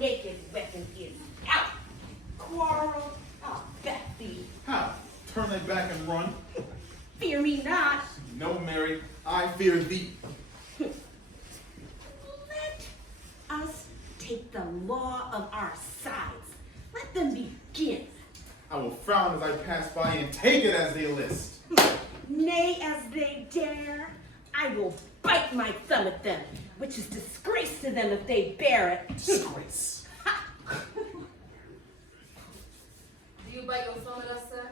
Naked weapon is out. Quarrel, I'll bet thee. How? Turn thy back and run? Fear me not. No, Mary, I fear thee. Let us take the law of our sides. Let them begin. I will frown as I pass by and take it as they list. Nay, as they dare, I will bite my thumb at them, which is disgrace to them if they bear it. Disgrace. Do you bite your thumb at us, sir?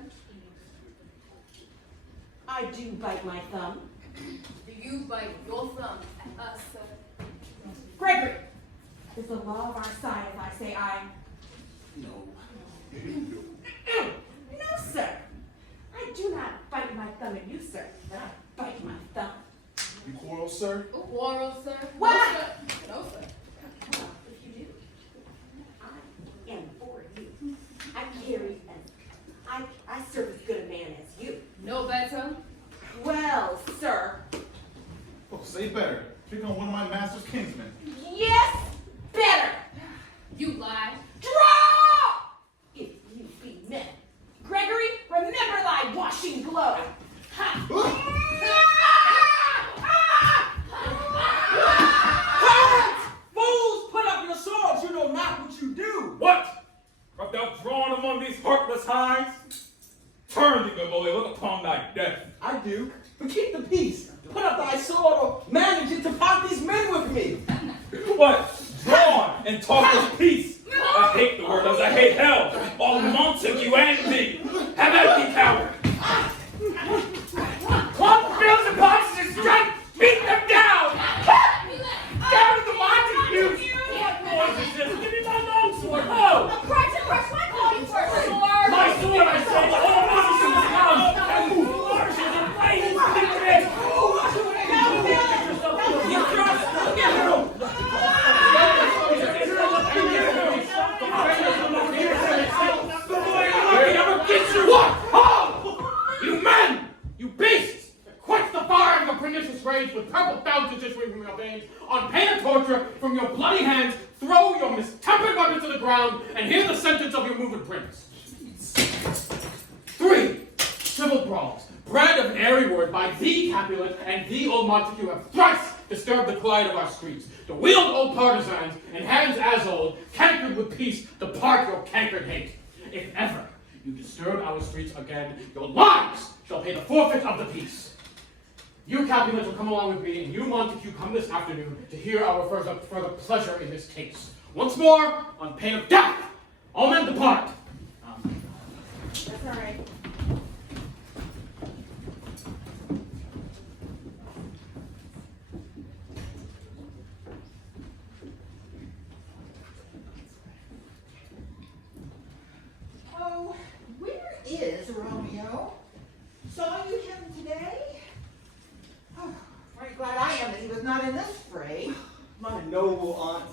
I do bite my thumb. Do you bite your thumb at us, sir? Gregory, is the law of our side if I say I? No. No, sir. I do not bite my thumb at you, sir, but I bite my thumb. You quarrel, sir? A quarrel, sir? What? No, sir. No, sir. Well, if you do, I am for you. I carry and I serve as good a man as you. No better? Well, sir. Oh, say better. Pick on one of my master's kinsmen. Yes, better. You lie. Draw! If you be men. Gregory, remember thy washing glow. Ha! Fools, put up your swords. You know not what you do. What? Art thou drawn among these heartless hinds? Turn thee, good boy, look upon thy death. I do, but keep the peace. Put up thy sword or manage it to part these men with me. What? Drawn and talk of peace. I hate the word as I hate hell. All Montague and thee. Have at thee, coward. Club bills and boxes and strike. Beat them down. Down with the Montagues. What is this? Give me my long sword. Oh! Why call you for a sword? My sword, I say. All Montagues in this house. And move flourishes and blazes to the grave. You trust? Get her. your bloody hands, throw your mistempered weapon to the ground, and hear the sentence of your moving prince. 3. Civil brawls, bred of an airy word by the Capulet and the old Montague have thrice disturbed the quiet of our streets. The wheeled old partisans and hands as old, cankered with peace, depart your cankered hate. If ever you disturb our streets again, your lives shall pay the forfeit of the peace. You Capulets will come along with me, and you Montague come this afternoon to hear our further pleasure in this case. Once more, on pain of death, all men depart. That's all right. Oh, where is Romeo? Saw you him today? Oh, very glad I am that he was not in this fray. My noble aunt.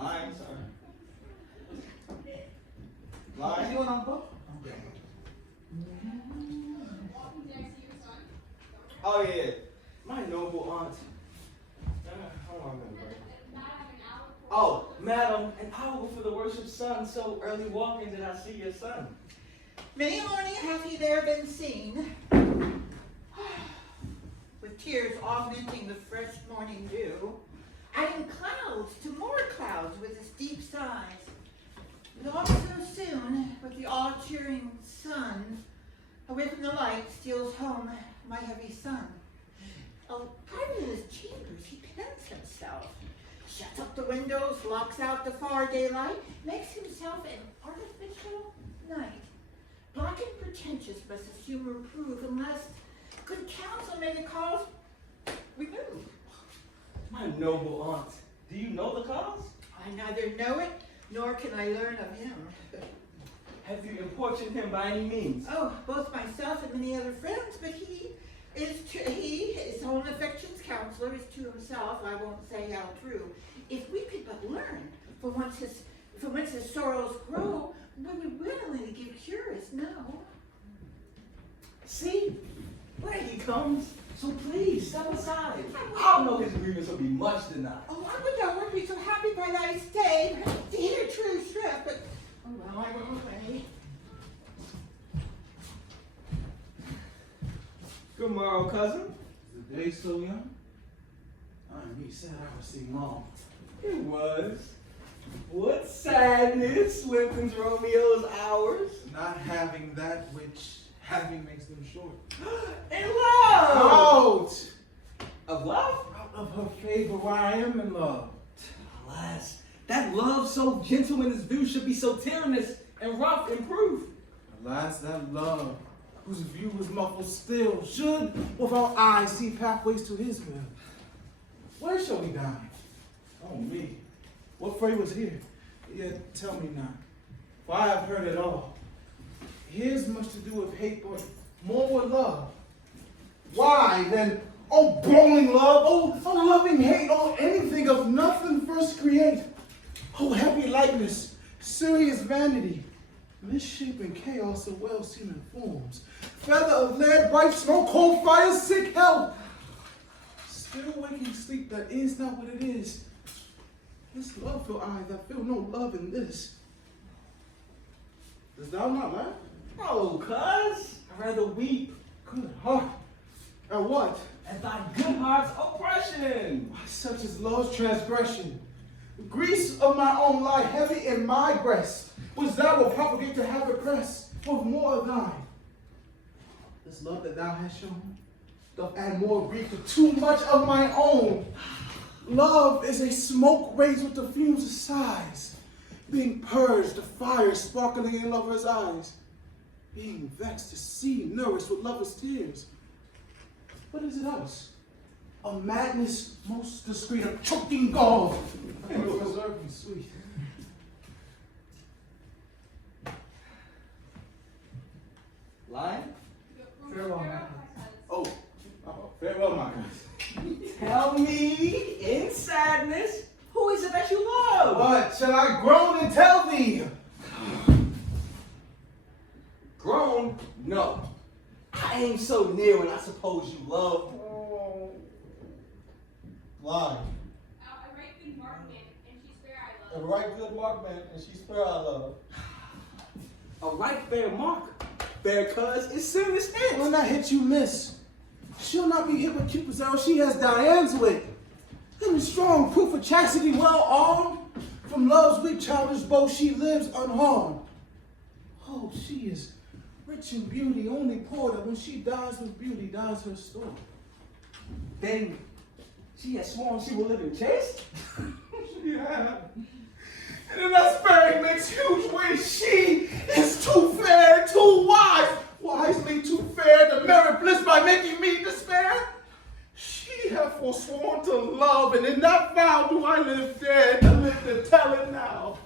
I'm sorry. What are you doing on book? Oh yeah, my noble aunt. How long ago, right? Oh, madam, an hour before the worship sun, so early walking did I see your son. Many a morning hath he there been seen, with tears augmenting the fresh morning dew, adding clouds to more clouds with his deep sighs. But all so soon, with the all-cheering sun, away from the light steals home my heavy son. Private in his chambers, he pens himself, shuts up the windows, locks out the far daylight, makes himself an artificial night. Black and pretentious must his humor prove, unless good counsel may the cause remove. My noble aunt, do you know the cause? I neither know it, nor can I learn of him. Have you importuned him by any means? Oh, both myself and many other friends, but his own affection's counselor is to himself, I won't say how true. If we could but learn, from whence his sorrows grow, we would willingly give cures now. See, where he comes. So please, step aside. I'll know his grievance will be much denied. Oh, I would be so happy by thy stay to hear true shrift, but oh well, I will away. Good morrow, cousin. Is the day so young? Me sad hours seem long. It was. What sadness lengthens Romeo's hours? Not having that which having makes them short. In love! Out! Of love? Out of her favor where I am in love. Alas, that love so gentle in his view should be so tyrannous and rough in proof. Alas, that love, whose view is muffled still, should with our eyes see pathways to his will. Where shall we dine? Oh me, what fray was here? Yet tell me not, for I have heard it all. Here's much to do with hate, but more with love. Why then, oh brawling love, oh loving hate, oh anything of nothing first create. Oh happy likeness, serious vanity, misshapen chaos of well-seeming forms, feather of lead, bright smoke, cold fire, sick health. Still waking sleep that is not what it is. This love feel I that feel no love in this. Does thou not laugh? Oh, cuz, I'd rather weep. Good heart. At what? At thy good heart's oppression. Why, such is love's transgression. Griefs of my own lie heavy in my breast, which thou wilt propagate to have it press with more of thine. This love that thou hast shown doth add more grief to too much of my own. Love is a smoke raised with the fumes of sighs, being purged the fire sparkling in lover's eyes, being vexed to see nourished with lover's tears. What is it else? A madness most discreet, a choking gall, and reserved and sweet. Lion? Farewell, my cousin. Oh, farewell, my cousin. Tell me, in sadness, who is it that you love? What shall I groan and tell thee? Grown? No. I ain't so near when I suppose you love. Lie. I write good mark A right good marksman, and she's fair I love. A right fair mark. Fair cuz it's soon as hit. When I hit you, miss, she'll not be hit with Cupid's arrow. She has Diane's wit. And a strong proof of chastity, well armed. From love's weak childish bow, she lives unharmed. Oh, she is rich in beauty, only poor that when she dies with beauty, dies her store. Then she has sworn she will live in chaste? Yeah. And in that sparing makes huge ways. She is too fair, too wise. Wisely too fair to merit bliss by making me despair. She hath forsworn to love, and in that vow do I live dead, to live to tell it now.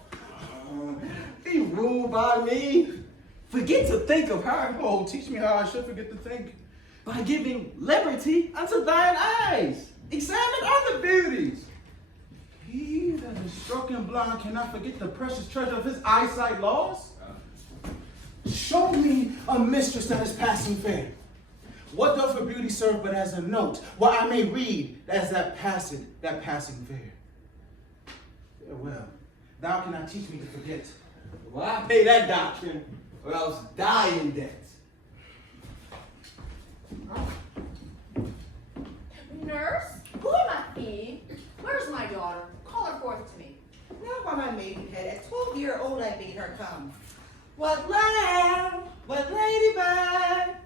Be ruled by me. Forget to think of her. Oh, teach me how I should forget to think. By giving liberty unto thine eyes. Examine other beauties. He that is struck and blind cannot forget the precious treasure of his eyesight lost. Show me a mistress that is passing fair. What doth her beauty serve but as a note, where I may read as that passing fair? Farewell, thou cannot teach me to forget. Well, I pay that doctrine, or else die in debt. Nurse, who am I be? Where's my daughter? Call her forth to me. Now by my maidenhead, at 12-year-old I bade her come. What lamb, what ladybird?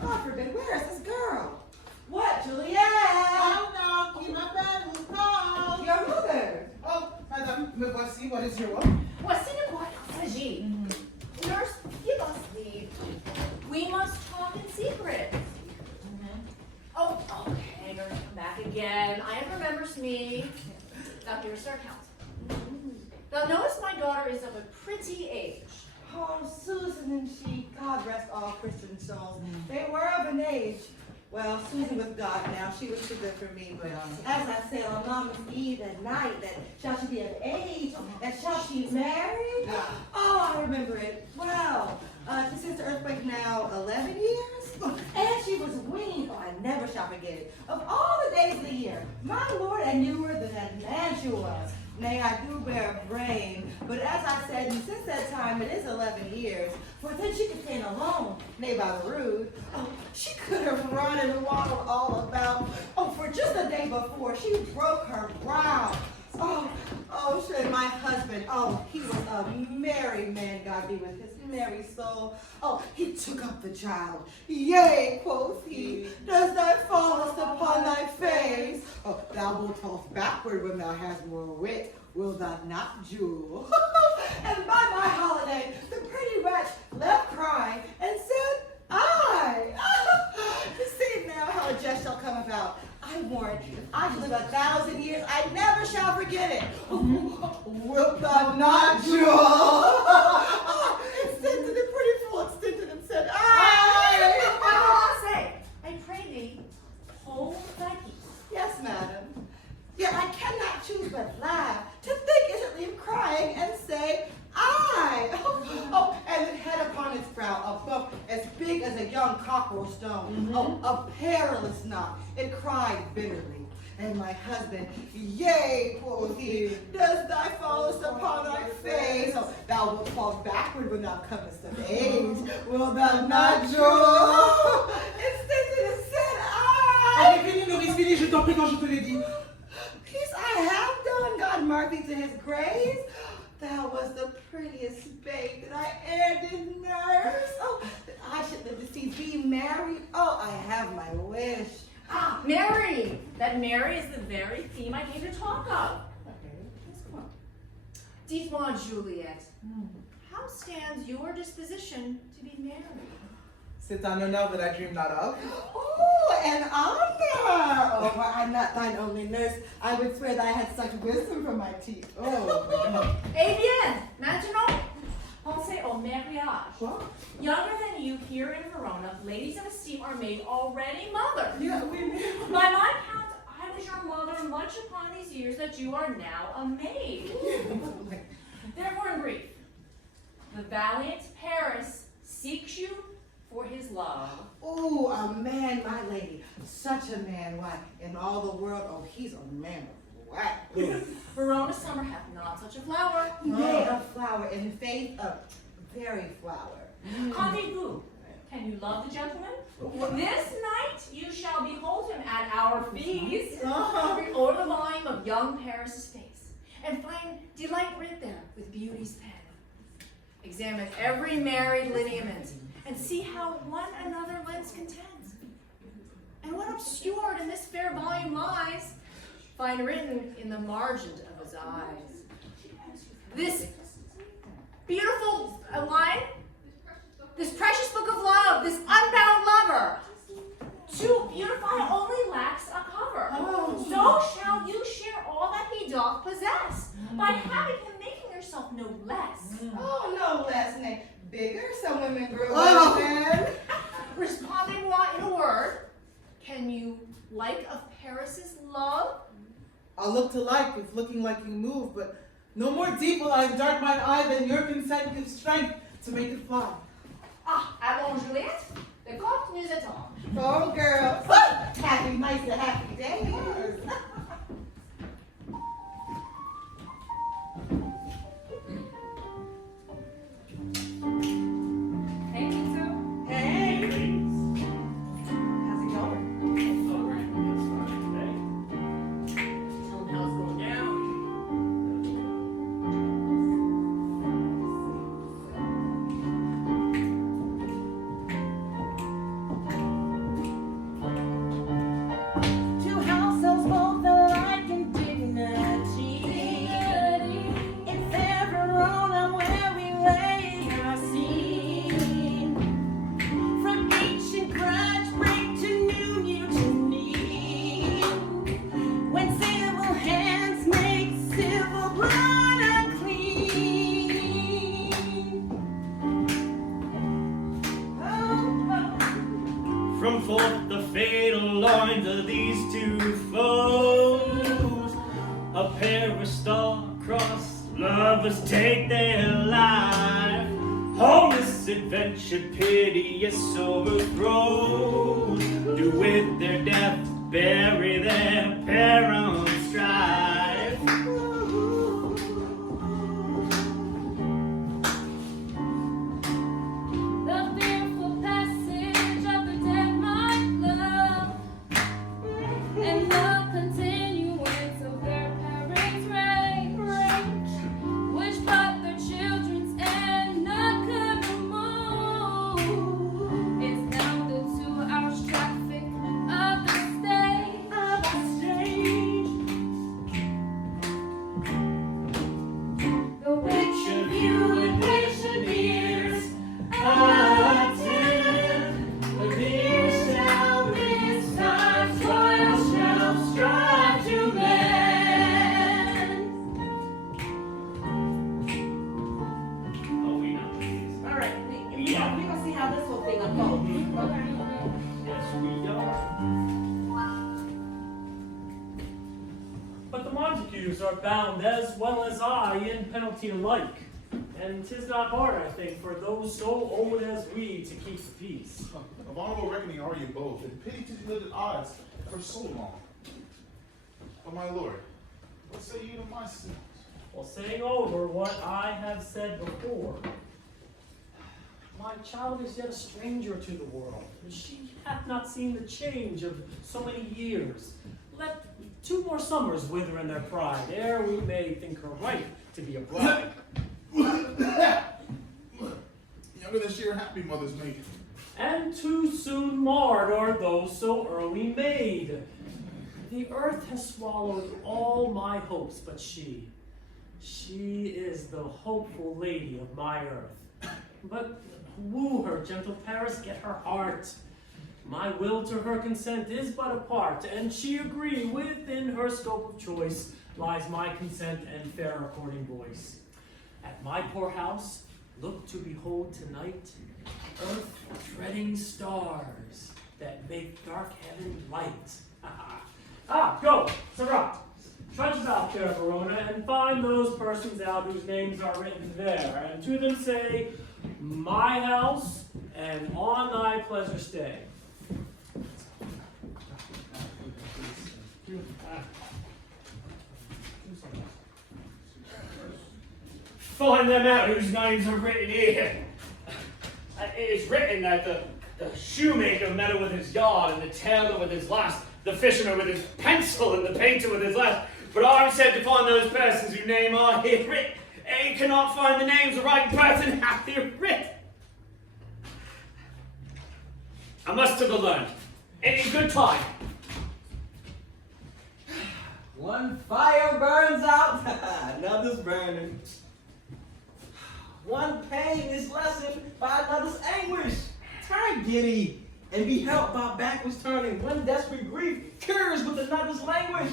God forbid, where is this girl? What, Juliet? I'm knocking, my bed will call. Your mother. Oh, madame, me voici, what is your want? Voici de quoi il s'agit. Nurse, give us leave. We must talk in secret. Oh, okay, nurse, come back again. I remembers me. Thou hearest our counsel. Thou knowest my daughter is of a pretty age. Oh, Susan and she, God rest all Christian souls. They were of an age. Well, Susan with God now, she was too good for me, but as I said on Mama's Eve at night, that shall she be of age, and shall she marry? Oh, I remember it. Well, to Sister Earthquake now 11 years, and she was weaned. Oh, I never shall forget it. Of all the days of the year, my Lord and newer than that man she was. Nay, I do bear a brain, but as I said, and since that time it is 11 years, for then she could stand alone, nay, by the rood. Oh, she could have run and waddled all about. Oh, for just the day before, she broke her brow. Oh, should my husband, oh, he was a merry man, God be with his merry soul. Oh, he took up the child. Yea, quoth he, does thy fallest upon thy face? Oh, thou wilt toss backward when thou hast more wit, will thou not, Jewel? And by my holiday, the pretty wretch left crying and said, I. You see now how a jest shall come about. I warrant you, if I shall live 1,000 years, I never shall forget it. Wilt thou not, Jewel? Extended the pretty fool, extended and said, I. Say, I pray thee, hold thy peace. Yes, madam. Yet I cannot choose but laugh to think instantly of crying and say, I. Oh, and it had upon its brow a bump as big as a young cockerel stone. Oh, a perilous knot. It cried bitterly. And my husband, yea, quoth he, does thy fallest upon thy face? Oh, thou wilt fall backward when thou comest of age. Will thou not, Joe? Instead it said, I. Allez, fini, Nourrice, fini, je t'en prie quand je te l'ai dit. Peace I have done, God mark thee to his grace. Thou was the prettiest babe that I e'er did nurse. Oh, that I should live to see thee married. Oh, I have my wish. Ah, Mary! That Mary is the very theme I came to talk of. Dites-moi, Juliet, how stands your disposition to be married? C'est un honneur that I dream not of. Oh, an honor! Oh, were I not thine only nurse, I would swear that I had such wisdom from my teeth. Oh, my God. Eh bien, maintenant, pensez au mariage. What? Younger than you here in Verona, ladies of esteem are made already mothers. Yeah, we knew. By my count, I was your mother much upon these years that you are now a maid. Therefore, in brief, the valiant Paris seeks you for his love. Oh, a man, my lady. Such a man. Why, in all the world, oh, he's a man of what? Verona summer hath not such a flower. Nay, a flower in faith, a very flower. Qu'entendez-vous? Can you love the gentleman? This night you shall behold him at our feast. Read over the volume of young Paris's face, and find delight writ there with beauty's pen. Examine every married lineament, and see how one another lends content. And what obscured in this fair volume lies, find written in the margin of his eyes. This beautiful line, this precious book of love, this unbound lover, to beautify only lacks a cover. So shall you share all that he doth possess, by having him making yourself no less. Oh, no less, nay, bigger some women grow up then. Respondez-moi in a word, can you like of Paris's love? I'll look to like if looking like you move, but no more deep will I dart mine eye than your consent gives strength to make it fly. Ah, allons, Juliette, the compte nous attend. Oh, girls, happy nights and happy days. Hey, Pizza. Hey. How's it going? Tell them how it's going down. Two households both alike in dignity. It's Verona where we lay our scene. From ancient grudge break to new mutiny. When civil hands make civil blood unclean. From forth the fatal loins of these two foes, a pair of star-crossed lovers take their life. Homeless adventure, piteous overthrows, do with their death bury their parent strife. The fearful passage of the dead might love, and the continuance of their parents' rage, which but their children's end not could remove, is now the 2 hours traffic of the state. The which of you in patient ears attend, these shall this time's toil shall strive to mend. Oh, we know these. All right, we're gonna see how this whole thing unfolds. Yes, we are. But the Montagues are bound as well as I in penalty alike. And 'tis not hard, I think, for those so old as we to keep the peace. Of honorable reckoning are you both, and pity to live at odds for so long. But my lord, what say you to my sins? While saying over what I have said before, my child is yet a stranger to the world, and she hath not seen the change of so many years. Let 2 more summers wither in their pride, ere we may think her right to be a bride. Younger than sheer happy mothers make. And too soon marred are those so early made. The earth has swallowed all my hopes, but she is the hopeful lady of my earth. But woo her, gentle Paris, get her heart. My will to her consent is but a part, and she agree within her scope of choice lies my consent and fair according voice. At my poor house, look to behold tonight earth treading stars that make dark heaven light. Go, Sarat. Trudge about there, Verona, and find those persons out whose names are written there, and to them say, my house, and on thy pleasure stay. find them out whose names are written here. It is written that the shoemaker meddled with his yard, and the tailor with his last, the fisherman with his pencil, and the painter with his last. But I'm said to find those persons whose name are here writ. And cannot find the names of the right person hath here writ. I must to the learned. In good time. One fire burns out, another's burning. One pain is lessened by another's anguish. Turn giddy and be helped by backwards turning. One desperate grief cures with another's languish.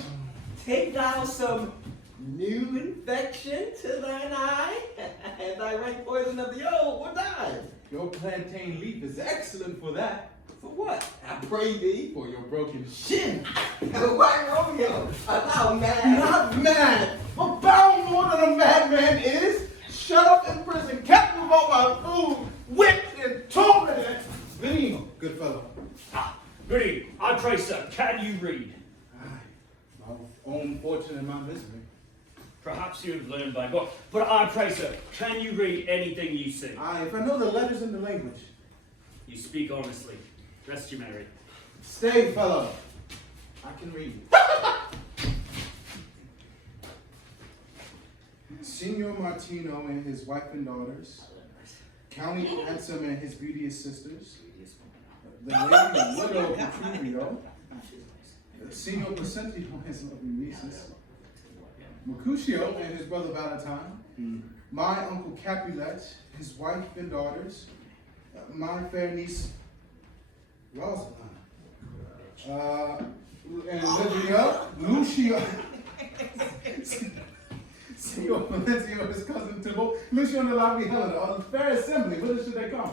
Take thou some new infection to thine eye, and thy right poison of the old will die. Your plantain leaf is excellent for that. For what? I pray thee. For your broken shin. Why, Romeo? Art thou mad? Not mad, but bound more than a madman is. Shut up in prison, captive of all my food, whipped and tormented. Good evening, good fellow. Good evening. I pray, sir, can you read? Aye, my own fortune and my misery. Perhaps you have learned by book, but I pray, sir, can you read anything you see? Aye, if I know the letters in the language. You speak honestly. Rest you merry. Stay, fellow. I can read. Signor Martino and his wife and daughters, County Handsome and his beauteous sisters, the lady widow Petruvio, Signor Placentio and his lovely nieces, Mercutio and his brother Valentine, my uncle Capulet, his wife and daughters, my fair niece Rosalind, and Livia, Lucio, Signor Valencia, his cousin Tybalt, Lucio and the lovely Helena, on the fair assembly. Whither should they come?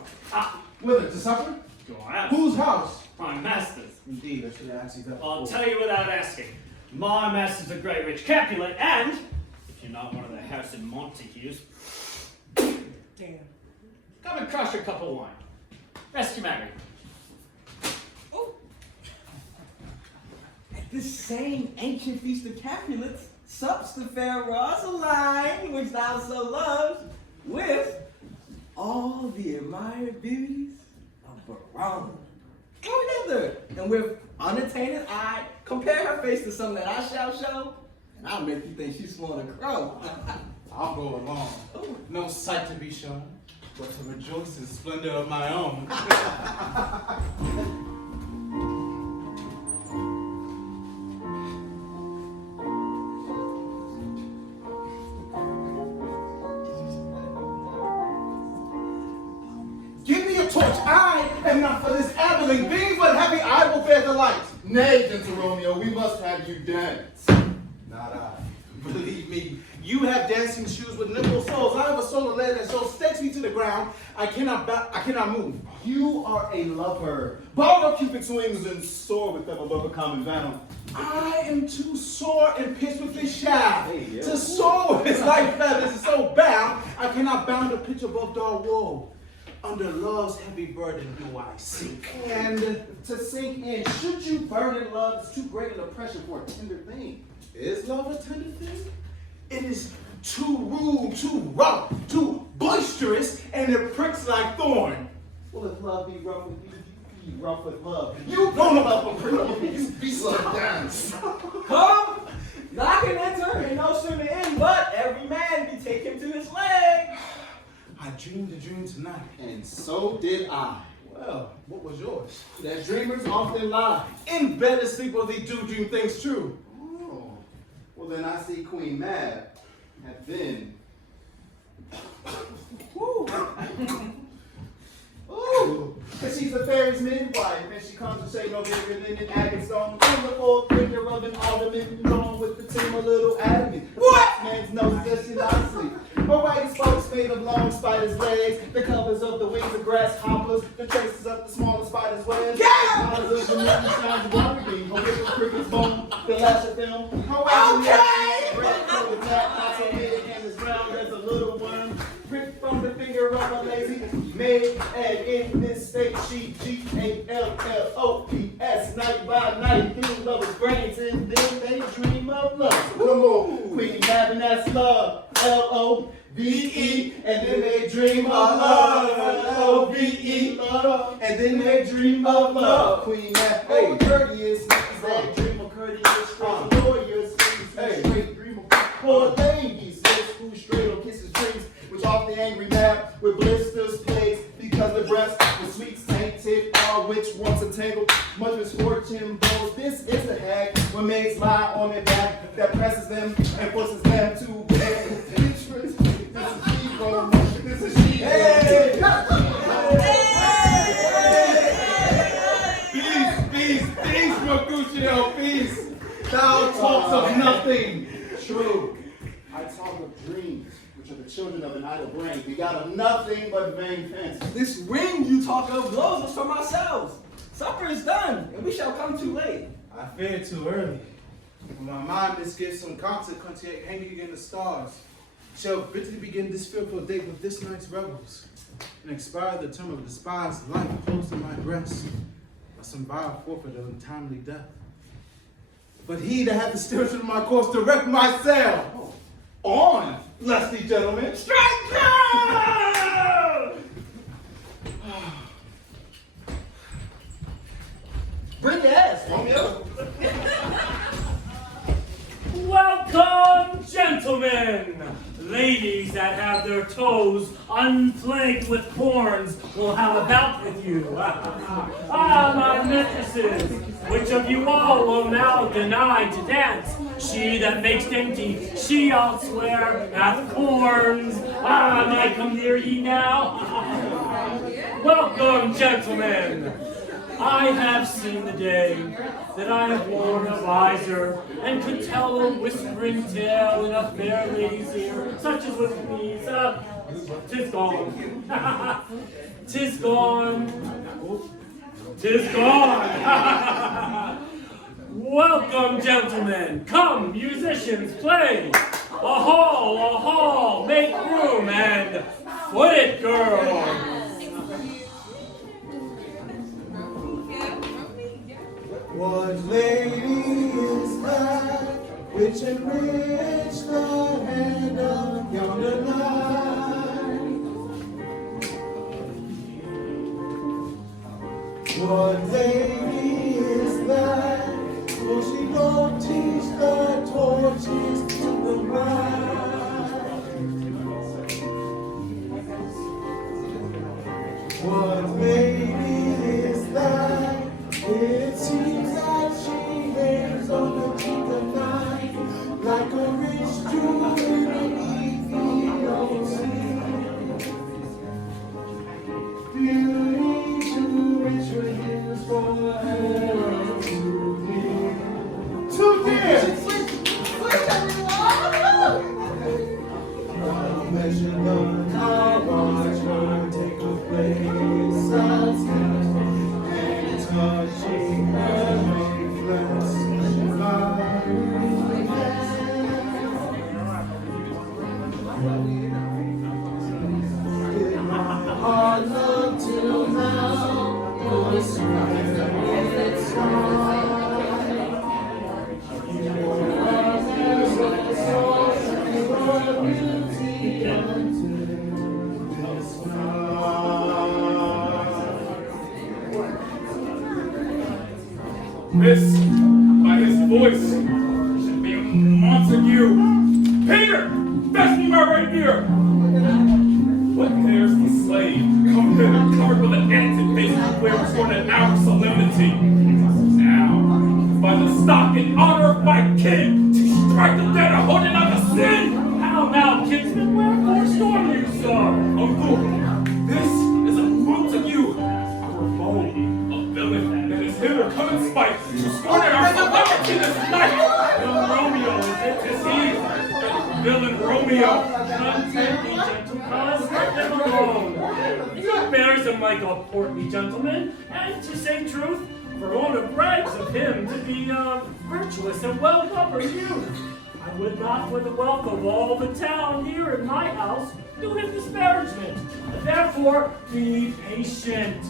Whither? To supper? Go out. Whose house? My master's. Indeed, I should have asked you that. I'll before. tell you without asking. My master's a great rich Capulet, and if you're not one of the house of Montagues, Damn. come and crush a cup of wine. Rest you merry. At this same ancient feast of Capulets sups the fair Rosaline, which thou so loves, with all the admired beauties of Verona. Go hither, and with unattainted eye, compare her face to some that I shall show, and I'll make you think she's sworn to crow. I'll go along. No sight to be shown, but to rejoice in splendor of my own. Give me a torch, I am not for this abilene being, but happy I will bear the light. Nay, gentle Romeo, we must have you dance. Not I. Believe me, you have dancing shoes with nimble soles. I have a soul of lead that so stakes me to the ground. I cannot move. You are a lover. Borrow Cupid's wings and soar with them above a common venom. I am too sore and pierced with this shaft. Hey, yeah. To soar with his light feathers and so bound, I cannot bound a pitch above dark woe. Under love's heavy burden do I sink. And to sink in, should you burden love is too great an oppression for a tender thing. Is love a tender thing? It is too rude, too rough, too boisterous, and it pricks like thorn. Well, if love be rough with you, you be rough with love. You don't know about the You be slow down. Come, I can enter, and no sooner in, but every man be taken to his leg. I dreamed a dream tonight. And so did I. Well, what was yours? That dreamers often lie. In bed asleep or they do dream things true. Oh. Well, then I see Queen Mab have been. Woo. Ooh. Cause she's a fairy's midwife, and she comes to say no bigger than an agate stone. Wonderful figure of an alderman, drawn with the team a little adamant. What? Man's nose that she not sleep. Her white spokes made of long spiders' legs, the covers of the wings of grasshoppers, the traces of the smaller spiders' webs. Yeah! The colors of the moon shines of water beam, her whip of cricket's bone, the lash of film. Her white red coated tap, not so big and as round as a little worm. Pricked from the finger of a lazy maid, and in this state she G-A-L-L-O-P-S, night by night, through lovers' brains, and then they dream of love. So come on, Queen Mab, and that's love. L-O-V-E, and then they dream of love. L-O-V-E, and then they dream of love. Queen F.A. courteous, they dream of courteous, straight lawyers, straight dream of poor ladies, who straight on kisses dreams, which off the angry map with blisters plays, because the breast was sweet sainted, all which once entangled, much misfortune blows. This is the hag when maids lie on their back, that presses them and forces them to beg. This is she-bone, this is she-bone. Peace, Mercutio, peace. Thou talks of nothing. True. I talk of dreams, which are the children of an idle brain. We got of nothing but vain fancy. This ring you talk of blows us from ourselves. Supper is done, and we shall come too late. I fear too early. When my mind misgives some consequence yet hanging in the stars, shall bitterly begin this fearful date with this night's revels, and expire the term of despised life close in my breast, by some vile forfeit of untimely death. But he that hath the steering of my course direct my sail on, lusty gentlemen, strike down! Bring your ass, Romeo. Welcome, gentlemen! Ladies that have their toes unplagued with horns will have a bout with you. My mistresses, which of you all will now deny to dance? She that makes dainty, she I'll swear hath horns. May I come near ye now? Welcome, gentlemen! I have seen the day that I have worn a visor and could tell a whispering tale in a fair lady's ear, such as was me. 'Tis gone. 'Tis gone. 'Tis gone. Welcome, gentlemen. Come, musicians, play. A hall, make room and foot it, girl. What lady is that which enriched the hand of yonder knight? What lady is that? For she don't teach the torches to the bride. What lady is that? It seems that she hangs on the cheek of night, like a rich jewel in an Ethiopian sea. Beauty too rich for his for her to give. Too dear! I'll measure none, I'll watch her take a place outside. Touching her flesh and fire. Did my heart love till now, or swear it's gone? Your eyes are soft and your beauty until this night. This, by his voice, should be a Montague. Peter, fetch me my rapier. What cares the slave? Come hither, covered with an antic face, where it's for an hour's solemnity. Now, by the stock and honor of my kin, to strike the dead or hold it under sin. How now, kinsman, wherefore storm you, sir? Uncle, this is a Montague, our foe, a villain that is hither come in spite to scorn at our solemnity this night. Young Romeo, is it? Tis he, villain Romeo. Content me, gentle cause, let them alone. He bears him like a portly gentleman, and to say truth, Verona brags of him to be a virtuous and well-governed youth. I would not for the wealth of all the town here in my house do him disparagement. Therefore, be patient.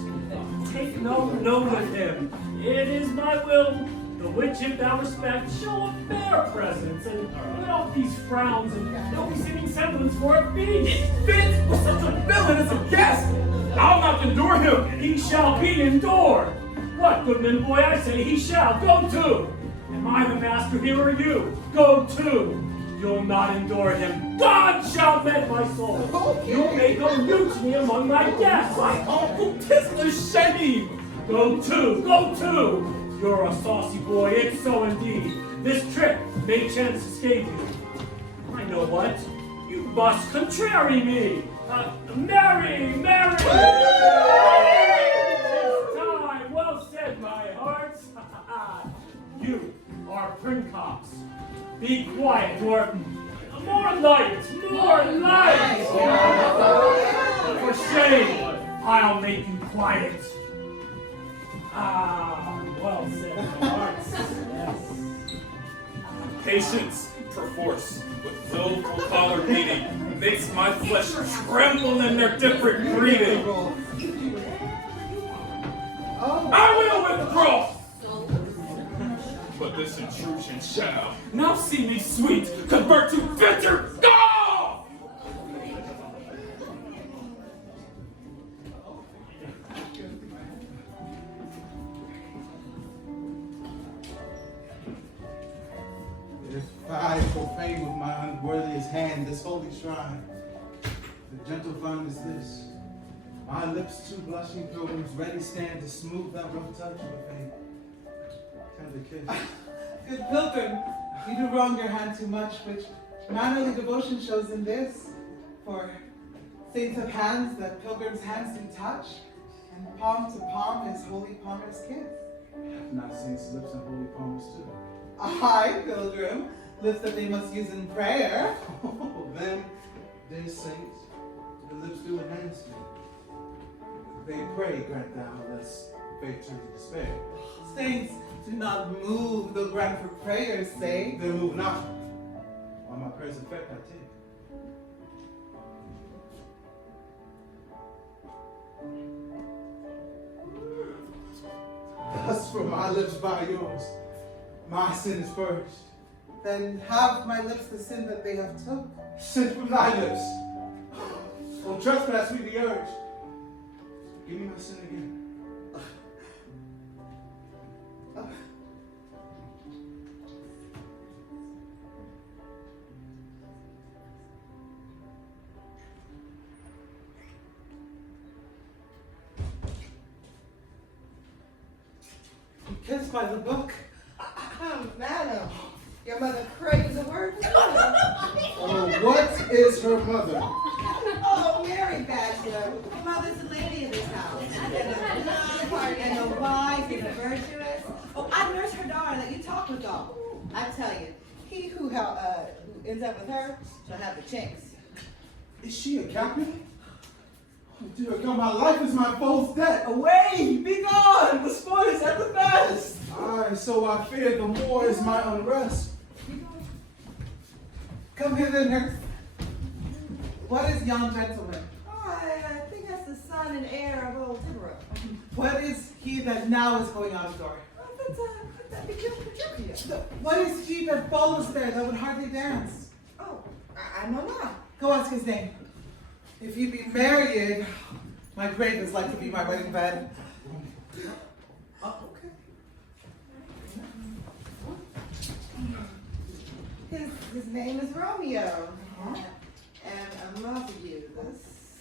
Take no note of him. It is my will The which, if thou respect, show a fair presence, and let off these frowns, and there'll be seeming semblance for a feast. It fits with such a villain as a guest. I'll not endure him. He shall be endured. What, goodman boy, I say he shall. Go to. Am I the master here or you? Go to. You'll not endure him. God shall mend my soul. Okay. You'll make a mutiny among my guests. My uncle, 'tis the shame. Go to, go to. You're a saucy boy, it's so indeed. This trick may chance escape you. I know what. You must contrary me. Marry, marry! Tis time, well said, my heart. You are princox. Be quiet, or more light, more light! For shame, I'll make you quiet. Well said, my heart. Yes. Patience, perforce, with willful collar beating, makes my flesh tremble in their different breeding. I will withdraw! But this intrusion shall now see me sweet, convert to bitter. Go! If I profane with my unworthiest hand this holy shrine, the gentle fun is this. My lips, two blushing pilgrims, ready stand to smooth that rough touch with a tender kiss. Good pilgrim, you do wrong your hand too much, which mannerly devotion shows in this. For saints have hands that pilgrims' hands do touch, and palm to palm is holy palmer's kiss. Have not saints' lips and holy palms too? Aye, pilgrim, lips that they must use in prayer. Oh, then, dear saints, the lips do enhance me. They pray, grant thou, lest faith turn to despair. Saints do not move, though grant for prayers' sake. Then move not, while my prayers effect I take. Thus from my lips by yours, my sin is purged. Then have my lips the sin that they have took. Sin from thy lips. Oh, trespass me the urge. Give me my sin again. Kissed by the book. Madam, your mother craves a word from you. Oh, what is her mother? Oh, Mary Bachelor. Your mother's the lady of this house. And a wise and a virtuous. Oh, I nursed her daughter that you talked with all. I tell you, he who ends up with her shall have the chinks. Is she a Capulet? Oh, dear God, my life is my foe's debt. Away, be gone. The sport is at the best. Aye, so I fear the more is my unrest. Come hither, nurse. What is yon gentleman? Oh, I think that's the son and heir of old Timber. What is he that now is going out of door? That'd be Petruchia. What is he that follows there that would hardly dance? Oh, I know not. Go ask his name. If you be married, my grave is like to be my wedding bed. Oh, okay. His name is Romeo. And Montague, the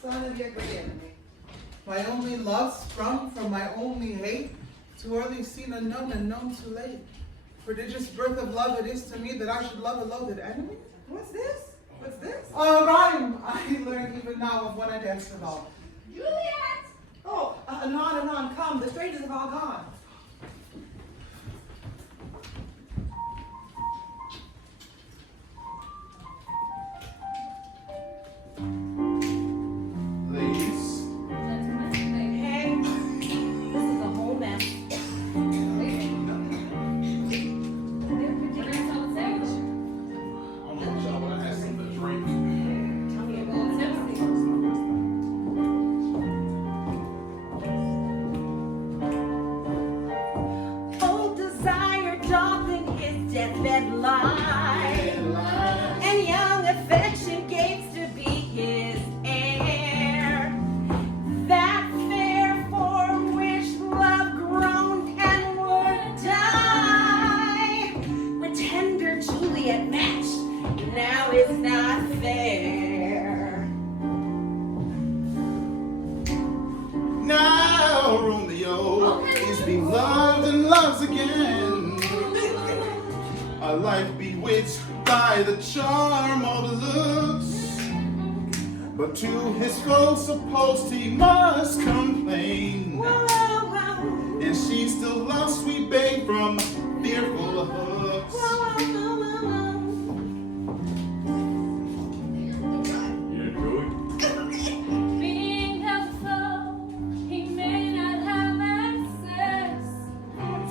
son of your great enemy. My only love sprung from my only hate, too early seen unknown and known too late. Prodigious birth of love it is to me that I should love a loathed enemy. What's this? What's this? A rhyme I learn even now of when I dance with all. Juliet! Oh, anon, come. The strangers have all gone. Ladies, Hey, this is a whole mess. I want y'all, but I had something to drink. not fair. Now Romeo is being loved and loves again. A life bewitched by the charm of the looks. But to his folks supposed he must complain. And she still loves sweet babe from fearful hooks. Being helpful, he may not have access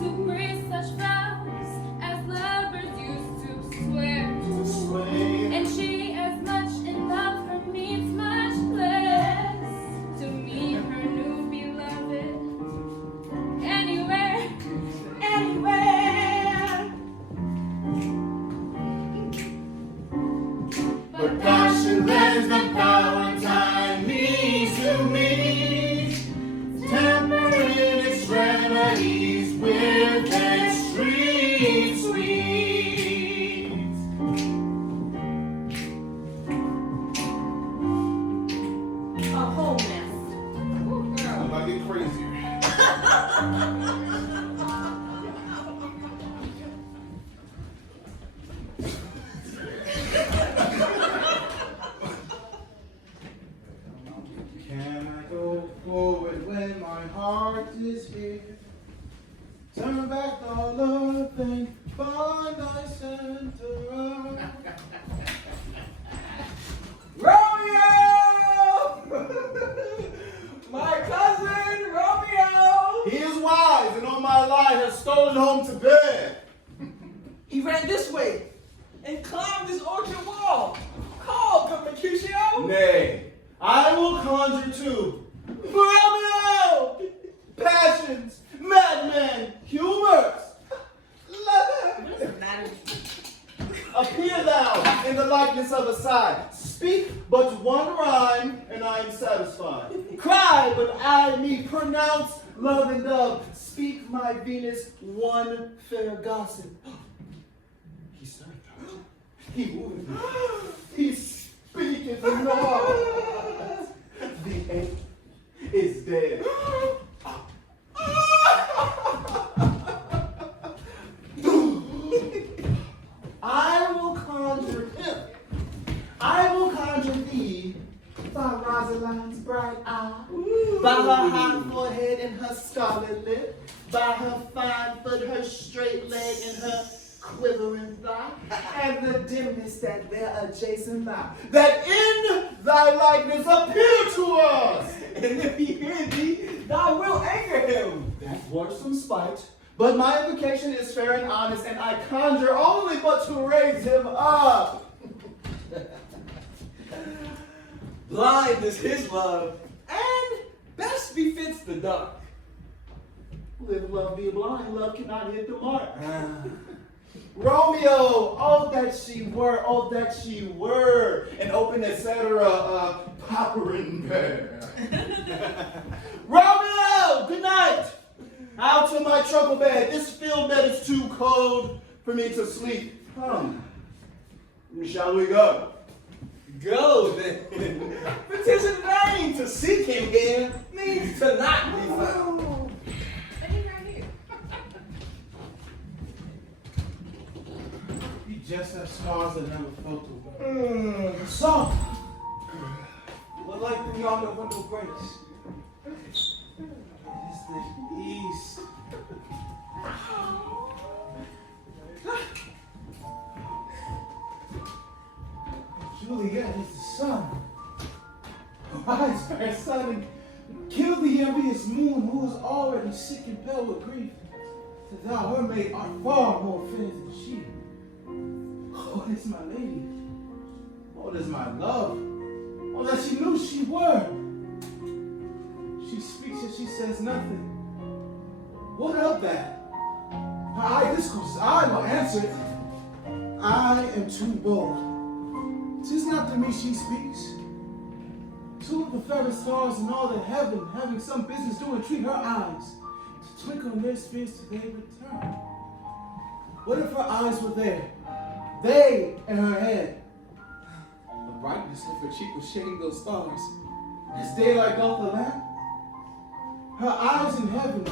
to breathe such vows as lovers used to swear. And she, as much in love, her needs much less to meet her new beloved anywhere, anywhere. But passion lends the power time needs to meet, tempering its remedies with extreme sweet. A whole mess. I'm about to get crazier. Can I go forward when my heart is here? Turn back all love and find thy center. Romeo! My cousin Romeo! He is wise and on my lie has stolen home to bed. He ran this way and climbed this orchard wall. Call, good Mercutio! Nay, I will conjure too. Romeo! Passions, madmen, humors. What does it matter? Appear thou in the likeness of a sigh. Speak but one rhyme, and I am satisfied. Cry, but I me pronounce love and dove. Speak, my Venus, one fair gossip. He started. He moved. He speaketh not. The ape is dead. I will conjure him. I will conjure thee by Rosalind's bright eye, by her high forehead and her scarlet lip, by her fine foot, her straight leg, and her quivering thigh, and the dimness that there adjacent lie, that in thy likeness appear to us. And if he hear thee, thou wilt anger him. That were some spite, but my invocation is fair and honest, and I conjure only but to raise him up. Blind is his love, and best befits the dark. Live love be blind, love cannot hit the mark. Romeo, oh that she were, an open etc. Popperin bear. Romeo, good night. Out to my truckle bed. This field bed is too cold for me to sleep. Come, shall we go? Go then. But 'tis in vain to seek him here, means to not be found. But he's right here. You just have scars that never felt away. So, what light beyond the window breaks? It's the east. Juliet is the sun. Rise, fair sun, and kill the envious moon who is already sick and pale with grief. That thou, her maid, art far more fair than she. Oh, it is my lady. Oh, it is my love. Oh, that she knew she were. She speaks and she says nothing. What of that? Her eye discourses, I will answer it. I am too bold. 'Tis not to me she speaks. Two of the fairest stars in all the heaven, having some business do entreat her eyes to twinkle in their spheres till they return. What if her eyes were there? They and her head. brightness of her cheek was shading those stars. As daylight doth the lamp, her eyes in heaven,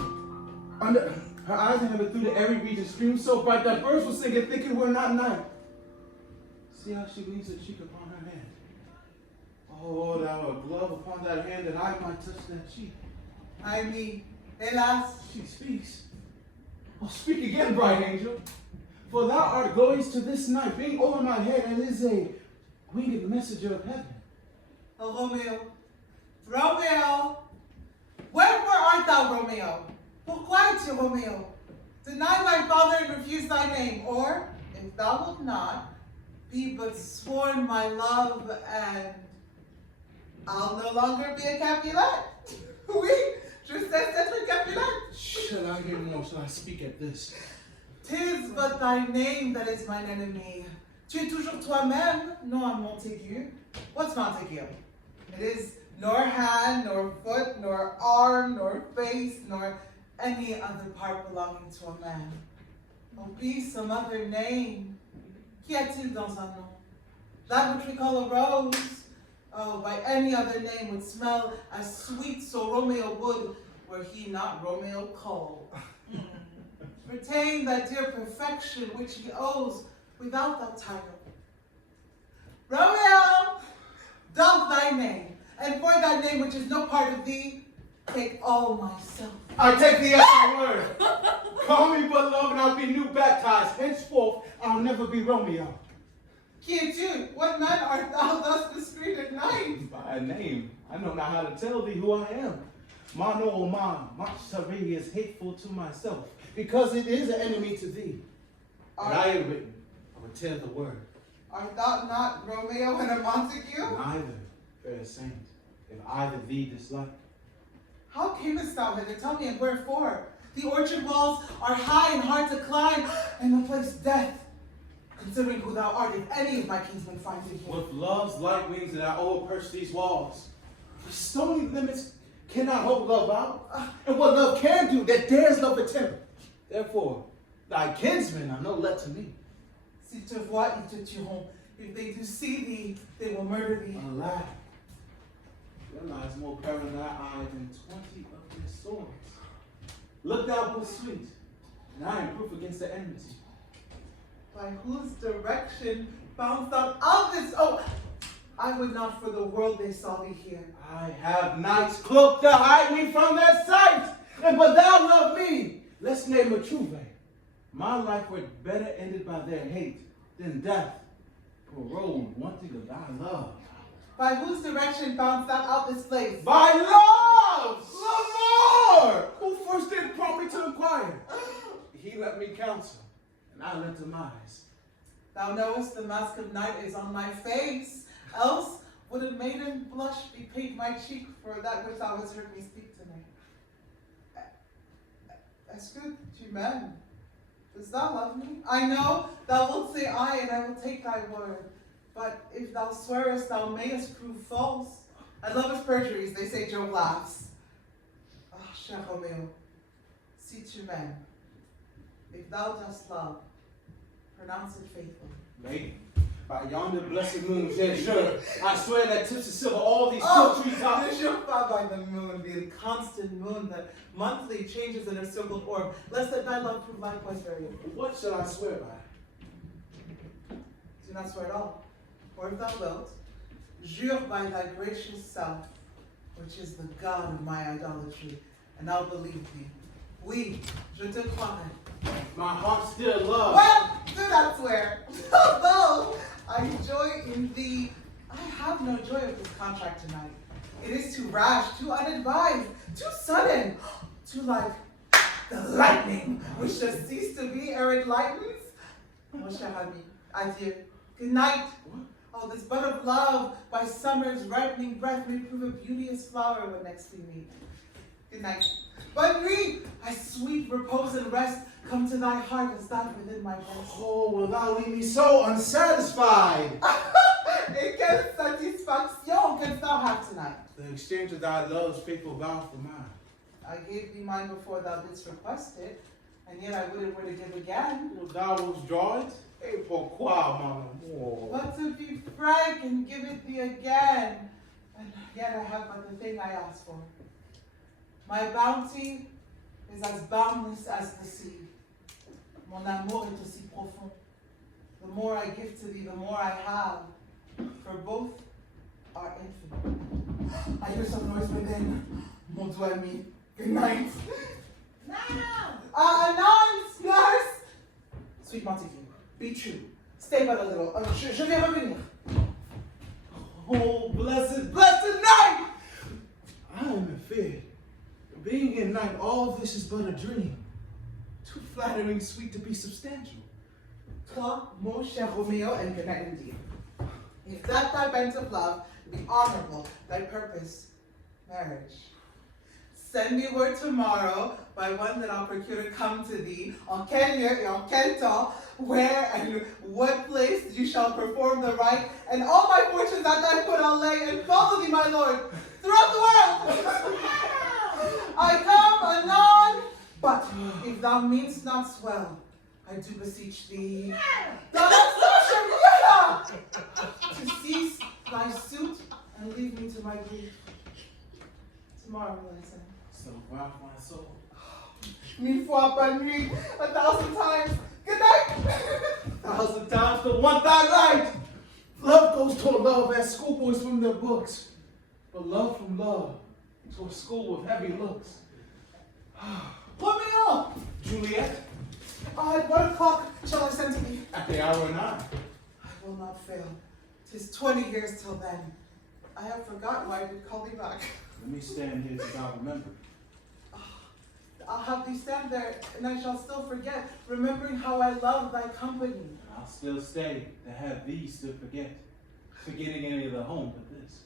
through the airy region streamed so bright that birds were singing, thinking we're not night. See how she leans her cheek upon her hand. Oh, thou a glove upon that hand that I might touch that cheek. I mean, hélas. She speaks. Oh, speak again, bright angel. For thou art glorious to this night, being over my head, and is a winged messenger of heaven. Oh, Romeo. Romeo! Wherefore art thou, Romeo? Pourquoi es-tu, Romeo? Deny thy father and refuse thy name, or, if thou wilt not, be but sworn my love, and I'll no longer be a Capulet. Oui, je sais être Capulet. Shall I hear more? Shall I speak at this? 'Tis but thy name that is mine enemy. Tu es toujours toi-même, non Montaigu. What's Montaigu? It is nor hand, nor foot, nor arm, nor face, nor any other part belonging to a man. Oh, be some other name. Qu'y a-t-il dans un nom? That which we call a rose, oh, by any other name would smell as sweet so Romeo would, were he not Romeo Cole. Retain that dear perfection which he owes without that title. Romeo, doubt thy name, and for that name which is no part of thee, take all myself. I take thee at thy word. Call me beloved, and I'll be new baptized. Henceforth, I'll never be Romeo. Qui es-tu? What man art thou thus discreet at night? By a name, I know not how to tell thee who I am. Mano o man, Machsari is hateful to myself, because it is an enemy to thee. And I have written, I will tell the word. Art thou not Romeo and a Montague? Neither, fair saint, if either thee dislike. How camest thou hither? Tell me, and wherefore? The orchard walls are high and hard to climb, and the place death. Considering who thou art, if any of my kinsmen find thee here. With love's light wings that I overperch these walls. For stony limits cannot hold love out. And what love can do, that dares love attempt. Therefore, thy kinsmen are no let to me. Si te vois, ils te tueront. If they do see thee, they will murder thee. Alas, there lies more peril in thy eye than 20 of their swords. Look thou but sweet, and I am proof against the enmity. By whose direction found thou of this? Oh, I would not for the world they saw thee here. I have knights cloaked to hide me from their sight, and but thou love me. Let's name a true way. My life were better ended by their hate than death, paroled wanting of thy love. By whose direction found thou out this place? By love! Lamar! Who first did prompt me to inquire? He let me counsel, and I lent him eyes. Thou knowest the mask of night is on my face, else would a maiden blush bepaint my cheek for that which thou hast heard me speak tonight. Est-ce que tu m'aimes? Dost thou love me? I know thou wilt say aye, and I will take thy word. But if thou swearest, thou mayest prove false. I love his perjuries, they say Job laughs. Ah, cher Romeo, si tu m'aimes, if thou dost love, pronounce it faithful. Lady, by yonder blessed moon, yes, sure, I swear that tips of silver all these trees top. Ne jure pas by the moon, the constant moon that monthly changes in her circled orb, lest that thy love prove likewise variable. What shall I swear by? Do not swear at all. Or if thou wilt, jure by thy gracious self, which is the God of my idolatry, and I'll believe thee. Oui, je te croirai. My heart still loves. Well, do not swear. Although I joy in thee, I have no joy of this contract tonight. It is too rash, too unadvised, too sudden, too like the lightning, which does cease to be ere it lightens. Mon cher ami, adieu. Good night. Oh, this bud of love, by summer's ripening breath, may prove a beauteous flower when next we meet. Good night. Bonne nuit. I sweet repose and rest come to thy heart as thou within my breast. Oh, will thou leave me so unsatisfied? Et quelle satisfaction canst thou have tonight? The exchange of thy love's faithful vow for mine. I gave thee mine before thou didst request it, and yet I would it were to give again. Wilt thou withdraw it? Et pourquoi, mon amour? But to be frank and give it thee again, and yet I have but the thing I asked for. My bounty is as boundless as the sea. Mon amour est aussi profond. The more I give to thee, the more I have, for both are infinite. I hear some noise within. Mon doigt ami. Good night. Nance, nurse! Sweet Montague, be true. Stay but a little. Je vais revenir. Oh, blessed, blessed night! I am in fear. Being in night, all this is but a dream. Too flattering, sweet to be substantial. Toi, mon cher Romeo, and good night indeed. If that thy bent of love be honorable, thy purpose, marriage. Send me word tomorrow by one that I'll procure to come to thee, en quel lieu et en quel temps, where and what place you shall perform the rite, and all my fortunes at thy foot I'll lay, and follow thee, my lord, throughout the world. I come anon, but if thou meanst not swell, I do beseech thee, to cease thy suit and leave me to my grief. Tomorrow will I send. So rock my soul. Mille fois par nuit, 1,000 times. Good night. 1,000 times to 1,000 night. Love goes to a love as schoolboys from their books, but love from love to a school with heavy looks. Put me up. Juliet, At what o'clock shall I send to thee? at the hour 9. I will not fail. 'Tis 20 years till then. I have forgotten why I did call thee back. Let me stand here till I remember. I'll have thee stand there, and I shall still forget, remembering how I love thy company. I'll still stay to have thee still forget, forgetting any of the home but this.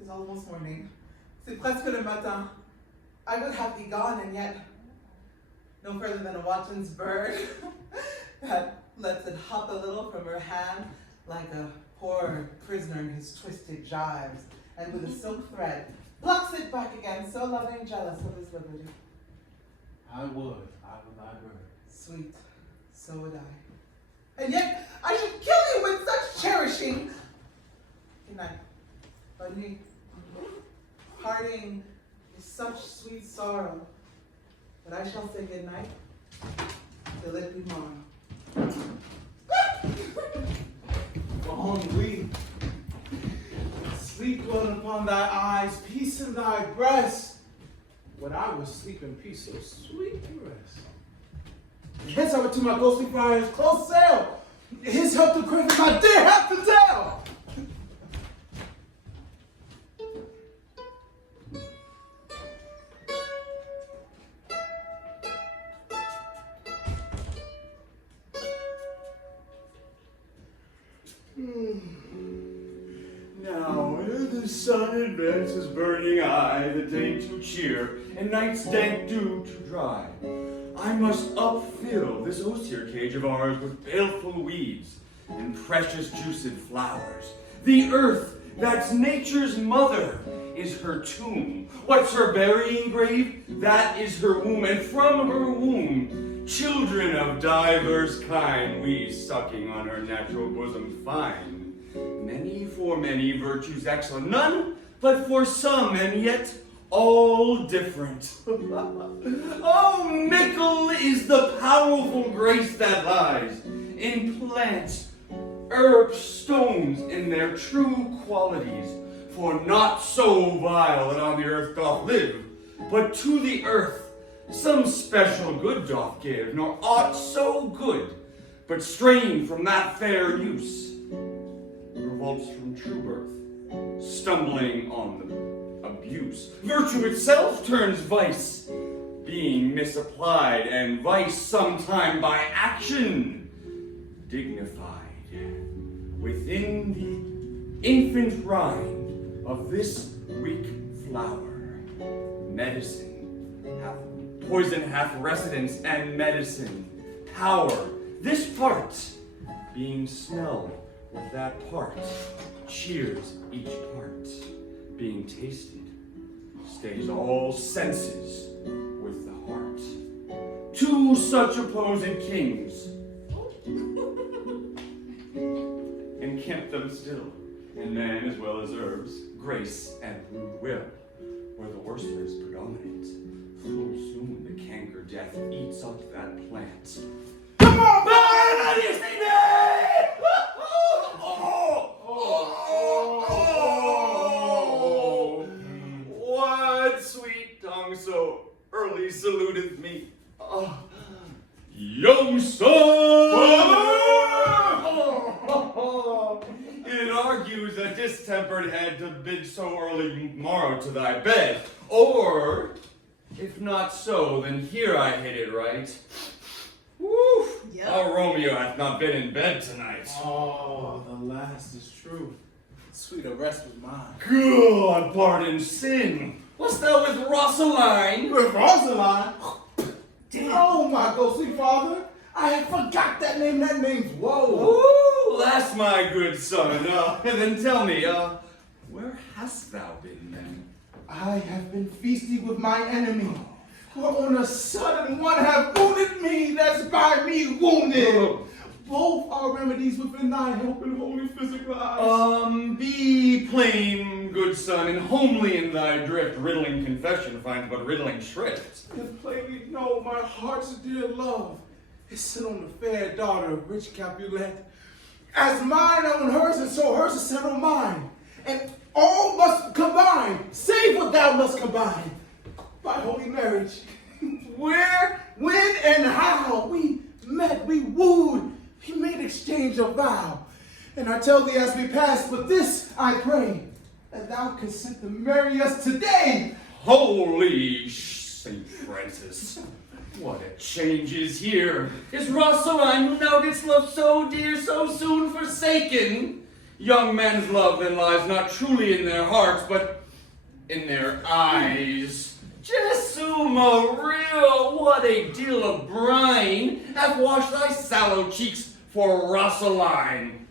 It's almost morning. C'est presque le matin. I would have thee gone, and yet no further than a watchman's bird that lets it hop a little from her hand like a poor prisoner in his twisted gyves, and with a silk thread plucks it back again, so loving, jealous of his liberty. I would thy bird. Sweet, so would I. And yet I should kill you with such cherishing. Good night. Bonne nuit. Parting is such sweet sorrow, but I shall say good night till it be morrow. Ennui. Sleep dwelling upon thy eyes, peace in thy breast. When I was sleeping peace, so sweet and rest. Hence I went to my ghostly friar's close cell. His help to crave I dare have to tell. Now, ere the sun advances burning eye, the day to cheer, and night's dank dew to dry, I must upfill this osier cage of ours with baleful weeds and precious juiced flowers. The earth, that's nature's mother, is her tomb. What's her burying grave? That is her womb, and from her womb, children of divers kind, we sucking on her natural bosom find. Many for many virtues excellent, none but for some, and yet all different. Oh, mickle is the powerful grace that lies in plants, herbs, stones, in their true qualities. For not so vile that on the earth doth live, but to the earth some special good doth give, nor aught so good, but strained from that fair use, revolts from true birth, stumbling on the abuse. Virtue itself turns vice, being misapplied, and vice sometime by action dignified. Within the infant rind of this weak flower, medicine hath poison hath residence, and medicine power. This part, being smelled with that part, cheers each part. Being tasted, stays all senses with the heart. Two such opposing kings kept them still. And man as well as herbs, grace and blue will, where the worser is predominant. Full soon the canker death eats up that plant. Come on, Ah, you see that? What sweet tongue so early saluteth me? Young son! It argues a distempered head to bid so early morrow to thy bed. Or, if not so, then here I hit it right. Woo! Yep. Our Romeo hath not been in bed tonight. Oh, the last is true. Sweeter rest was mine. God pardon sin. Wast thou with Rosaline? With Rosaline? Oh, my ghostly father. I had forgot that name. That name's Woe. Ooh, that's my good son. And then tell me, where hast thou been then? I have been feasting with my enemy. For on a sudden one have wounded me, that's by me wounded. Both are remedies within thy help and holy physical eyes. Be plain, good son, and homely in thy drift. Riddling confession finds but riddling shrift. And plainly know my heart's dear love is set on the fair daughter of rich Capulet. As mine on hers, and so hers is set on mine. And all must combine, save what thou must combine. By holy marriage, where, when, and how we met, we wooed, we made exchange of vow. And I tell thee as we pass, but this I pray, that thou consent to marry us today. Holy St. Francis, what a change is here. Is Rosaline, who thou didst love so dear, so soon forsaken? Young men's love then lies not truly in their hearts, but in their eyes. Jesu Maria, what a deal of brine hath washed thy sallow cheeks for Rosaline.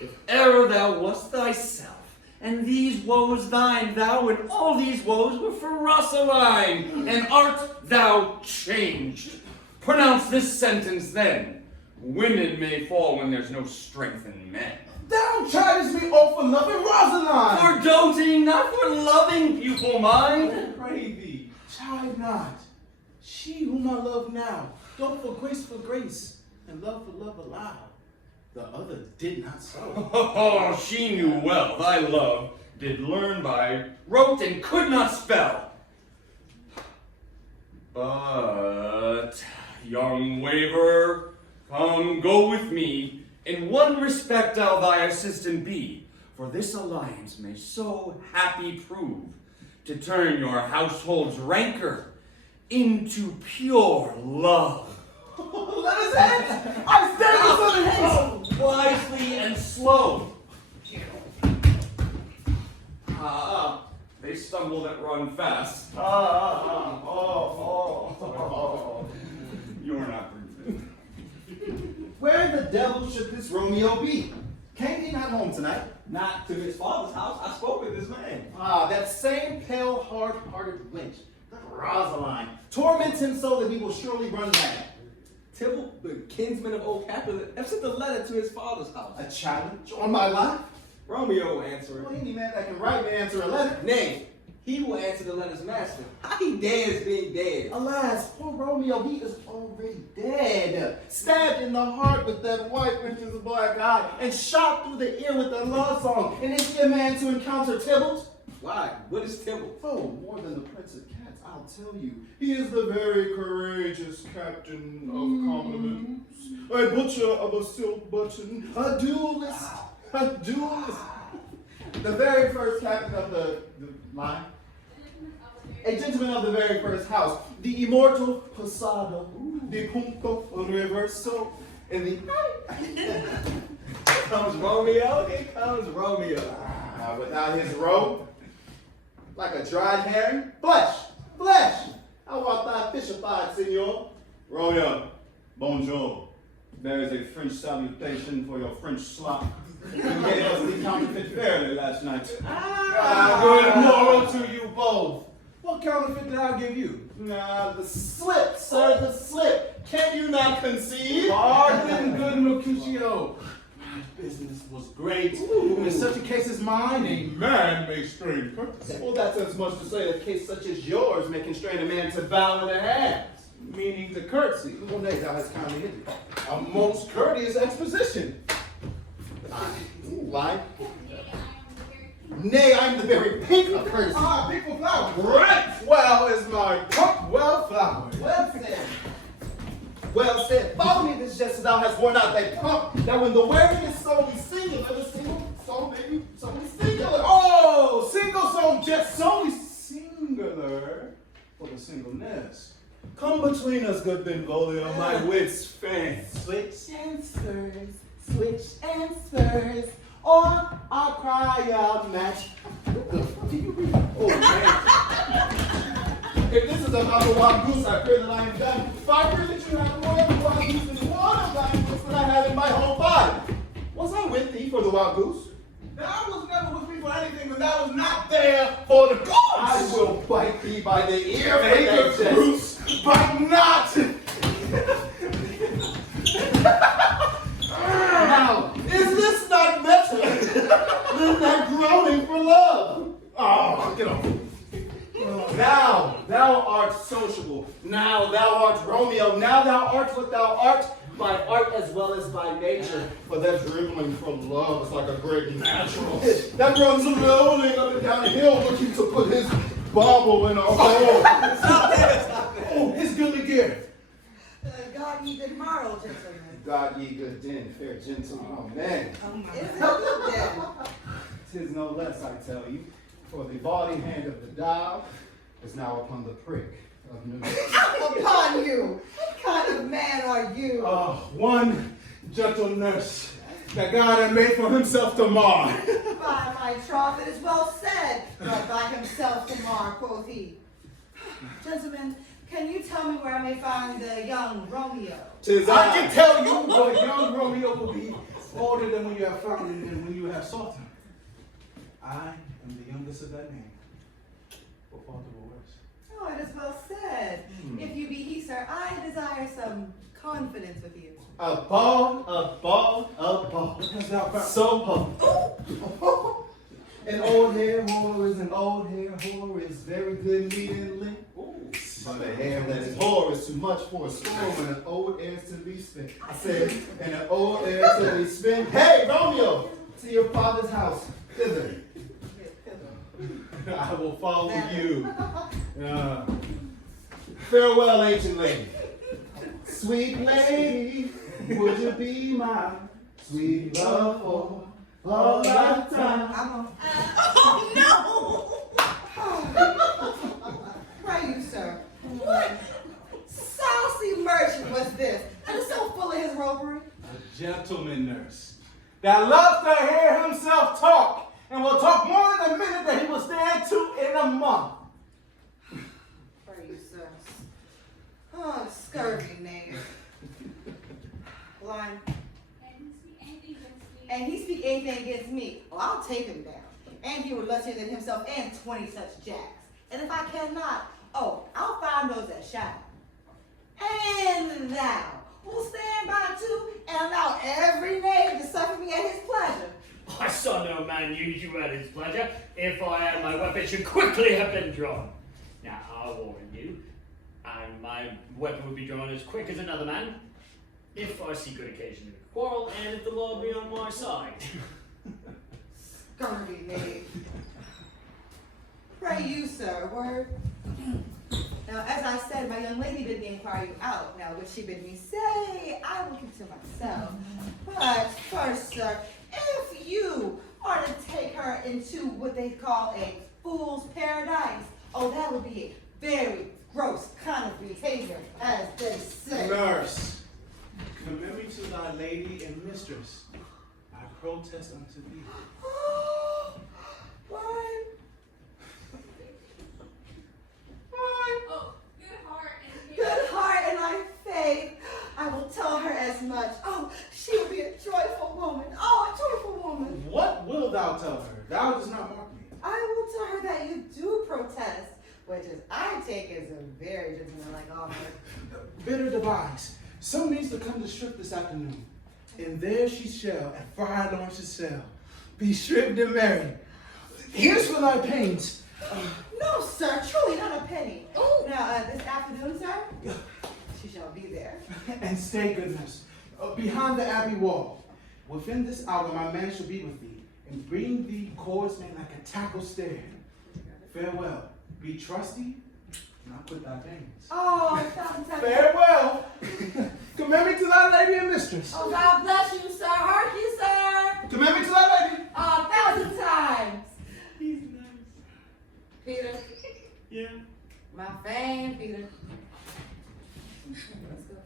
If ever thou wast thyself, and these woes thine, thou and all these woes were for Rosaline, and art thou changed. Pronounce this sentence then. Women may fall when there's no strength in men. Thou chidest me all for loving Rosaline. For doting, not for loving, pupil mine. Pray thee, chide not. She whom I love now, dote for grace, and love for love aloud. The other did not so. Oh, she knew well thy love did learn by rote and could not spell. But, young waver, come go with me. In one respect I'll thy assistant be, for this alliance may so happy prove to turn your household's rancor into pure love. Let us hence! I stand with other haste! Wisely and slow. They stumble that run fast. You're not proof. Where the devil should this Romeo be? Came he not home tonight? Not to his father's house. I spoke with this man. Ah, that same pale, hard-hearted wench, that Rosaline, torments him so that he will surely run mad. Tybalt, the kinsman of old Capulet, have sent a letter to his father's house. A challenge on my life? Romeo will answer Well, it. any man that can write may answer a letter. Nay, he will answer the letter's master. How he dares being dead. Alas, poor Romeo, he is already dead. Stabbed in the heart with that white wench's black eye, and shot through the ear with that love song. And is he a man to encounter Tybalt? Why? What is Tybalt? Oh, more than the Prince of Cats, I'll tell you. He is the very courageous captain of compliments, a butcher of a silk button, a duelist, the very first captain of the line, a gentleman of the very first house, the immortal Posada, the punto reverso, and the... Here comes Romeo. Here comes Romeo. Without his robe, like a dried herring, flesh. How art thou fishified, senor? Romeo, bonjour. There is a French salutation for your French slop. You gave us the counterfeit fairly last night. Good moral to you both. What counterfeit did I give you? The slip, sir, the slip. Can you not conceive? Pardon, good Mercutio. I business was great. In such a case as mine, a man may strain courtesy. Well, that's as much to say a case such as yours may constrain a man to bow in the hands. Meaning the courtesy. Well, nay, thou hast kindly hit me. A most courteous exposition. Lie. Nay, I'm the very pink of courtesy. Ah, pink for flower. Right. Well is my pump well flowered. Well said. Well said. Follow me this just as thou hast worn out thy pump, that when the wearing is solely singular, the single soul may be solely singular. Oh, single soul just solely singular for the singleness. Come between us, good Benvolio, my wits fan. Switch and spurs, or I'll cry out match. Oh, man. If this is about the wild goose, I fear that I am done. If I fear that you have more of the wild goose than one of thy books that I have in my whole body. Was I with thee for the wild goose? Thou was never with me for anything when thou was not there for the goose. I will bite thee by the ear for Take that the jest. goose, but not. Now, is this not better than that groaning for love? Oh, get off. Now thou art sociable. Now thou art Romeo. Now thou art what thou art, by art as well as by nature. For that dribbling from love is like a great natural. That runs rolling up and down a hill looking to put his bauble in a hole. Stop it. Oh, his goodly gear. God ye good morrow, gentlemen. God ye good den, fair gentlemen. Oh man. Is it good then? 'Tis no less, I tell you. For the body hand of the dial is now upon the prick of New York. Upon you! What kind of man are you? One gentle nurse that God had made for himself to mar. By my troth, it is well said, but by himself to mar, quoth he. Gentlemen, can you tell me where I may find the young Romeo? 'Tis I can tell you what young Romeo will be older than when you have found him and when you have sought him. I am the youngest of that name. For fault or worse. Oh, it is well said. If you be he, sir, I desire some confidence with you. A ball, a ball, a ball. Because thou found So, an old hair whore is an old hair whore is very good meat and link. But a hair that is whore is too much for a score when an old heir is to be spent. I said, and an old heir to be spent. Hey, Romeo, to your father's house, thither. I will follow you. Farewell, ancient lady. Sweet lady, would you be my sweet love for a lifetime? I'm on. Oh, no! Pray you, sir. What saucy merchant was this? And is so full of his ropery. A gentleman nurse that loves to hear himself talk and will talk more in a minute than he will stand to in a month. Pray you, sir. Oh, scurvy knave. Line. And he speak anything against me. Oh, I'll take him down. And he will luckier than himself and 20 such jacks. And if I cannot, oh, I'll find those that shall. And thou will stand by too and allow every knave to suffer me at his pleasure. I saw no man use you at his pleasure. If I had my weapon, should quickly have been drawn. Now, I'll warn you, and my weapon would be drawn as quick as another man, if I see good occasion to quarrel, and if the law be on my side. Scurvy knave. Pray you, sir, word. Now, as I said, my young lady bid me inquire you out. Now, what she bid me say, I will keep to myself. But first, sir, if you are to take her into what they call a fool's paradise, oh, that would be a very gross kind of behavior, as they say. Nurse, commend me to thy lady and mistress. I protest unto thee. Why? Oh, good heart and Good heart and I faith. I will tell her as much. Oh, she will be a joyful woman. Oh, a joyful woman. What will thou tell her? Thou does not mark me. I will tell her that you do protest, which is I take as a very gentlemanlike offer. Bitter devise. Some needs to come to strip this afternoon. And there she shall, and fried on she shall, be stripped and married. Here's for thy pains. No, sir, truly not a penny. Now, this afternoon, sir, she shall be there. And stay, goodness, behind the abbey wall. Within this hour my man shall be with thee, and bring thee cordsmen like a tackle stair. Farewell, be trusty, and I'll put thy pains. Oh, sometimes. Farewell. Commend me to thy lady and mistress. Oh, God bless you, sir. Hark you, sir. Commend me to thy lady. 1,000 times. He's nice. Peter. Yeah. My fame, Peter. Let's go.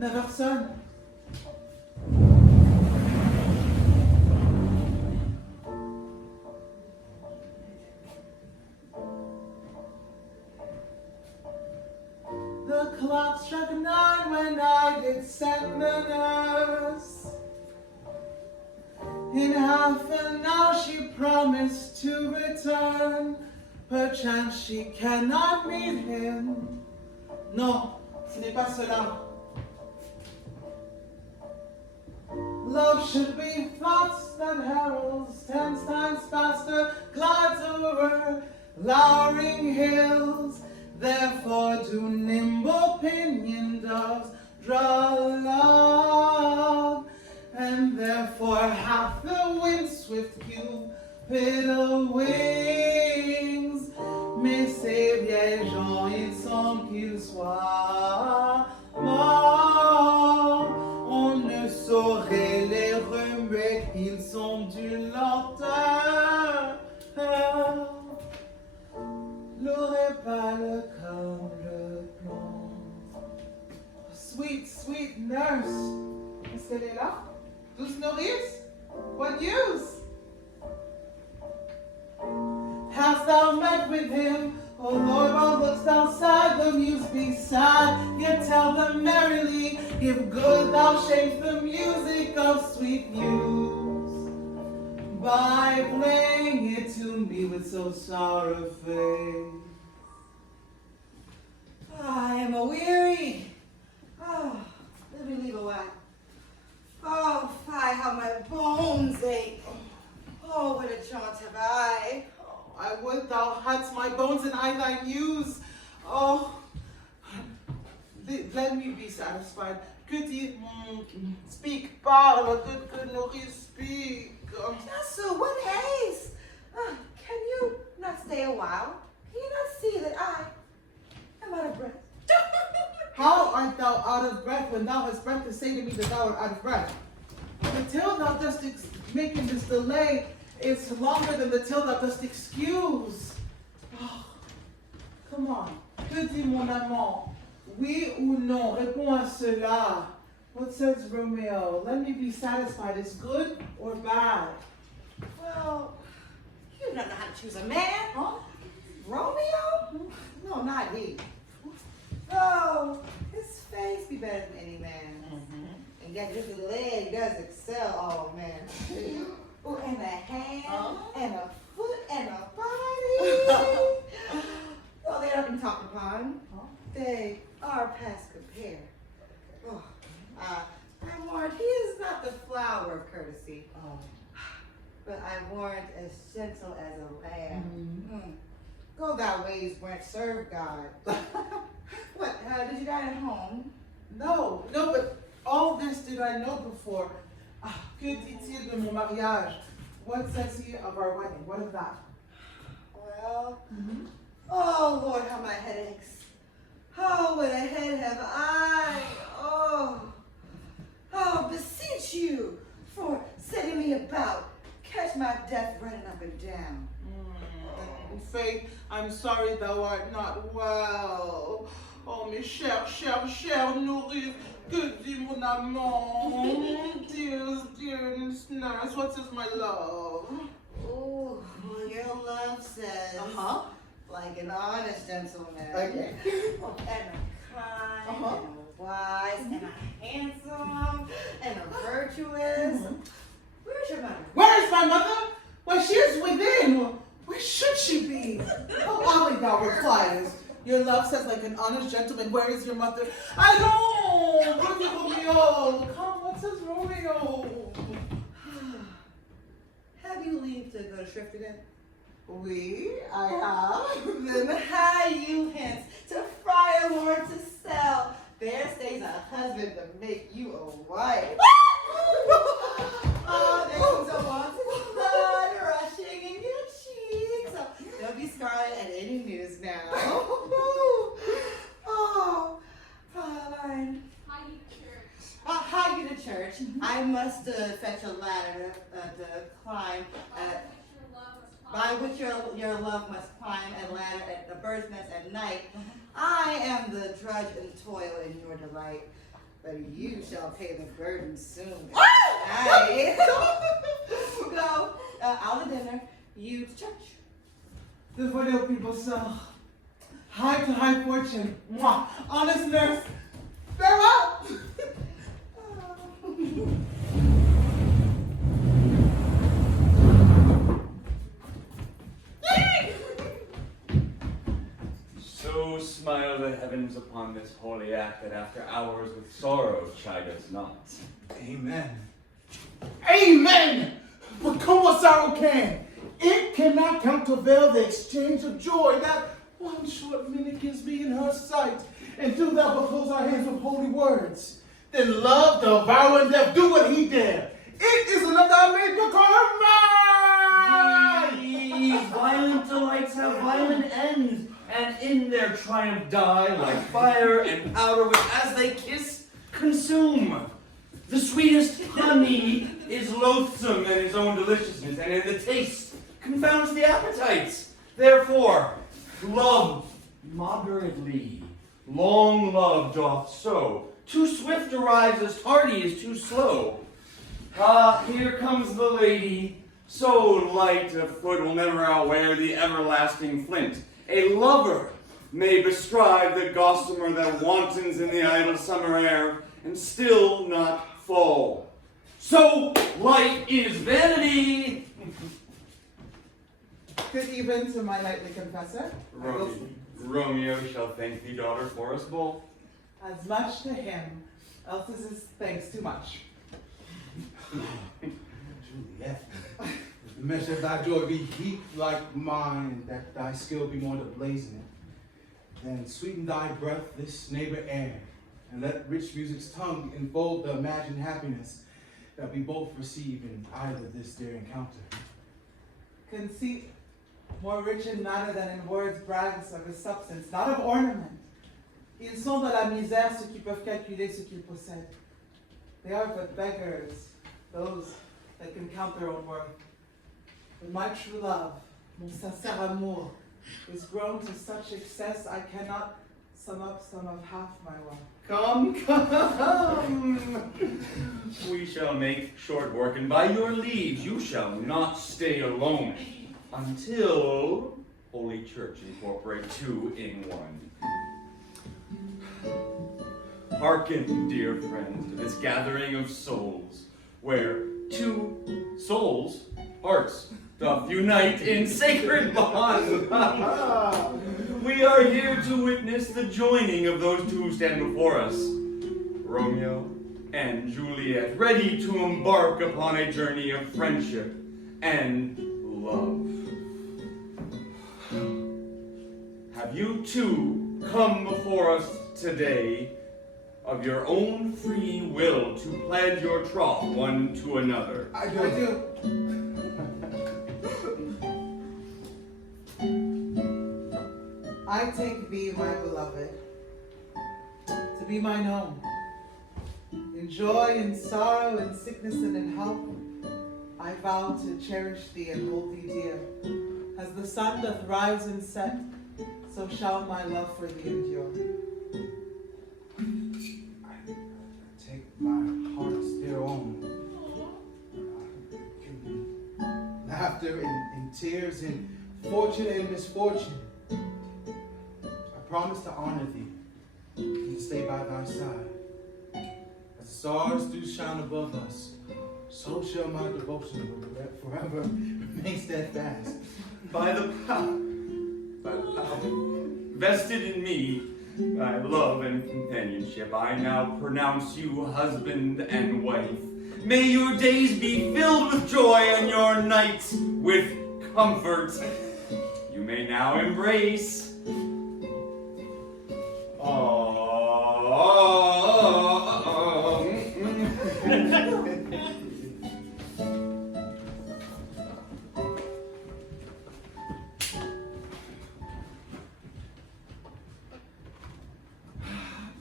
Neverson. The clock struck 9 when I did send the nurse. In half an hour she promised to return. Perchance she cannot meet him. Non, ce n'est pas cela. Love should be thoughts that heralds 10 times faster, glides over lowering hills. Therefore do nimble pinion doves draw love, and therefore hath the wind swift Cupid wings. Mais ces vieilles gens, il semble qu'ils soient morts. On ne saurait les remuer, ils sont d'une lenteur. L'aurait pâle comme le plomb. Sweet, sweet nurse. Est-ce qu'elle est là? Douce nourrice? What news? Hast thou met with him? O Lord, while lookst thou sad, the muse be sad, yet tell them merrily, if good thou shape the music of sweet news, by playing it to me with so sour a face. I am a-weary. Oh, let me leave a while. Oh, fie, how my bones ache. Oh, what a jaunt have I. I would thou hadst my bones and I thy news. Oh, let me be satisfied. Que dire? Speak, parle, good nourrice, speak. Nasu, what haste? Can you not stay a while? Can you not see that I am out of breath? How art thou out of breath when thou hast breath to say to me that thou art out of breath? The till thou dost make in this delay is longer than the till thou dost excuse. Oh, come on. Que dit mon amant? Oui ou non? Réponds à cela. What says Romeo? Let me be satisfied. Is good or bad? Well, you don't know how to choose a man, huh? Romeo? No, not he. Oh, his face be better than any man. And yet just the leg does excel. Oh, man. Oh, and a hand, and a foot, and a body. Well, they don't be talked upon. They are past compare. Oh, I warrant he is not the flower of courtesy. But I warrant as gentle as a lamb. Go thy ways, Brent, serve God. What, did you dine at home? No, but all this did I know before. Que dit-il de mon mariage? What says he of our wedding? What of that? Well, oh Lord, how my head aches. Oh, what a head have I. Oh, beseech you for setting me about. Catch my death running up and down. In faith, I'm sorry thou art not well. Oh, mes chers nourrices, que dit mon amant? Dearest nurse, what says my love? Oh, your love says, like an honest gentleman. Okay. Oh, and a kind, and a wise, and a handsome and a virtuous. Where's your mother? Where is my mother? Why, she is within. Where should she be? Oh, Ollie, thou replies. Your love says like an honest gentleman, where is your mother? Allons, Romeo, Romeo. Come, what says Romeo? Have you leave to go to Shrift again? Oui, I have. Then hie you hence to Friar Lord to sell. There stays a husband to make you a wife. Oh, there comes a wanton blood rushing in your cheeks. So don't be scarlet at any news now. Oh, Fraulein. Hie you to church. I must fetch a ladder to climb. By which your love must climb a ladder at the bird's nest at night. I am the drudge and toil in your delight, but you shall pay the burden soon. Night. Go out to dinner, you to church. The video people sell. High to high fortune. Mwah. Honest nurse. Farewell. So smile the heavens upon this holy act that after hours with sorrow chide us not. Amen. Amen! But come what sorrow can, it cannot countervail the exchange of joy that one short minute gives me in her sight. And do thou but close our hands with holy words. Then love, devouring death, do what he dare. It is enough that I may become mine! These violent delights have violent ends, and in their triumph die like fire and powder which as they kiss, consume. The sweetest honey is loathsome in its own deliciousness, and in the taste confounds the appetites. Therefore, love moderately. Long love doth so. Too swift arrives as tardy is too slow. Ah, here comes the lady. So light of foot will never outwear the everlasting flint. A lover may bestride the gossamer that wantons in the idle summer air, and still not fall. So light is vanity. Good even to my knightly confessor. Romeo shall thank thee, daughter, for us both. As much to him, else is his thanks too much. Juliet, if the measure of thy joy be heaped like mine, that thy skill be more to blazon it, then sweeten thy breath this neighbor air, and let rich music's tongue enfold the imagined happiness that we both receive in either this dear encounter. Conceit, more rich in matter than in words, brags of his substance, not of ornament. Ils sont dans la misère ceux qui peuvent calculer ce qu'ils possèdent. They are but beggars, those that can count their own worth. But my true love, mon sincère amour, is grown to such excess I cannot sum up some of half my wealth. Come, come. We shall make short work, and by your leave you shall not stay alone until Holy Church incorporate two in one. Hearken, dear friends, to this gathering of souls, where two souls, hearts, doth unite in sacred bond. We are here to witness the joining of those two who stand before us, Romeo and Juliet, ready to embark upon a journey of friendship and love. Have you two come before us today of your own free will to pledge your troth one to another? I do. I take thee, my beloved, to be mine own. In joy, in sorrow, in sickness, and in health, I vow to cherish thee and hold thee dear. As the sun doth rise and set, so shall my love for thee endure. I take my heart's dear own. In laughter, in tears, in fortune and misfortune. I promise to honor thee and to stay by thy side. As As stars do shine above us, so shall my devotion forever remain steadfast. By the power vested in me by love and companionship, I now pronounce you husband and wife. May your days be filled with joy and your nights with comfort. You may now embrace.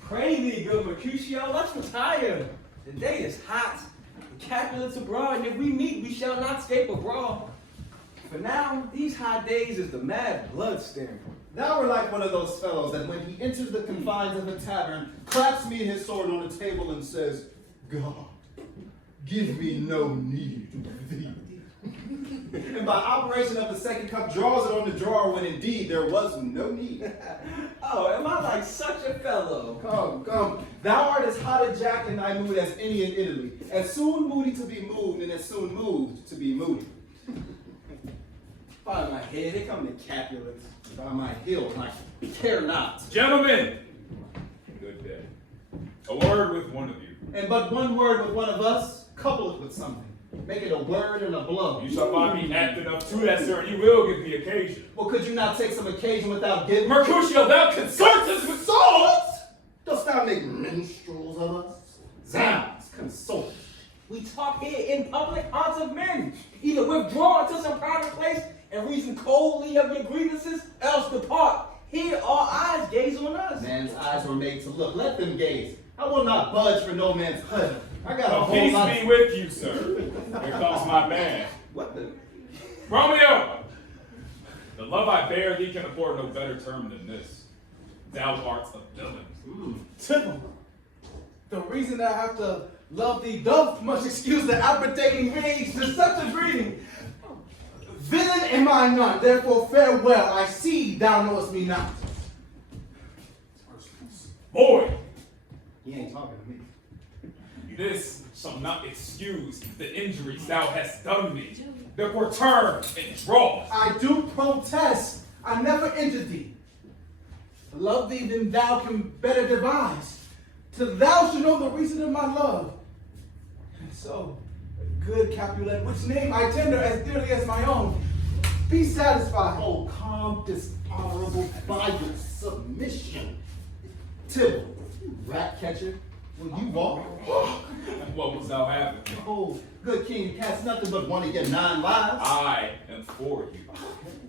Pray thee, good Mercutio, let's retire. The day is hot, the Capulets abroad, and if we meet, we shall not escape a brawl. For now, these hot days is the mad blood staring. Thou art like one of those fellows that when he enters the confines of a tavern, claps me his sword on the table and says, God, give me no need of thee. And by operation of the second cup, draws it on the drawer when indeed there was no need. Oh, am I like such a fellow? Come, come. Thou art as hot a jack in thy mood as any in Italy. As soon moody to be moved, and as soon moved to be moody. By my head, here come the Capulets. By my heel, I care not. Gentlemen, good day. A word with one of you. And but one word with one of us, couple it with something. Make it a word and a blow. You shall find me apt enough to that, sir, and you will give me occasion. Well, could you not take some occasion without giving? Mercutio, thou consortest with Swords? Dost thou make minstrels of us? Zounds, consort. We talk here in public haunts of men. Either withdraw into some private place and reason coldly of your grievances, else depart. Here our eyes gaze on us. Man's eyes were made to look. Let them gaze. I will not budge for no man's husband. I got a Oh, whole peace lot. be with you, sir. Here comes my man. What the? Romeo! The love I bear thee can afford no better term than this. Thou art a villain. Tybalt, the reason I have to love thee doth much excuse the aggravating rage to such a greeting. Villain am I not, therefore farewell. I see thou knowest me not. Boy, He ain't talking to me. this shall not excuse the injuries thou hast done me. Therefore turn and draw. I do protest. I never injured thee. Love thee than thou can better devise. Till thou should know the reason of my love. And so, good Capulet, which name I tender as dearly as my own, be satisfied. Oh, calm, dishonorable by your submission. Tybalt, you rat catcher, will you walk? What was thou having? Oh, good king, you cast nothing but one of your 9 lives. I am for you.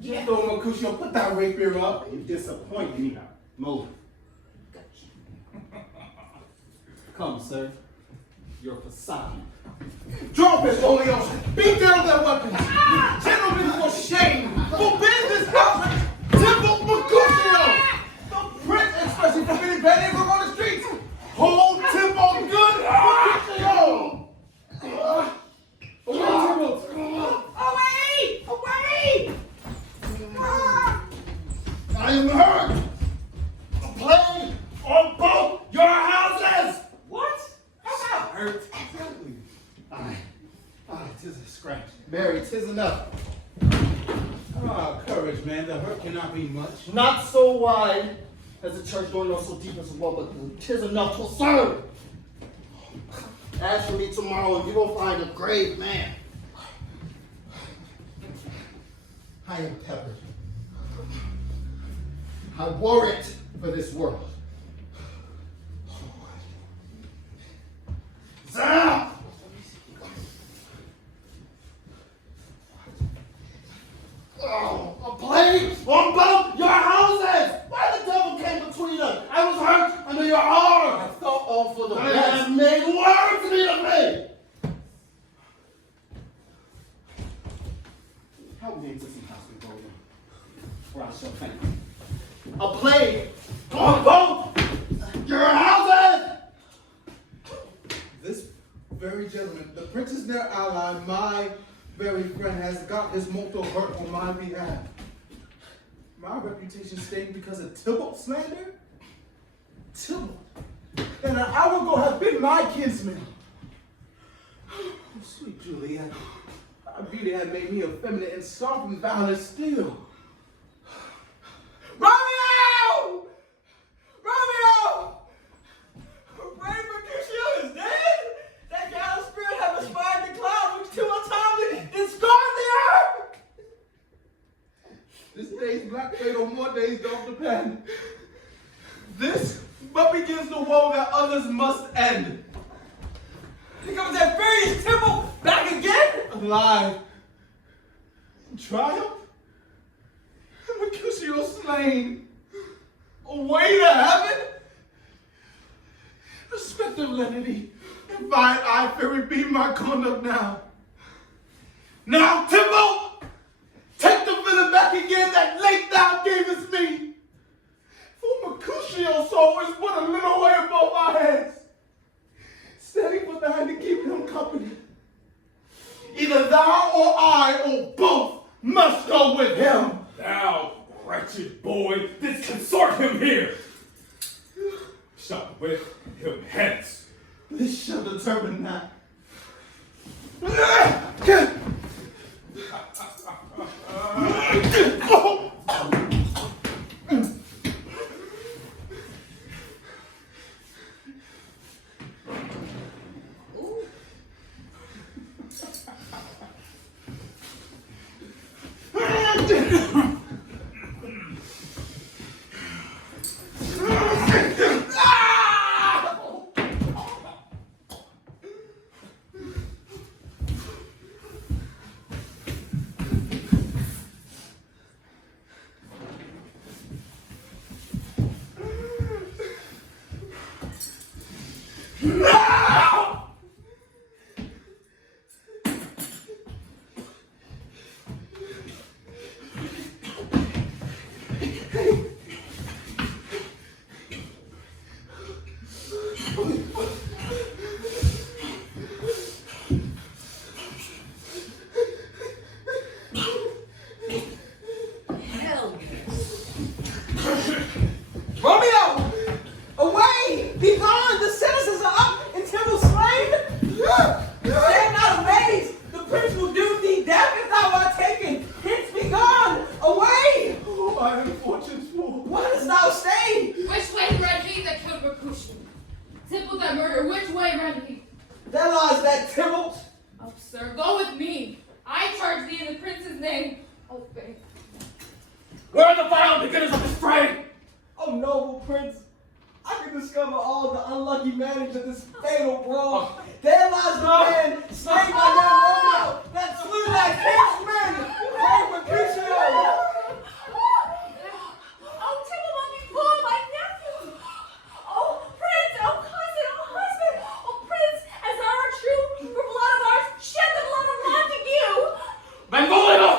Yeah, Mercutio, put that rapier up. You disappoint me. Move. Come, sir. Your facade. Drop it, Holy Ocean. Beat down their weapons. Gentlemen, for shame. Forbid this outrage. Tybalt Mercutio. The prince expressing forbidding bad neighbor on the streets. Hold Tybalt good Mercutio. Away, Tybalt. Away! Away! I am hurt. A plague on both your houses. What? I'm not hurt. Exactly. Aye, 'tis a scratch. Mary, 'tis enough. Ah, courage, man. The hurt cannot be much. Not so wide as the church door, nor so deep as the wall, but 'tis enough to serve. As for me tomorrow, you will find a grave man. I am peppered. I wore it for this world. Zap! Oh, a plague on both your houses! Why the devil came between us? I was hurt under your arm. I thought all for the I best. have made words me of me. Help me into some hospital, or I shall faint. A plague on both your houses! This very gentleman, the prince's near ally, my very friend, has got his mortal hurt on my behalf. My reputation stained because of Tybalt slander? Tybalt, than an hour ago have been my kinsman. Sweet Juliet, our beauty had made me effeminate and soft and violent still. Romeo! Romeo! Brave Mercutio is dead? That gallant spirit have aspired the clouds, which too untimely did scorn the earth! This day's black fate on more days doth depend. This but begins the woe that others must end. Here comes that furious Tybalt back again? Alive. In triumph? Mercutio slain. Away to heaven? Respective lenity and fine eye fury be my conduct now. Now, Tybalt, take the villain back again that late thou gavest me. For Mercutio's soul is but a little way above our heads. Steady for the hand to keep him company. Either thou or I or both must go with him. Thou wretched boy, didst consort him here. Shall with him hence. This shall determine that. Romeo! Away! Be gone! The citizens are up and Tybalt slain! Stand not amazed! The prince will do thee death if thou art taken! Hence be gone! Away! Oh, I am fortune's fool. What dost thou say? Which way ran he that killed Mercutio? Tybalt that murder, which way ran he? There lies that Tybalt! Oh, sir, go with me. I charge thee in the prince's name. Oh, faith. Where are the vile beginners of this fray? Oh, noble prince! I can discover all the unlucky manage of this fatal brawl. There lies the man slain by young Romeo that slew thy kinsman, brave Mercutio! Oh, Tybalt will be full, my nephew! Oh, prince! Oh, cousin! Oh, husband! Oh, prince! As thou art true, for blood of ours, shed the blood of Montague! Benvolio!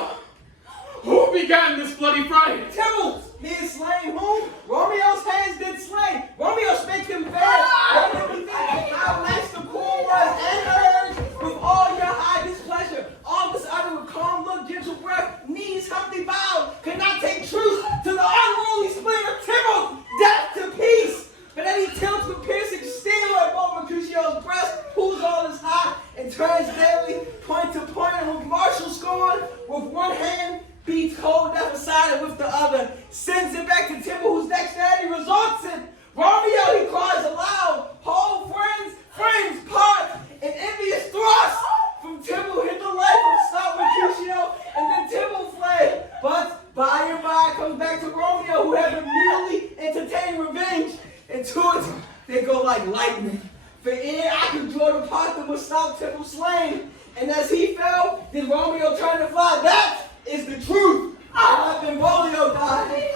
Who began this bloody fray? Tybalt! He is slain whom? Romeo's hands did slay. Romeo spake him fair. Let him be thankful how nice the cool was and urged with all your high displeasure. All this uttered with calm look, gentle breath, knees humbly bowed, could not take truth to the unruly spleen of Tybalt. Death to peace. But then he tilts with piercing steel at both Mercutio's breast, pulls all his high, and turns daily point to point, and with martial scorn, with one hand, beats cold death aside and with the other, sends it back to Tybalt, whose dexterity resorts it. Romeo, he cries aloud, hold friends, friends part, an envious thrust from Tybalt hit the life of stout Mercutio, and then Tybalt fled. But by and by comes back to Romeo, who had immediately entertained revenge, and to it they go like lightning. For ere I could draw the part that was stout Tybalt slain, and as he fell, did Romeo turn to fly. That is the truth. Let Benvolio die.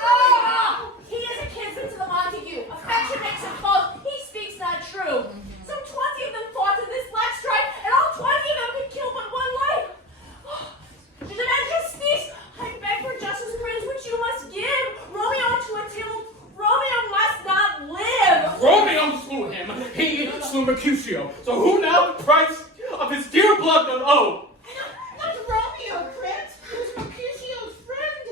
He is a kinsman to the Montague. Affection makes him false. He speaks not true. Some 20 of them fought in this black strife, and all 20 of them could kill but one life. Je demand justice. I beg for justice, prince, which you must give. Romeo to a Tybalt. Romeo must not live. Romeo slew him. He slew Mercutio. So who now the price of his dear blood doth owe? Not Romeo, prince. Who's Mercutio's friend.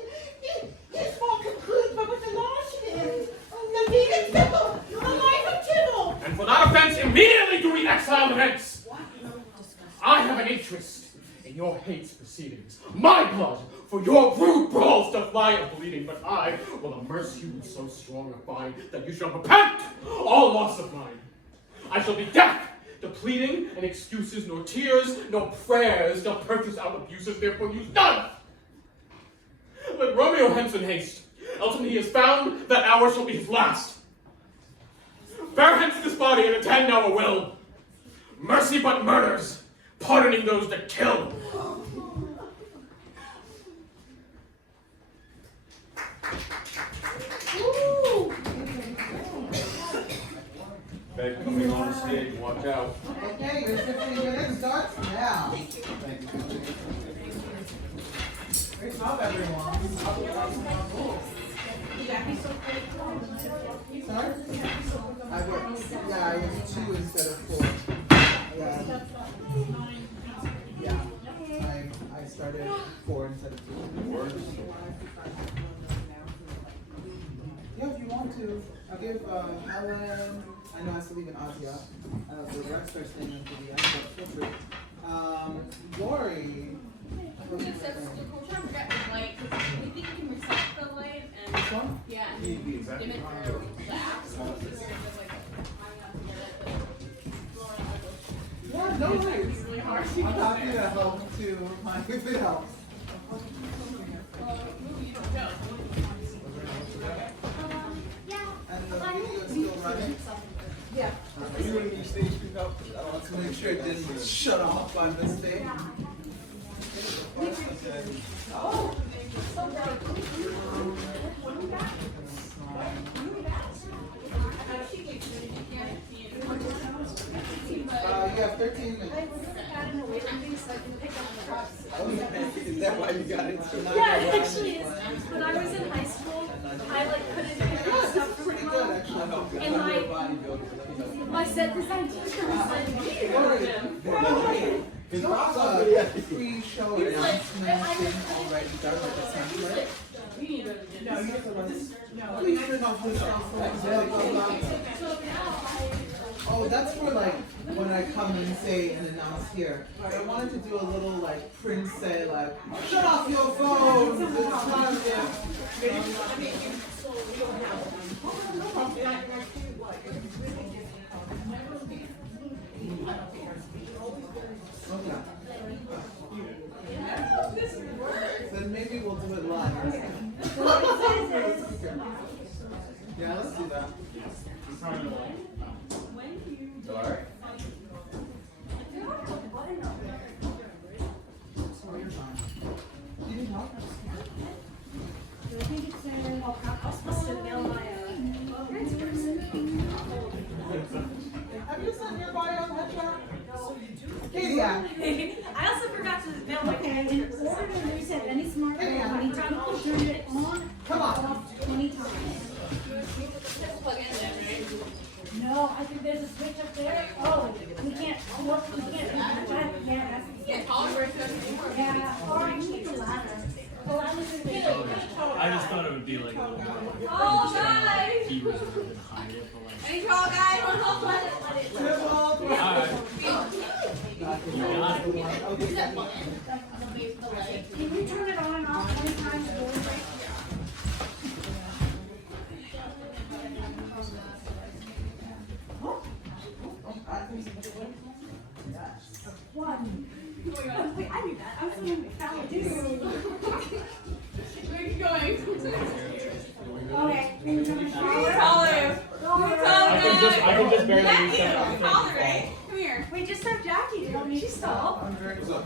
His fault concludes but with the loss of him. The beat of Tybalt. The life of Tybalt. souls doth lie of bleeding, but I will immerse you in so strong a fire that you shall repent all loss of mine. I shall be deaf to pleading and excuses, nor tears, nor prayers shall purchase out abuses, therefore use none. Let Romeo hence in haste, else when he is found, that hour shall be his last. Bear hence this body and attend our will. Mercy but murders, pardoning those that kill. Beg coming on stage, watch out. Okay, your 15 minutes starts now. Great job, everyone. Sorry? I worked. Yeah, I was 2 instead of 4. Yeah. I started 4 instead of 2. Yeah, if you want to. I'll give Helen. I know I have to leave an Asia. The rest are staying until the end of Lori. We're trying to forget the light, because we think we can reset the light, and This one? yeah, and dim it through the app, so it's just like, Yeah, no worries. it's really hard. I'm happy to help too, if it helps. And the video is still running? Yeah. Are you going to need stage speak up? Let's make sure it didn't shut off by mistake. Oh, so dark. You have 13 minutes. Oh, is that why you got into it? Yeah, it actually is. When I was in high school, I like couldn't pick up stuff from Pretty my good, mom. actually. And my set design teacher was like, It's a pre-show announcement thing already done with the template. No, you have to run this. Please turn off the cell phone. Oh, that's for like when I come and say and announce here. But I wanted to do a little like Prince say like, shut off your phones. It's time Then maybe we'll do it live. Yeah, let's do that. Alright. Sorry, you're fine. You need help? I think it's I'm supposed to mail my transcripts. Have you sent your bio on that chat? Katie, yeah. I also forgot to mail my Okay, in order to reset any smartphone, Yeah. we need to quickly turn it on Come or on. off 20 times. plug in there, right? No, I think there's a switch up there. Oh, we can't work, we can't. Yeah, that's. Yeah, tolerate it anymore. Yeah, or I keep the ladder. The ladder's in the. I just thought it would be like a little more like Oh, guys! key reserve and hide it, but like. Any call, guys? Let it. Alright. Can you turn it on and off 20 times? One. Wait, I knew that. I was thinking found this. Where are you going? Okay, can you turn it on? Who's taller? I can just barely reach Jackie, that. you're taller, right? Come here. Wait, just have Jackie. She's tall. I'm very good.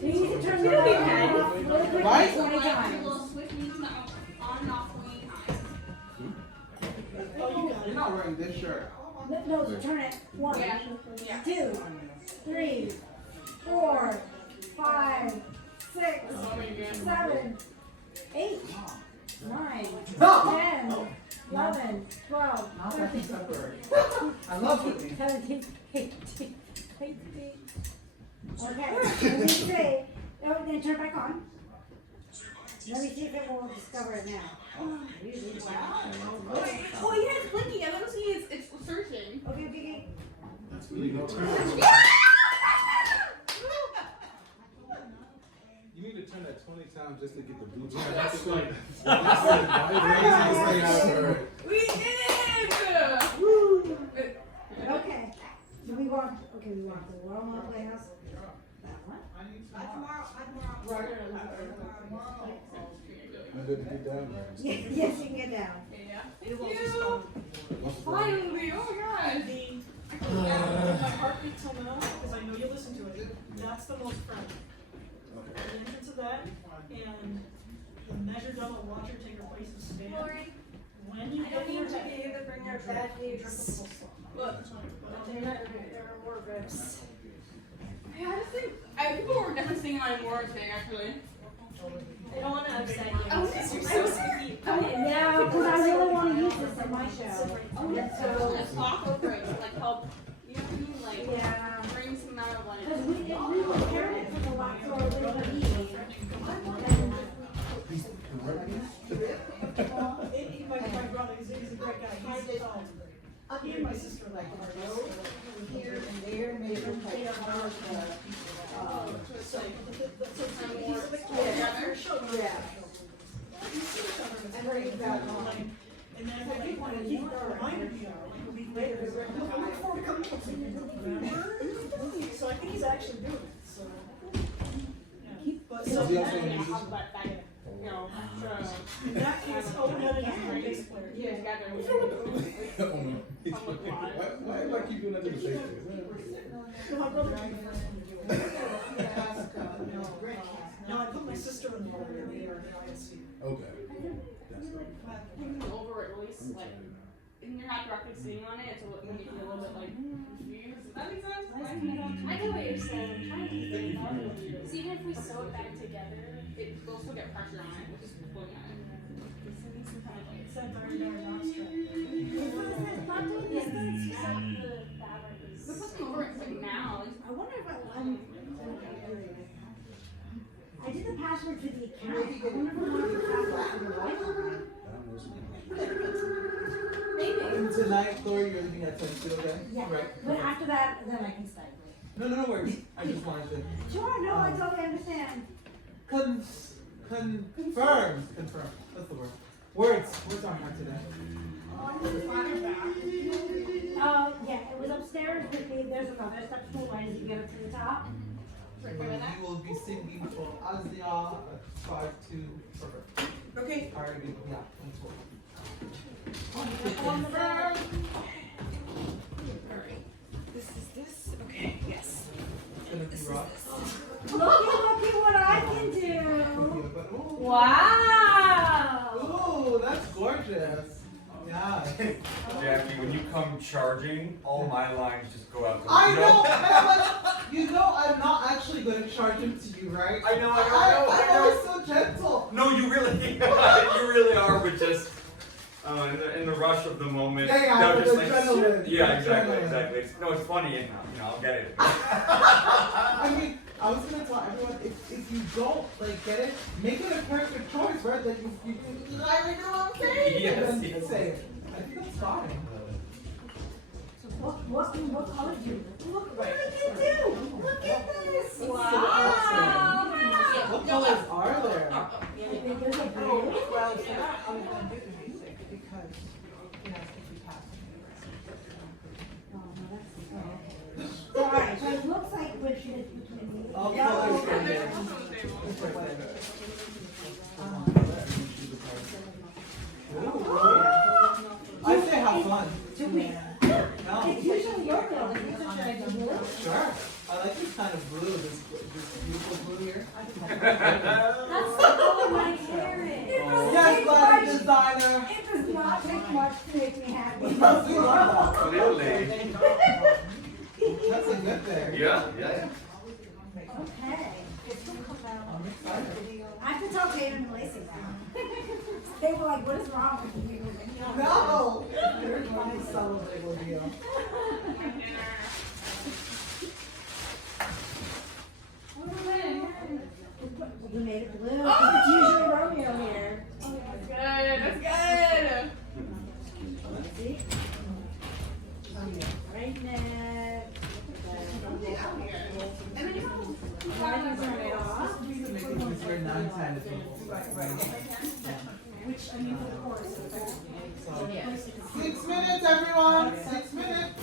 You need to turn it on and off really quickly Why? 20 times. On and off 20 times. You're not wearing this shirt. No, turn it. 1, Yeah. 2, 3, 4, 5, 6, 7, 8, 9, 10, 11, 12, Not that 13, separate. I love Whitney. 17, 18, 19. Okay, let me see. Oh, then turn back on. Let me see if it will discover it now. Oh, yeah, it's blinking. I don't see it's searching. Okay, okay. That's really good. You need to turn that 20 times just to get the blue check. That's like, We did it! Okay. Do we want, okay, we want the Walmart Playhouse? That one? Tomorrow. I'm good to get down there. Yes, you can get down. Finally, oh my god. I can my heartbeat till now, because I know you listen to it. That's the most front. The entrance of that, and the measure double watcher take her place of stand. Lori, When you I don't get your need to be able to bring our bad news. Look, there are more rips. I just think people were definitely singing my more today, actually. I don't want to upset you. Oh, yes, you're so sweet. Yeah, because I really want to use this in my show. And so, Just taco breaks, like help, you know what I mean? Like, yeah. bring some out of like. Because we prepared it for the lot for a little bit easy. My brother, he's a great guy. He and my sister like him. Here and there, maybe like I heard about and then I want to keep reminding you a week later, because we're looking forward to coming up. So I think he's actually doing it. So, but so in that case, oh, no, a bass player. Yeah, together. Why do I keep doing that to the face? No, my brother would be the first one to do it. No, I put my sister-in-law in the ISC. Okay. Over at least, like, and you're not directly sitting on it, so it can make you a little bit like confused. Does that make sense? I know what you're saying. I'm trying to think about it. So even if we sew it back together, It will still get pressure on it, which is pulling on it. It's that very darn nostril. it's not doing this, but it's just like the fabric is. We're pushing over it like now. I wonder if I did the password to the account. I wonder if I want the password to the library. Maybe. And tonight, Lori, you're leaving at 10 still, okay? Yeah, Right. but after that, then I can study. No worries. I just wanted to. Sure, no, I totally understand. Confirm. That's the word. Words on her today. Yeah, it was upstairs with me. There's another step stool right as you get up to the top. You will be singing for Asia 5-2. Perfect. Okay. Alright, yeah, that's cool. Confirm. Alright. This is this. Okay, yes. It's gonna be rough. Look at what I can do. Wow! Ooh, that's gorgeous. Yeah. Jackie, when you come charging, all my lines just go out the I window. know, but you know I'm not actually going to charge him to you, right? I know. I'm always so gentle. No, you really, you really are, but just in the rush of the moment. Yeah, no, with just adrenaline. yeah, exactly. Adrenaline. It's, no, it's funny, and I'll get it. I mean, I was gonna tell everyone if you don't like get it, make it a character choice, right? Like you I know what I'm saying. Yes, And then yes. say it. I think that's fine. What color do you look Right. what I can do? Look at this. Wow. What Wow. colors are there? There's a blue. Well, so that I was going to do the music because, you know, if we pass Alright, so it looks like we're between the All yellow colors are and there. the- It's right there. I say have fun. Do we? No. It's usually your color. It's a shade of blue. Sure. I like this kind of blue, this beautiful blue here. That's the color my hair is. Yes, body designer. It does not take much to make me happy. We love that. Clearly. That's a good thing. Yeah. Okay. I'm excited. I have to tell Tatum and Lacey now. They were like, what is wrong with you? No! There's one subtle little deal. You made it blue. It's usually Romeo here. That's good. That's good. Let's see. Right neck. And then you Now you turn it off. Making this very 9-10. Which, I mean, of course, So, 6 minutes, everyone. 6 minutes.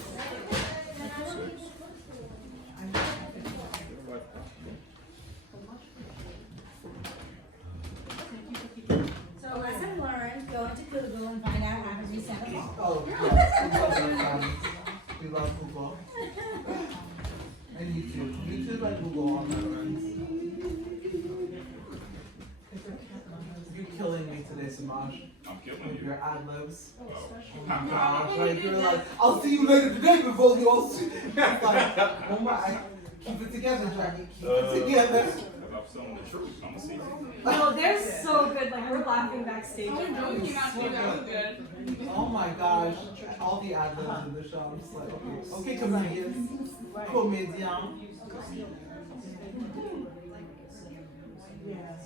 So lesson learned, go into Google and find out how to reset a ball. Oh, yes. We love Google. And YouTube. YouTube and Google on my friends. You're killing me today, Samaj. I'm killing With you. your ad-libs. Oh. Oh my gosh, like you're like, I'll see you later today before you all see. Like, oh my, keep it together, Jackie. Keep it together. If I'm telling the truth, I'm gonna see you. No, they're so good. Like we're laughing backstage. Oh, Like, that one came out too. That was good. Oh my gosh, all the ad-libs in the show. I'm just like, okay, comedians, comedians. yes,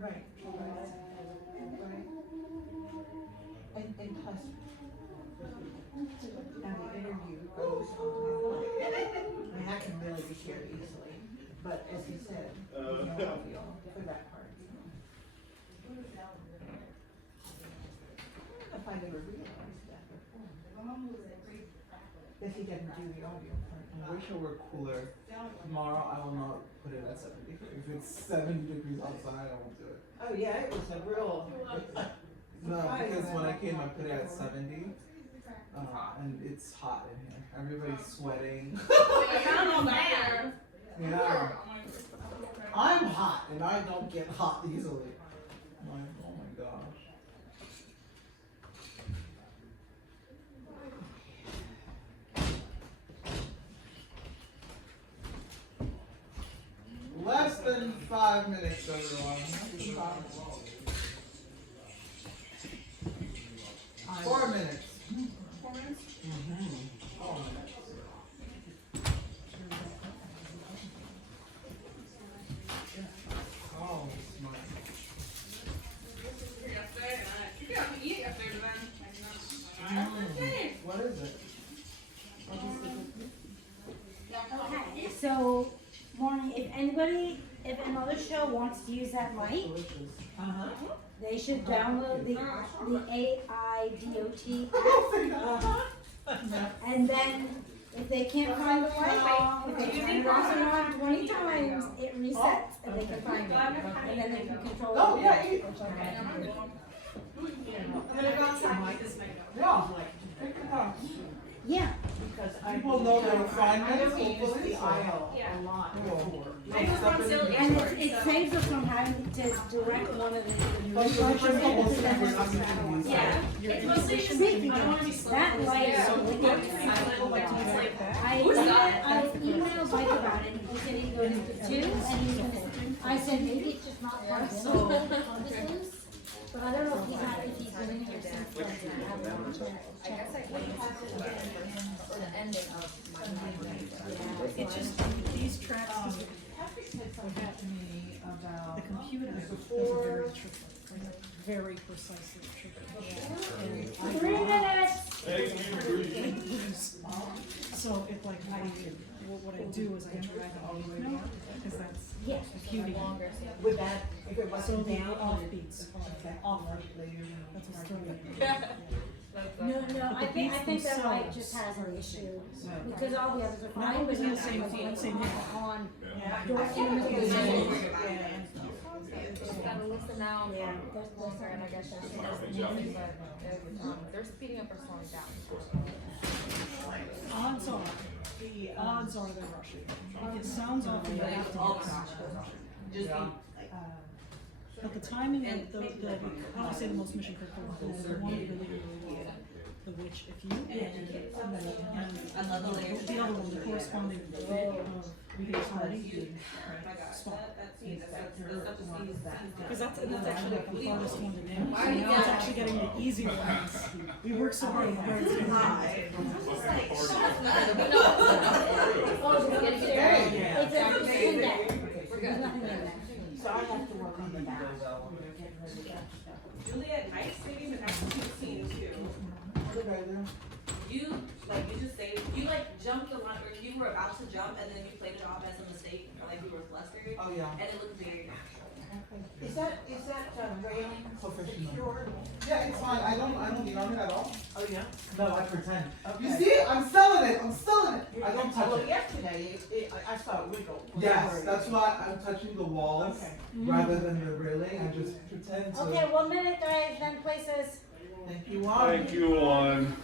right. And plus, and the interview goes on. I mean, I can really be shared easily, but as he said, no audio for that part. If I never realized that before. That he didn't do the audio part. I wish it were cooler. Tomorrow I will not put it at 70. If it's 70 degrees outside, I won't do it. Oh, yeah, it was a real. No, because when I came, I put it at 70. And it's hot in here. Everybody's sweating. Yeah. I'm hot and I don't get hot easily. I'm like, oh my gosh. Less than 5 minutes, everyone. Less than 5 minutes. 4 minutes. 4 minutes? Mm-hmm. 4 minutes. Oh, my. You got to eat yesterday, but then. What is it? Okay, so, morning, if another show wants to use that mic, they should download the AIDOT app. And then, if they can't find the right, if they turn it off and on 20 times, it resets and they can find it. And then they can control it. Oh, yeah, eat. I'm gonna go outside with this mic. Yeah. Pick it up. Yeah. Because People know their assignments, I use hopefully. the aisle Yeah. a lot Cool. before. Maybe it was on Silly And Export, it so- saves us from having to direct one of the But the first couple news. seconds, I'm gonna use Yeah. that. It's mostly just Speaking I don't want to be slow. that light is Yeah. so wicked. It's like that. I emailed Mike about it, and he said he'd go to 2, and he's gonna, I said, maybe it's just not part of the compasses, but I don't know if he's not, if he's doing it or something. I haven't checked. I guess I would have to or the ending of my It's just these tracks, Patrick said something to me about the computer does a very tricky, very precisely tricky. 3 minutes! So if like what I do is I drag it all the way down, because that's Yes. computing. longer. With that, if it wasn't down, off beats, off later, that's what's throwing it. No, I think that light just has an issue, because all the others are fine, but No, not same on thing. directly in the middle. Just gotta listen out. Yeah. And I guess that's but they're speeding up or slowing down. Odds are they're rushing. If it sounds awful, you have to get rushing. But the timing of the how do I say the most mission critical, the one really well. The which if you and the other one, the corresponding bit of the party spot. Because that's actually like the hardest one to do. So now it's actually getting the easier ones. We work so hard on the hard things. It's a index. We're good. Nothing in there. So I have to work on the back. Juliet Nice, maybe the next scene too. You just say you jumped the one, or you were about to jump and then you played it off as a mistake, or you were flustered. Oh, yeah. And it looked very natural. Is that railing secure? Yeah, it's fine. I don't lean on it at all. Oh, yeah? No, I pretend. Okay. You see, I'm selling it. I'm selling it. I don't touch Well, it. yesterday, I saw it wiggle. Yes, that's why I'm touching the walls rather than the railing. I just pretend to. Okay, 1 minute, guys, then places. Thank you, Juan. Thank you, Juan.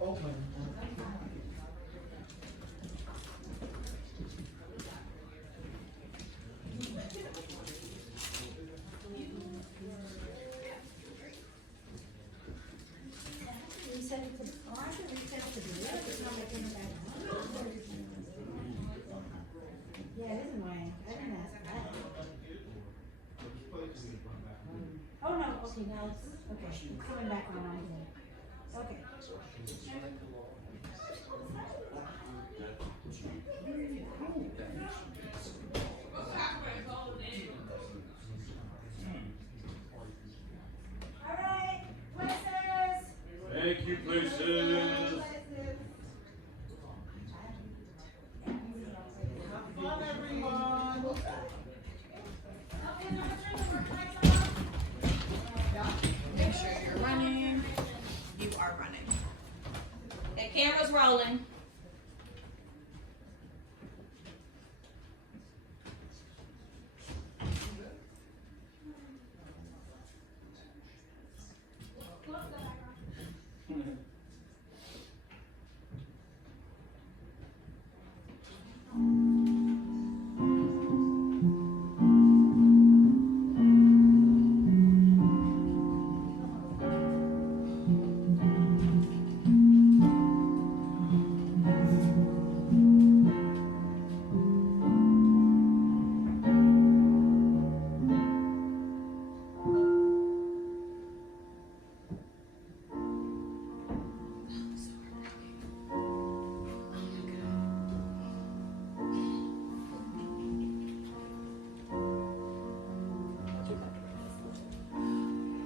Open. Reset it to the car, reset it to the left, it's not like it's back on. Yeah, it is annoying. I didn't ask that. Oh, no, okay, now it's coming back on again. Okay. All right, places. Thank you, places. Have fun, everyone. Okay, number 3, the work lights off. Make sure you're running. You are running. Okay, camera's rolling.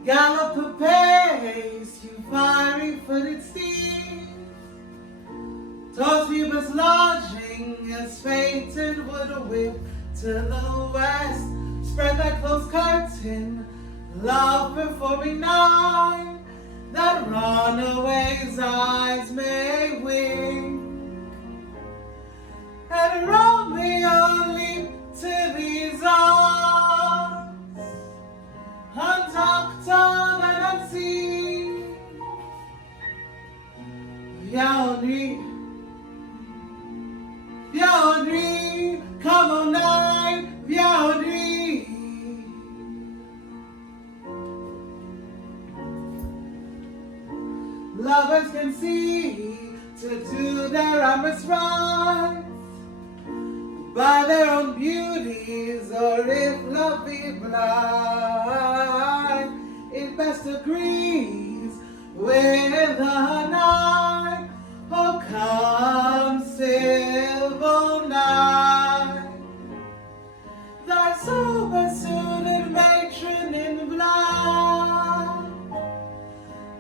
Gallop apace, you fiery-footed steed. Towards Phoebus' lodging, as fated would whip to the west. Spread that close curtain, love performing nigh, that runaway's eyes may wink. And Romeo leap to these arms, untalked of and unseen. Viens nuit, come on night, viens nuit. Lovers can see to do their amorous rites by their own beauties, or if love be blind, it best agrees with the night. Oh, come, silver night, thy sober-suited matron in black,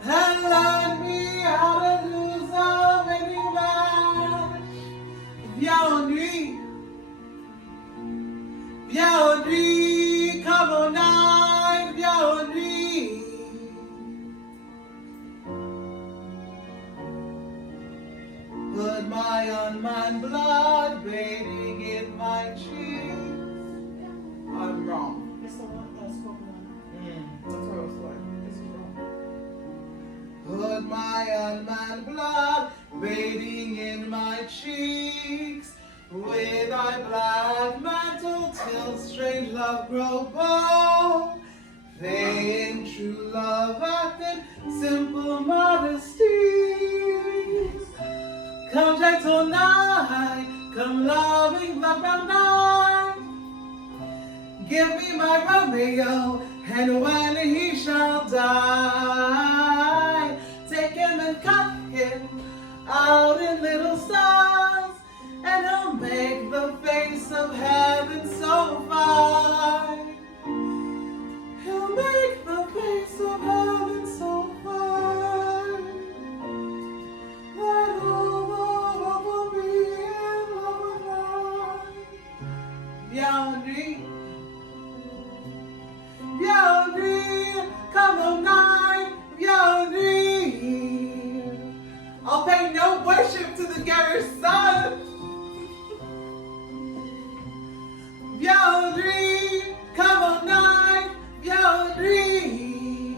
and learn me how to lose a winning match. Viens nuit, viens nuit, come on night, viens nuit. Put my unmined blood bathing in my cheeks. I'm wrong. It's the one that's spoken on. That's what I was like. This is wrong. Put my unmined blood bathing in my cheeks. With thy black mantle till strange love grow bold. Vain true love acted simple modesty. Come gentle night, come loving black brown night. Give me my Romeo, and when he shall die, take him and cut him out in little stars, and he'll make the face of heaven so fine. He'll make the face of heaven so fine that all the world will be in love with mine. Bienvenue, come on night, bienvenue. I'll pay no worship to the Garrish sun. Bienvenue, come on night, bienvenue.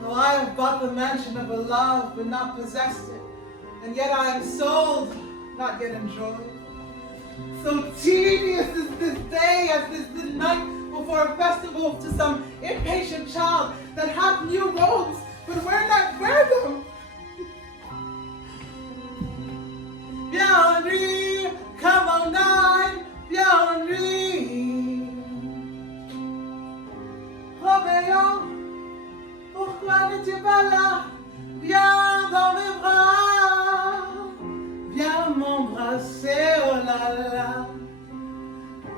Though I have bought the mansion of a love but not possessed it, and yet I am sold, not yet enjoyed. So tedious is this day as is the night before a festival to some impatient child that hath new robes, but wear not wear them. Bienvenue, come on night, bienvenue. Roméo, pourquoi n'es-tu pas là? Viens dans mes bras, viens m'embrasser, oh là là.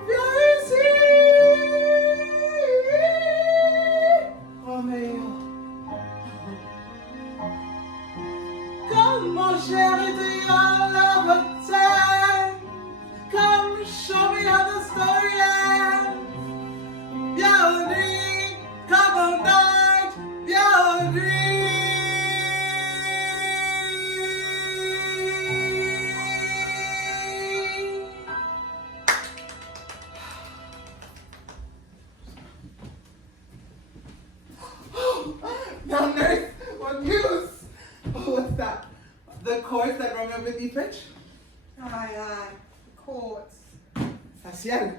Viens ici, Roméo. Come, mon chéri, do your love attack. Come, show me how the story ends. Bienvenue, come on night, bienvenue. Now, nurse, what news? Oh, what's that? The chords that Romeo bid thee pitch? Aye, chords. Facial.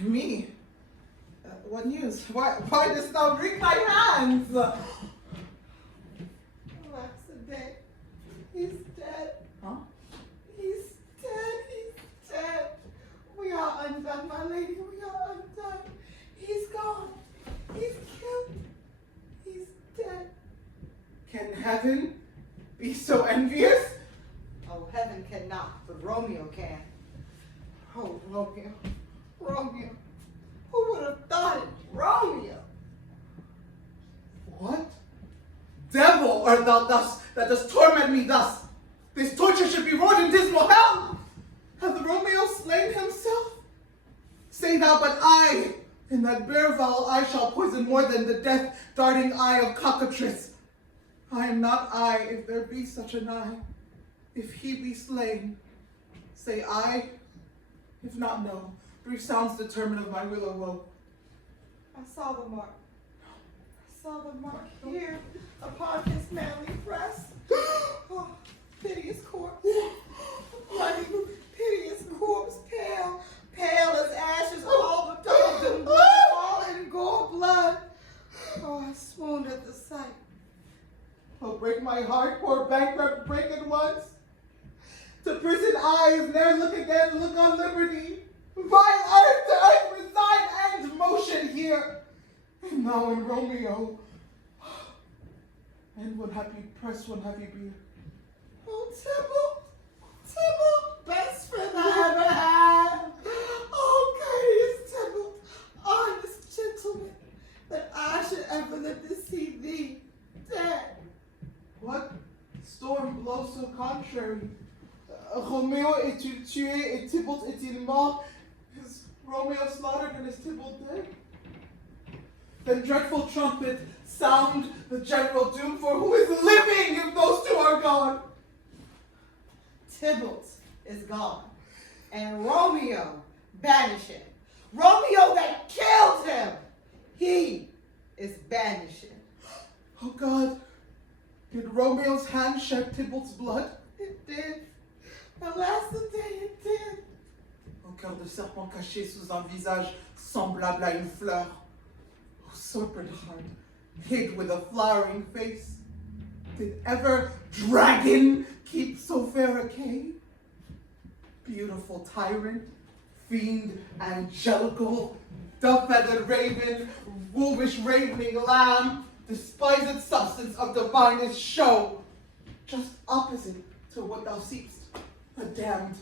Me. What news? Why dost thou wring thy hands? That's the day. He's dead. Huh? He's dead. He's dead. We are undone, my lady. We are undone. He's gone. He's killed. He's dead. Can heaven be so envious? Oh, heaven cannot, but Romeo can. Oh, Romeo. Romeo. Who would have thought it? Romeo. What? Devil art thou thus, that dost torment me thus? This torture should be wrought in dismal hell. Hath Romeo slain himself? Say thou but I, in that bare vowel I shall poison more than the death-darting eye of cockatrice. I am not I, if there be such an I. If he be slain, say I, if not no. Brief sounds determine of my will or woe. I saw the mark. I saw the mark here upon his manly breast. Oh, piteous corpse. Bloody, piteous corpse, pale, pale as ashes, all the dogs and blood, all in gore blood. Oh, I swooned at the sight. Oh, break my heart, poor bankrupt, break it once. To prison eyes, ne'er look again, look on liberty. Vile earth to earth reside and motion here. And now in Romeo. And one happy press, one happy beer. Oh, Tybalt, best friend I ever had. Oh, courteous Tybalt, honest gentleman, that I should ever live to see thee dead. What storm blows so contrary? Romeo est-il tué et Tybalt est-il mort? Is Romeo slaughtered and is Tybalt dead? Then dreadful trumpet, sound the general doom, for who is living if those two are gone? Tybalt is gone, and Romeo banished him. Romeo that killed him, he is banished. Oh God, did Romeo's hand shed Tybalt's blood? It did. Alas, the day it did. Au cœur de serpent caché sous un visage semblable à une fleur. Oh serpent heart, hid with a flowering face. Did ever dragon keep so fair a cave? Beautiful tyrant, fiend angelical, dove-feathered raven, wolvish ravening lamb, despised substance of divinest show, just opposite to what thou seekst, a damned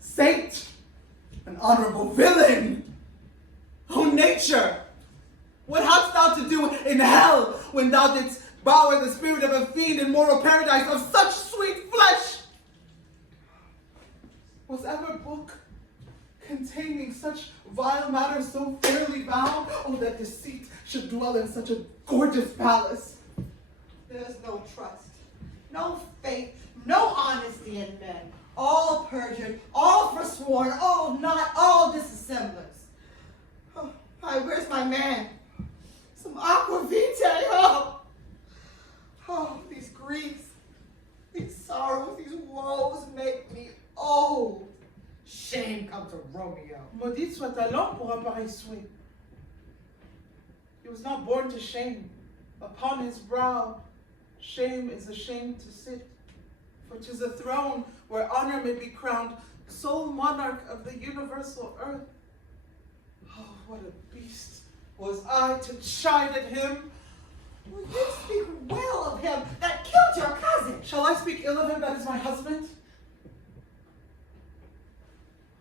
saint, an honorable villain. O nature, what hadst thou to do in hell when thou didst bow the spirit of a fiend in mortal paradise of such sweet flesh? Was ever book containing such vile matter so fairly bound? Oh, that deceit should dwell in such a gorgeous palace. There's no trust, no faith, no honesty in men. All perjured, all forsworn, all not, all disassemblers. Oh, hi, where's my man? Some aqua vitae, oh, these griefs, these sorrows, these woes make me old. Shame come to Romeo. Maudit soit ta langue pour un pareil souhait. He was not born to shame. Upon his brow, shame is ashamed to sit. For 'tis a throne where honor may be crowned, sole monarch of the universal earth. Oh, what a beast was I to chide at him. Well, you speak well of him that killed your cousin. Shall I speak ill of him that is my husband?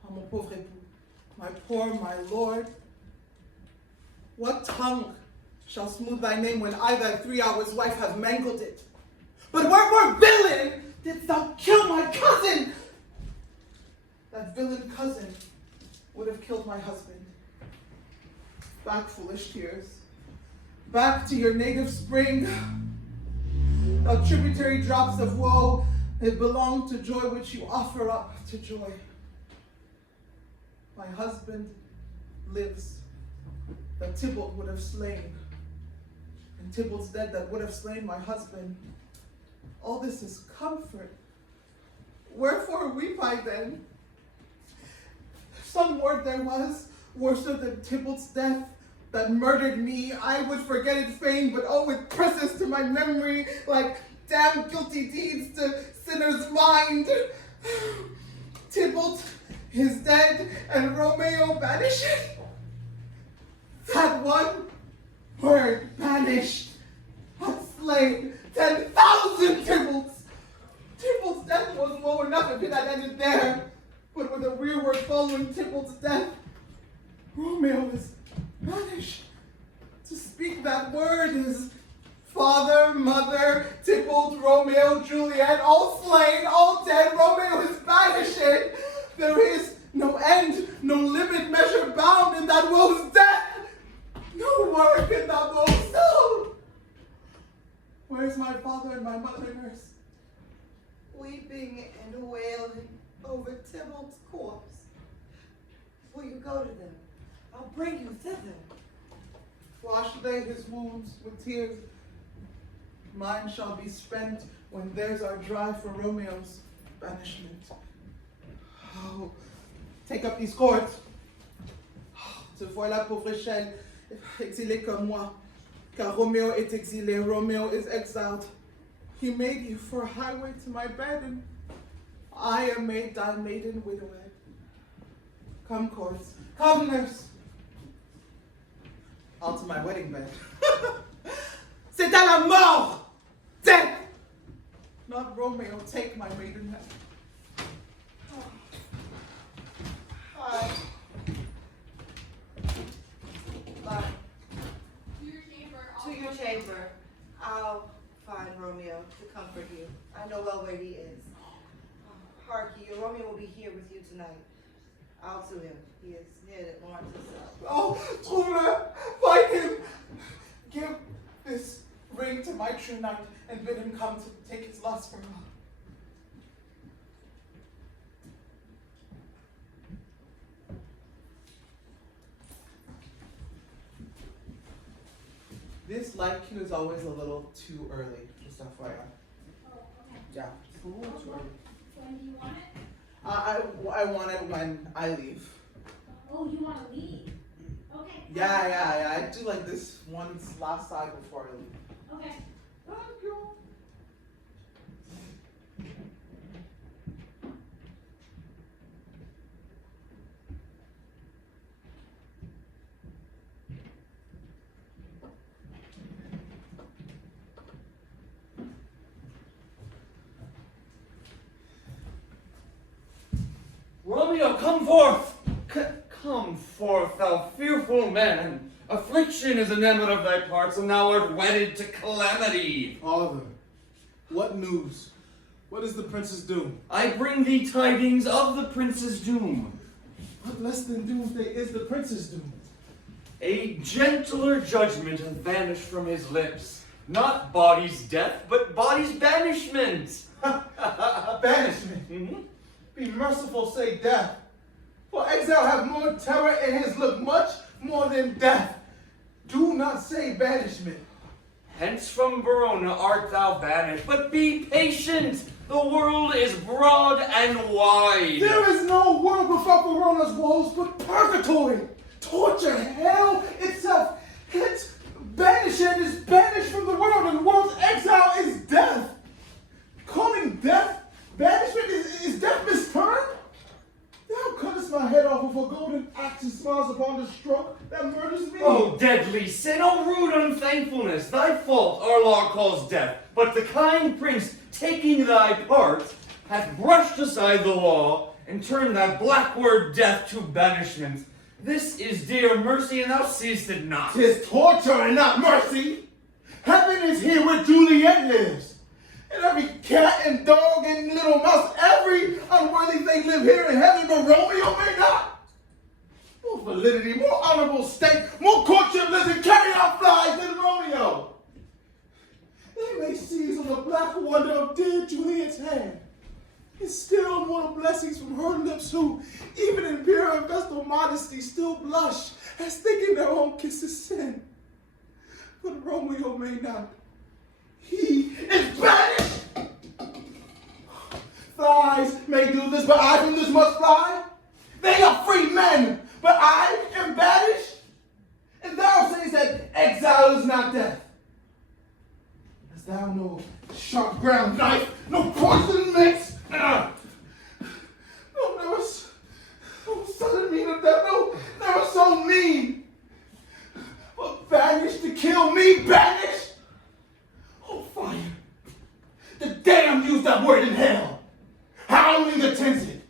Oh, mon pauvre époux, my poor, my lord. What tongue shall smooth thy name when I, thy 3 hours wife, have mangled it? But wherefore, villain, didst thou kill my cousin? That villain cousin would have killed my husband. Back, foolish tears. Back to your native spring. Thou tributary drops of woe, it belonged to joy which you offer up to joy. My husband lives, that Tybalt would have slain, and Tybalt's dead that would have slain my husband. All this is comfort. Wherefore weep I then? Some word there was, worse than Tybalt's death, that murdered me. I would forget it fain, but oh, it presses to my memory like damn guilty deeds to sinners' mind. Tybalt is dead, and Romeo banished. That one word, banished, had slain 10,000 Tybalts. Tybalt's death was woe enough if it had ended there. But with a rearward following Tybalt's death, Romeo is banished. To speak that word is father, mother, Tybalt, Romeo, Juliet, all slain, all dead. Romeo is banished. There is no end, no limit, measure bound in that woe's death. No word in that woe's soul. Where's my father and my mother, nurse? Weeping and wailing over Tybalt's corpse. Will you go to them? I'll bring you thither. Wash they his wounds with tears. Mine shall be spent when theirs are dry for Romeo's banishment. Oh, take up these cords. Te voilà, pauvre Échelle, exilé comme moi. Car Romeo est exilé, Romeo is exiled. He made you for a highway to my bed, and I am made thy maiden widowed. Come, cords. Come, nurse. On to my wedding bed. C'est à la mort! Death! Not Romeo, take my maidenhead. Hi. Bye. To your chamber. I'll find Romeo to comfort you. I know well where he is. Harky, your Romeo will be here with you tonight. I'll to him. He is near the Lawrence's cell. Oh, trouve-le! Find him! Give this ring to my true knight and bid him come to take his last farewell. This light cue is always a little too early, just FYI. Oh, okay. Yeah, it's a little too early. When do you want it? I want it when I leave. Oh, you want to leave? Okay. Yeah. I do like this one last side before I leave. Okay. Thank you. Romeo, come forth! Come forth, thou fearful man! Affliction is enamored of thy parts, and thou art wedded to calamity. Father, what news? What is the prince's doom? I bring thee tidings of the prince's doom. What less than doomsday is the prince's doom? A gentler judgment hath vanished from his lips. Not body's death, but body's banishment. Banishment. Mm-hmm. Be merciful, say death. For exile have more terror in his look, much more than death. Do not say banishment. Hence from Verona art thou banished, but be patient. The world is broad and wide. There is no world without Verona's walls but purgatory, torture, hell itself. Hence, banishment is banished from the world, and the world's exile is death. Calling death banishment is death mistermed? Thou cuttest my head off with a golden axe and smiles upon the stroke that murders me. Oh, deadly sin, oh, rude unthankfulness, thy fault our law calls death. But the kind prince, taking thy part, hath brushed aside the law and turned that black word death to banishment. This is dear mercy, and thou seest it not. 'Tis torture and not mercy. Heaven is here where Juliet lives. And every cat and dog and little mouse, every unworthy thing live here in heaven, but Romeo may not. More validity, more honorable state, more courtship lives and carry out flies than Romeo. They may seize on the black wonder of dear Juliet's hand, and still immortal blessings from her lips who, even in pure and vestal modesty, still blush as thinking their own kisses sin. But Romeo may not. He is banished! Flies may do this, but I from this must fly. They are free men, but I am banished. And thou sayest that exile is not death. Hast thou no sharp ground knife, no poison mix? No, never sudden mean of death, no, never so mean. But banished to kill me, banished? Oh, fire. The damned use that word in hell. Howling attends it.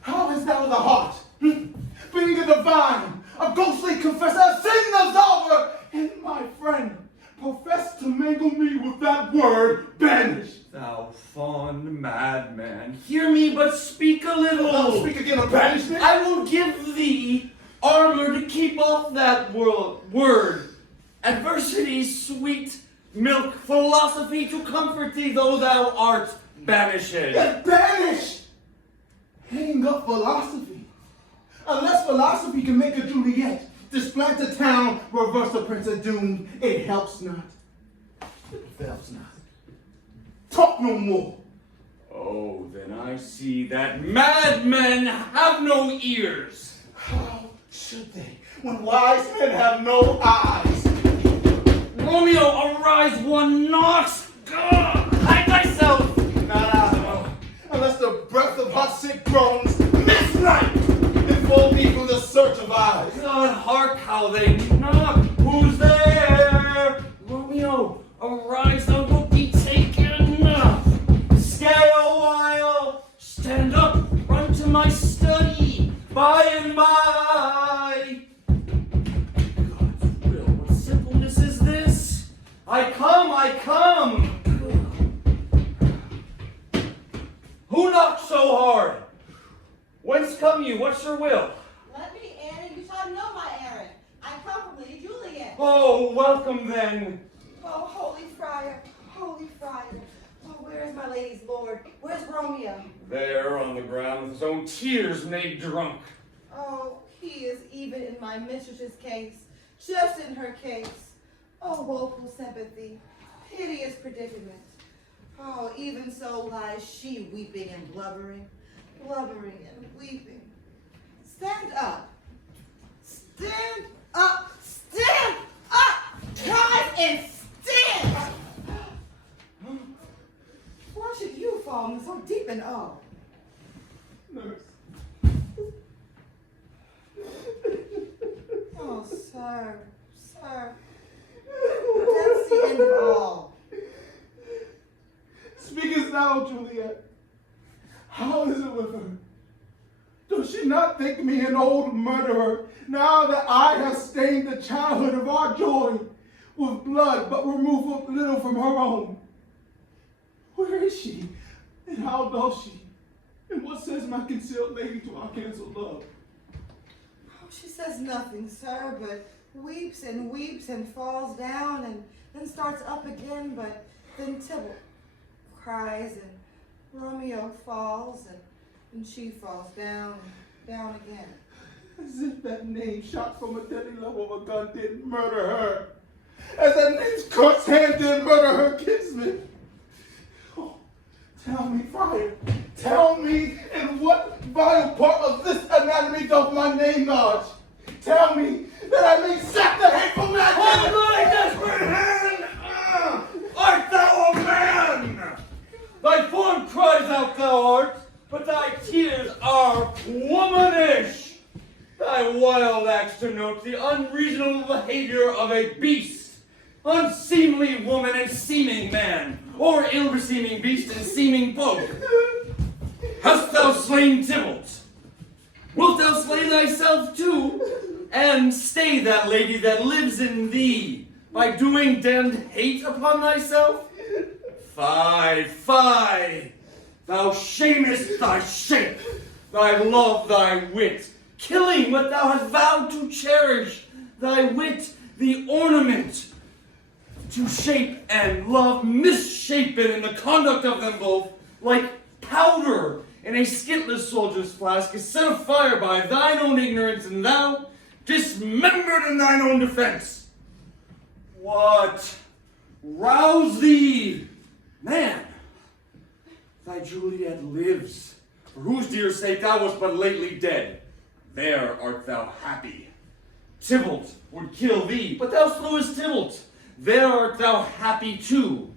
How hast thou the heart, being a divine, a ghostly confessor, a sin absolver, and my friend, profess to mingle me with that word, banished? Thou fond madman, hear me but speak a little. Thou speak again of banishment? I will give thee armor to keep off that word. Adversity's sweet milk, philosophy to comfort thee, though thou art banished. Yet banished! Hang up philosophy. Unless philosophy can make a Juliet, displant a town, reverse the prince of doom, it helps not. It avails not. Talk no more. Oh, then I see that madmen have no ears. How should they, when wise men have no eyes? Romeo, arise, one knocks. Hide thyself. Nah, unless the breath of hot sick groans, midnight, enfold me from the search of eyes. God, hark how they knock. Who's there? Romeo, arise, thou wilt be taken. Stay a while. Stand up, run to my study. By and by. God's will, what simpleness is this? I come. Who knocked so hard? Whence come you? What's your will? Let me in, you shall know my errand. I come from Lady Juliet. Oh, welcome then. Oh, holy friar, holy friar. Oh, where is my lady's lord? Where's Romeo? There on the ground with his own tears made drunk. Oh, he is even in my mistress's case, just in her case. Oh, woeful sympathy, piteous predicament. Oh, even so lies she weeping and blubbering and weeping. Stand up. Stand up. Stand up. Guys, and stand. Why should you fall so deep in awe? Nurse. Oh, sir. That's the end of all. Speakest thou, Juliet? How is it with her? Does she not think me an old murderer now that I have stained the childhood of our joy with blood but remove little from her own? Where is she? And how does she? And what says my concealed lady to our canceled love? Oh, she says nothing, sir, but weeps and falls down and then starts up again, but then Tybalt cries and Romeo falls and she falls down and down again. As if that name shot from a deadly level of a gun didn't murder her. As that name's cursed hand didn't murder her kinsman. Oh, tell me, friar, tell me in what vile part of this anatomy doth my name lodge? Tell me that I may set the hateful man. On thy desperate hand! Art thou a man? Thy form cries out thou art, but thy tears are womanish. Thy wild acts denote the unreasonable behavior of a beast, unseemly woman and seeming man, or ill-beseeming beast and seeming folk. Hast thou slain Tybalt? Wilt thou slay thyself too, and stay that lady that lives in thee by doing damned hate upon thyself? Fie, fie! Thou shamest thy shape, thy love, thy wit, killing what thou hast vowed to cherish, thy wit, the ornament, to shape and love misshapen in the conduct of them both, like powder in a skitless soldier's flask, is set afire by thine own ignorance, and thou dismembered in thine own defense. What? Rouse thee, man! Thy Juliet lives, for whose dear sake thou wast but lately dead. There art thou happy. Tybalt would kill thee, but thou slewest Tybalt. There art thou happy too.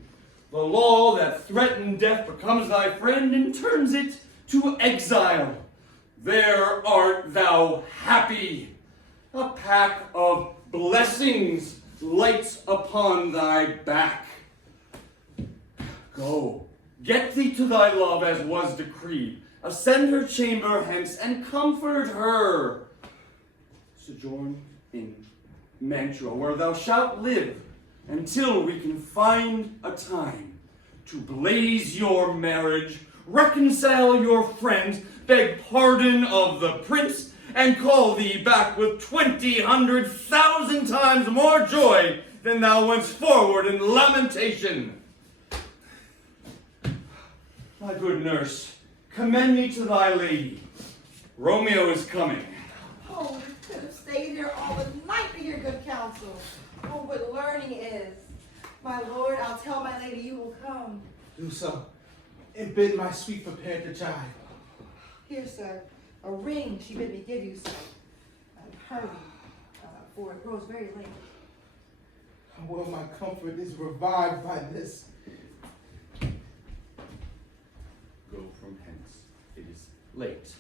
The law that threatened death becomes thy friend and turns it to exile. There art thou happy. A pack of blessings lights upon thy back. Go, get thee to thy love as was decreed. Ascend her chamber hence and comfort her. Sojourn in Mantua, where thou shalt live until we can find a time to blaze your marriage, reconcile your friends, beg pardon of the prince, and call thee back with 2,000,000 times more joy than thou wentst forward in lamentation. My good nurse, commend me to thy lady. Romeo is coming. Oh, we could have stayed here all the night to hear good counsel. Oh, what learning is. My lord, I'll tell my lady you will come. Do so, and bid my sweet prepare to jive. Here, sir, a ring she bid me give you, sir. Hurry, for it grows very late. Well, my comfort is revived by this. Go from hence. It is late.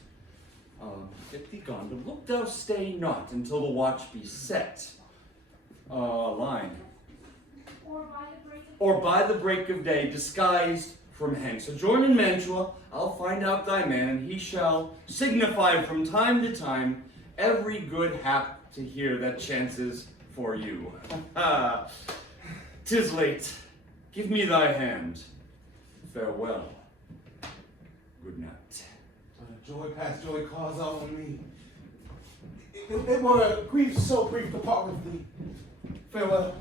Get thee gone, but look thou stay not until the watch be set. Line. Or by the break of day, disguised from hence. Sojourn in Mantua, I'll find out thy man, and he shall signify from time to time every good hap to hear that chances for you. 'Tis late. Give me thy hand. Farewell. Good night. Joy past joy calls out on me. It were a grief so brief to part with thee. Farewell.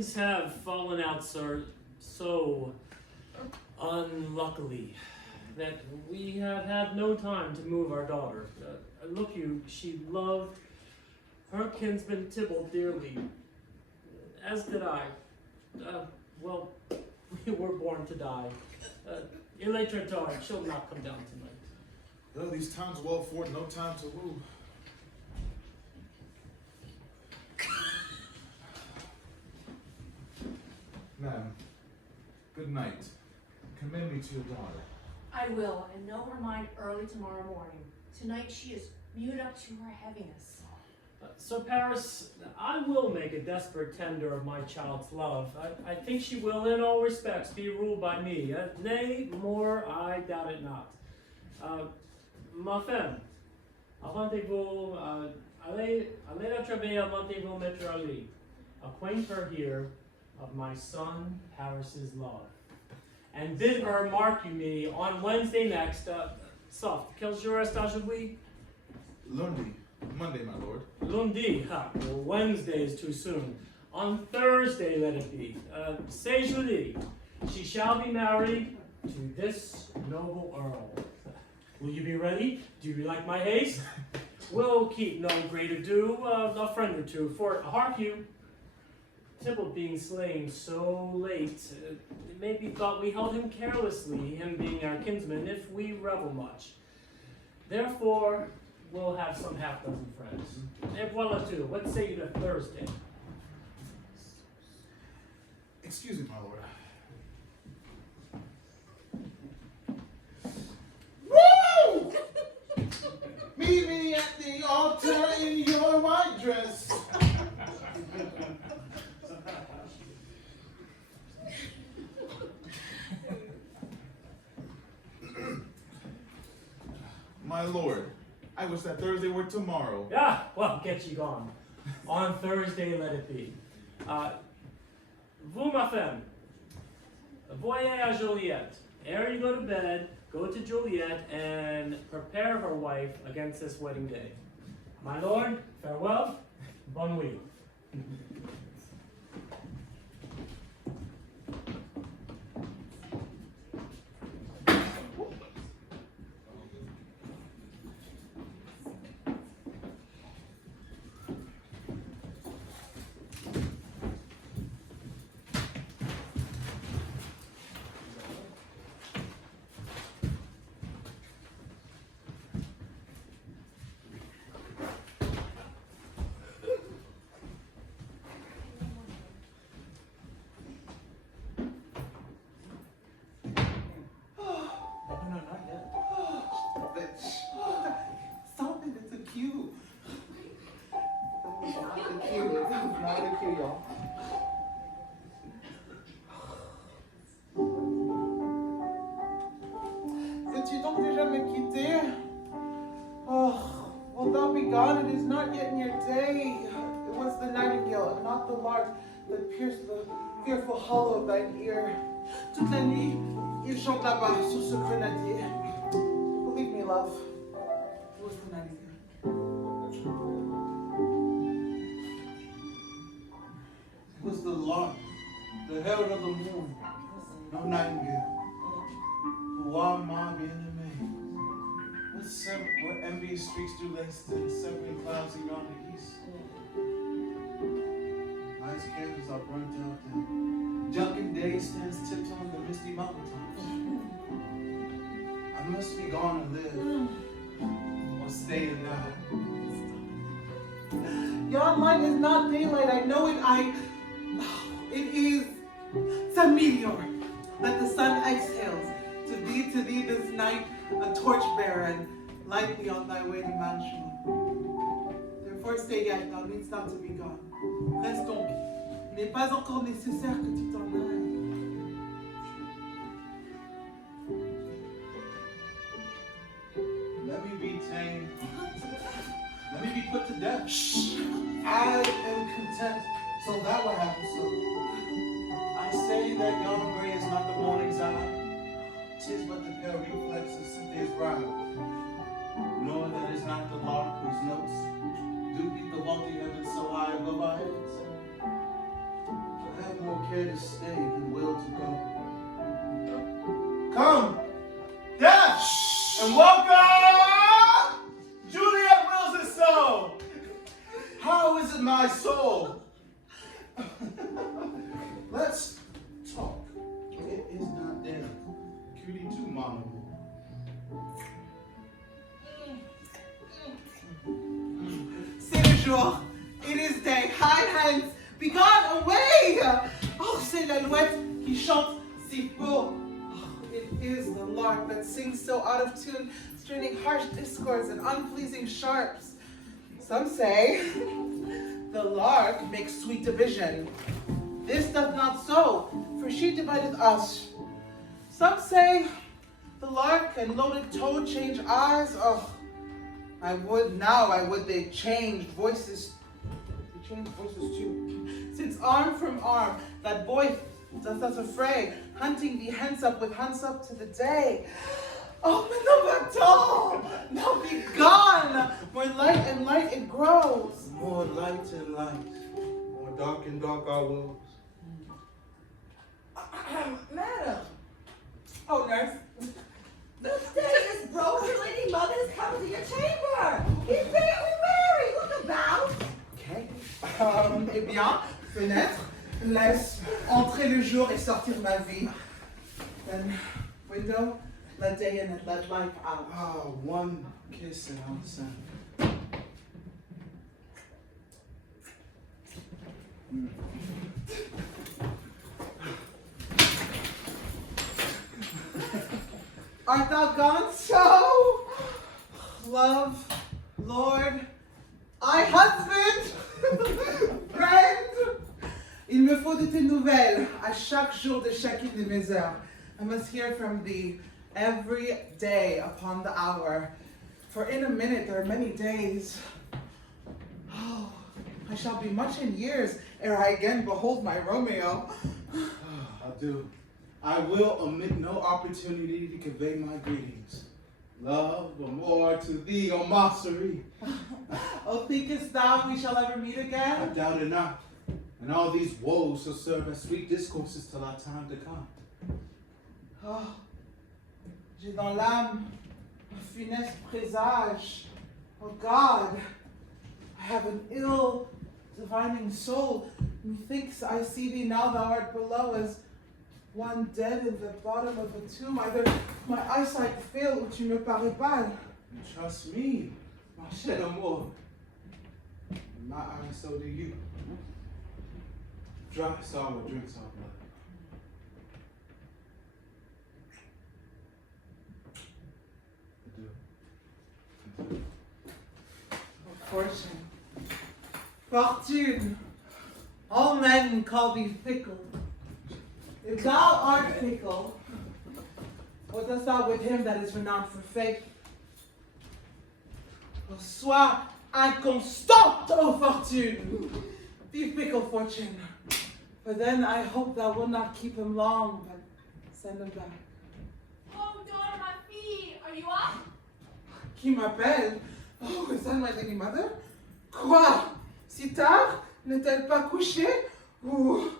Things have fallen out, sir, so unluckily that we have had no time to move our daughter. Look you, she loved her kinsman Tybalt dearly, as did I. Well, we were born to die. Il est trop tard, she'll not come down tonight. Well, these times well afford no time to woo. Madam, good night. Commend me to your daughter. I will, and know her mind early tomorrow morning. Tonight she is mewed up to her heaviness. Sir Paris, I will make a desperate tender of my child's love. I think she will in all respects be ruled by me. Nay, more, I doubt it not. Ma femme, rendez-vous, allez la travailler, rendez-vous mettre à lit. Acquaint her here of my son Paris's love. And bid her mark you me on Wednesday next, soft, quel jour est aujourd'hui? Lundi, Monday, my lord. Lundi, well, Wednesday is too soon. On Thursday let it be. C'est jeudi. She shall be married to this noble earl. Will you be ready? Do you like my haste? We'll keep no great ado, a friend or two, for hark you, Tybalt being slain so late, it may be thought we held him carelessly, him being our kinsman, if we revel much. Therefore, we'll have some half-dozen friends. Et voilà tout. What say you to Thursday? Excuse me, my lord. Woo! Meet me at the altar in your white dress. My lord, I wish that Thursday were tomorrow. Yeah, well, get you gone. On Thursday, let it be. Vous, ma femme, voyez à Juliette. Ere you go to bed, go to Juliette and prepare her wife against this wedding day. My lord, farewell, bonne nuit. Veux-tu donc déjà me quitter? Oh, well, thou be gone, it is not yet near day. It was the nightingale, not the lark, that pierced the fearful hollow of thine ear. Toute la nuit, il chante là-bas, sur ce grenadier. Believe me, love, it was the nightingale. It was the lark, the herald of the moon, no nightingale. Why ma bien-aimée? What envious streaks do lace the severing clouds around the east? Night's candles are burnt out and drunken day stands tiptoeing the misty mountaintops. I must be gone and live, or stay and die. Yon light is not daylight, I know it, it is the meteor that the sun exhales to thee this night, a torchbearer, and light thee on thy way to mansion. Therefore stay yet, thou needst not to be gone. Reste donc, il n'est pas encore nécessaire que tu t'en ailles. Let me be tamed. Let me be put to death. Shh. I am content, so that will happen so. I say that yon gray is not the morning's eye. 'Tis but the pale reflex of Cynthia's brow. Nor that is not the lark whose notes do beat the lofty heavens so high above our heads. have more care to stay than will to go. Come, death, and welcome Juliet Wills' soul. How is it, my soul? Let's talk. It is not dead. Cutie too, mon amour. C'est le jour. It is day. High hands. Be gone away. Oh, c'est l'alouette qui chante si beau. Oh, it is the lark that sings so out of tune, straining harsh discords and unpleasing sharps. Some say the lark makes sweet division. This doth not so, for she divideth us. Some say the lark and loaded toad change eyes. Oh, I would they change voices. They change voices too. Since arm from arm, that voice doth us affray, hunting thee hence up with hunts up to the day. Oh, but no baton! Now be gone! More light and light it grows. More light and light, more dark and dark our woes. Madam, Oh, nurse. the day is broke. Your lady mother is coming to your chamber. He's barely married. Look about. Okay. Eh bien, fenêtre, laisse entrer le jour et sortir ma vie. Then, window, let day in and let life out. Ah, one kiss and I'll send. Art thou gone so? Love, Lord, I husband, friend. Il me faut de tes nouvelles à chaque jour de chacune de mes heures. I must hear from thee every day upon the hour. For in a minute there are many days. Oh, I shall be much in years ere I again behold my Romeo. I'll do. I will omit no opportunity to convey my greetings. Love, amour to thee, O ma chérie. Oh, thinkest thou we shall ever meet I again? doubt it not. And all these woes shall serve as sweet discourses till our time to come. Oh, j'ai dans l'âme un funeste présage. Oh God, I have an ill divining soul. Methinks I see thee now, thou art below as one dead in the bottom of a tomb. Either my eyesight fail, ou tu me parais pâle. Trust me, my cher amour. In my eyes, so do you. Dry sorrow drinks our blood. Fortune, fortune, all men call thee fickle. If thou art fickle, what dost thou with him that is renowned for faith? Oh, sois inconstant, O fortune! Be fickle, fortune. For then I hope thou wilt not keep him long, but send him back. Oh, daughter, my feet. Are you up? Qui m'appelle? Oh, is that my lady mother? Quoi? Si tard? N'est-elle pas couchée? Ou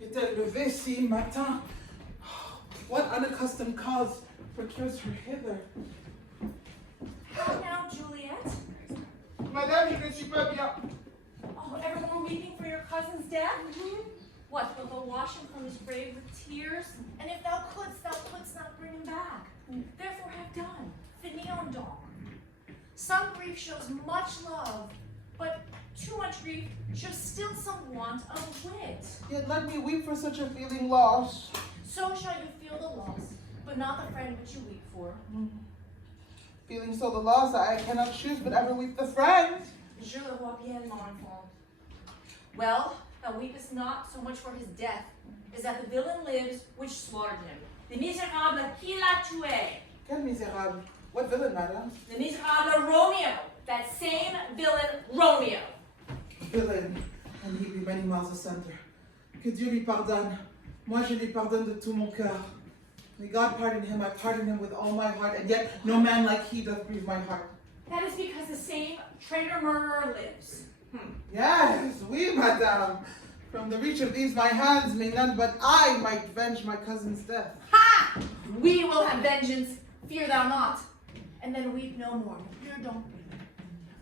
est-elle levée si matin? What unaccustomed cause procures her hither? How now, Juliet? Madame, je ne suis pas bien. Oh, everyone weeping for your cousin's death? What, wilt thou wash him from his grave with tears? And if thou couldst not bring him back. Therefore have done. Finion dom. Some grief shows much love, but too much grief shows still some want of wit. Yet let me weep for such a feeling lost. So shall you feel the loss, but not the friend which you weep for. Feeling so the loss, I cannot choose but ever weep the friend. Je le vois bien, mon enfant. Well, thou weepest not so much for his death, as that the villain lives which slaughtered him. The misérable qui l'a tué. Quel misérable. What villain, madame? The misérable Romeo. That same villain Romeo. Villain, and he be many miles asunder. Que Dieu lui pardonne. Moi, je lui pardonne de tout mon cœur. May God pardon him, I pardon him with all my heart, and yet no man like he doth grieve my heart. That is because the same traitor murderer lives. Yes, oui, madame. From the reach of these my hands may none but I might venge my cousin's death. Ha! We will have vengeance, fear thou not. And then weep no more. Pardon.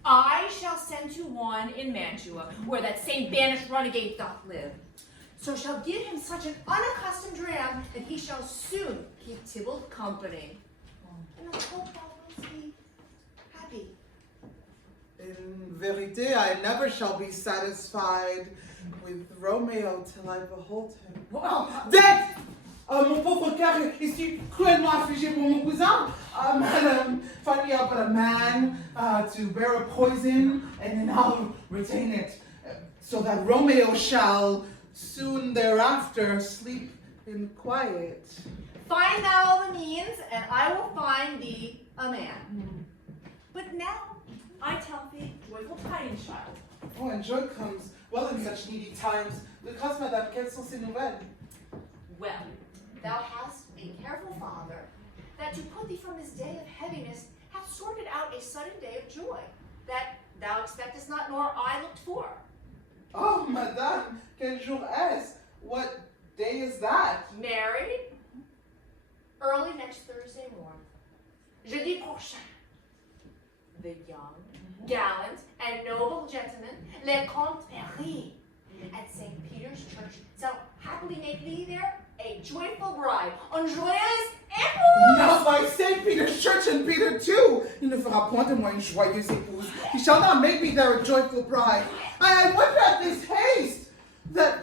I shall send to one in Mantua, where that same banished renegade doth live. So shall give him such an unaccustomed dram that he shall soon keep Tybalt company. And I hope thou wilt be happy. In verite, I never shall be satisfied with Romeo till I behold him. Dead! Mon pauvre cœur est si cruellement affligé pour mon cousin. Madame, find me out but a man to bear a poison, and then I'll retain it, so that Romeo shall soon thereafter sleep in quiet. Find thou the means, and I will find thee a man. But now, I tell thee, joyful tidings, child. Oh, and joy comes well in such needy times. De grâce, madame, quelles sont ces nouvelles? Well, thou hast a careful father, that to put thee from this day of heaviness hath sorted out a sudden day of joy, that thou expectest not, nor I looked for. Oh, madame, quel jour est-ce? What day is that? Married, early next Thursday morning, jeudi prochain. The young, gallant, and noble gentleman, le Comte Paris, at St. Peter's Church, shall happily make thee there a joyful bride, en joyeuse épouse. Now by St. Peter's Church and Peter too, il ne fera point de moi une joyeuse épouse. He shall not make me there a joyful bride. I wonder at this haste, that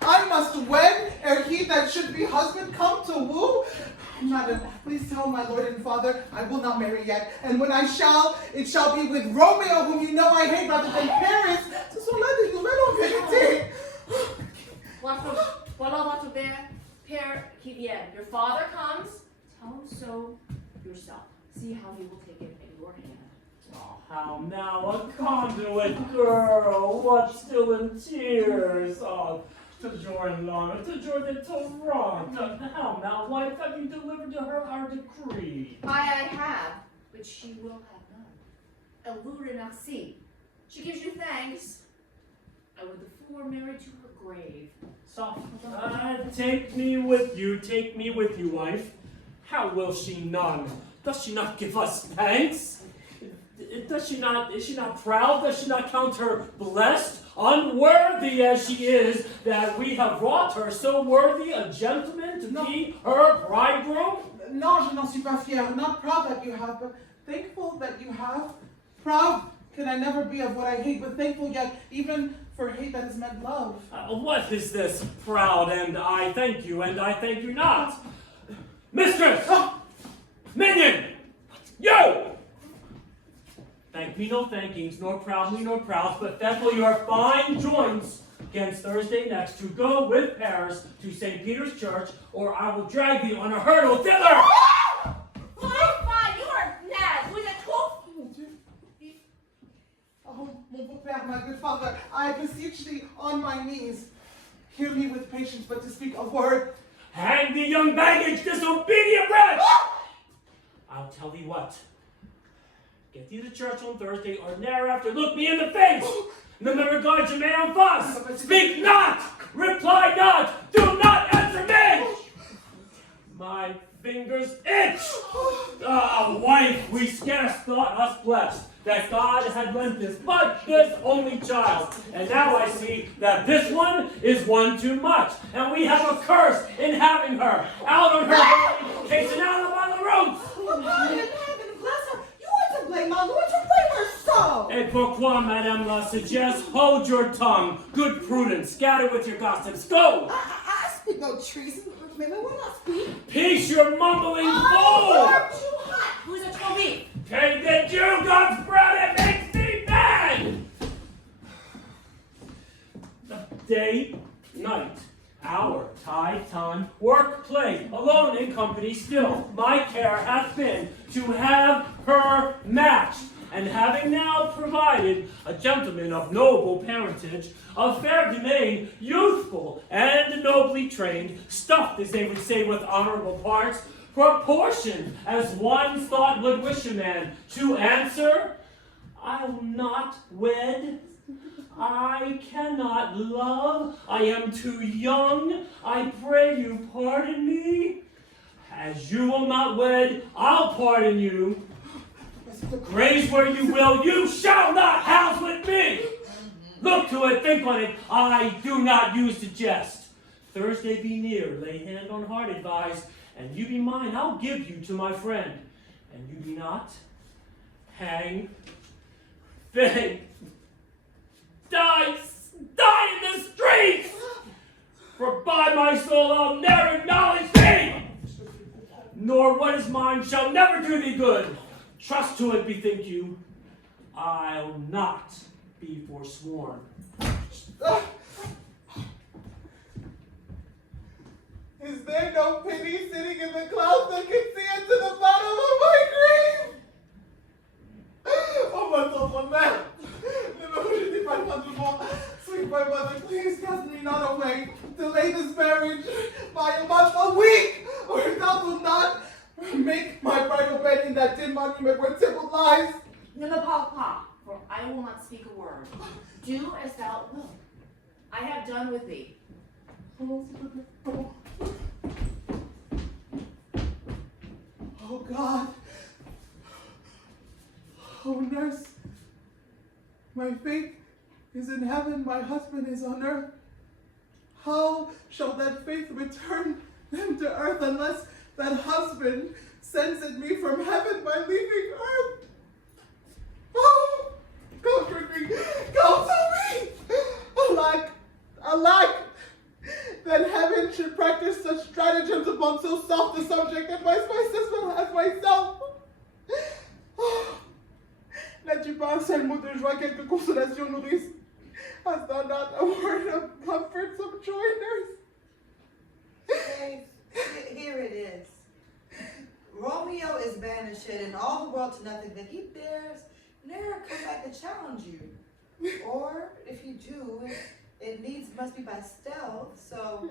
I must wed ere he that should be husband come to woo. Madam, please tell my lord and father I will not marry yet, and when I shall, it shall be with Romeo, whom you know I hate, rather than Paris. Ce sont là des nouvelles en vérité. Voilà votre père qui vient. Your father comes, tell him so yourself. See how he will take it in your hand. Oh, how now, a conduit girl, what still in tears? Oh, toujours in Lana, toujours de Toronto. How now, wife, have you delivered to her our decree? I have, but she will have none. Elle vous remercie. She gives you thanks. I would the fool married to her grave. Soft. Take me with you, wife. How will she none? Does she not give us thanks? Is she not proud? Does she not count her blessed, unworthy as she is, that we have wrought her so worthy a gentleman to be her bridegroom? Non, je n'en suis pas fière. Not proud that you have, but thankful that you have. Proud can I never be of what I hate, but thankful yet even for hate that is meant love. What is this proud and I thank you not? Mistress! Minion! You! Thank me no thankings, nor proudly nor proud, but thankful your fine joints against Thursday next to go with Paris to St. Peter's Church, or I will drag thee on a hurdle thither! Fine, you are mad. With a Oh, mon beau père, my good father, I beseech thee on my knees. Hear me with patience, but to speak a word. Hang thee, young baggage, disobedient wretch! I'll tell thee what. Get thee to church on Thursday, or ne'er after look me in the face! Ne me regarde jamais en face! Speak not! Reply not! Do not answer me! My fingers itch! Ah, wife, we scarce thought us blessed that God had lent this, but this only child. And now I see that this one is one too much, and we have a curse in having her out on her body, chasing out upon the roads. Oh, God in heaven, bless her. You are to blame, my lord. You blame her so. Et pourquoi, Madame la Sagesse? Hold your tongue. Good prudence. Scatter with your gossips. Go! I speak no treason. Maybe we'll not speak. Peace your mumbling fool! You're too hot. Who's a Toby? Take the Jew God's bread and makes thee bad! Day, night, hour, tide, time, work, play, alone in company still. My care hath been to have her matched, and having now provided a gentleman of noble parentage, of fair domain, youthful and nobly trained, stuffed, as they would say, with honorable parts, proportioned as one's thought would wish a man, to answer, I'll not wed. I cannot love. I am too young. I pray you pardon me. As you will not wed, I'll pardon you. Graze where you will, you shall not house with me. Look to it, think on it. I do not use to jest. Thursday be near, lay hand on heart advise, and you be mine, I'll give you to my friend. And you be not, hang, beg, die in the streets! For by my soul I'll never acknowledge thee! Nor what is mine shall never do thee good. Trust to it, bethink you, I'll not be forsworn. Is there no pity sitting in the clouds that can see into the bottom of my grave? Oh, my little man. Sweet my mother, please cast me not away. Delay this marriage by a month, a week, or thou wilt not make my bridal bed in that dim monument where Tybalt lies. No, papa, for I will not speak a word. Do as thou wilt. I have done with thee. Oh God. Oh nurse. My faith is in heaven, my husband is on earth. How shall that faith return them to earth unless that husband sends it me from heaven by leaving earth? Oh, comfort me, counsel me. Alack, that heaven should practice such stratagems upon so soft a subject and my spice as well as myself. N'as-tu pas un seul mot de joie, quelque consolation nourrice? Hast thou not a word of comfort, some joy, nurse? Faith, here it is. Romeo is banished and all the world to nothing, that he dares ne'er come back to challenge you. Or, if you do, it needs must be by stealth, so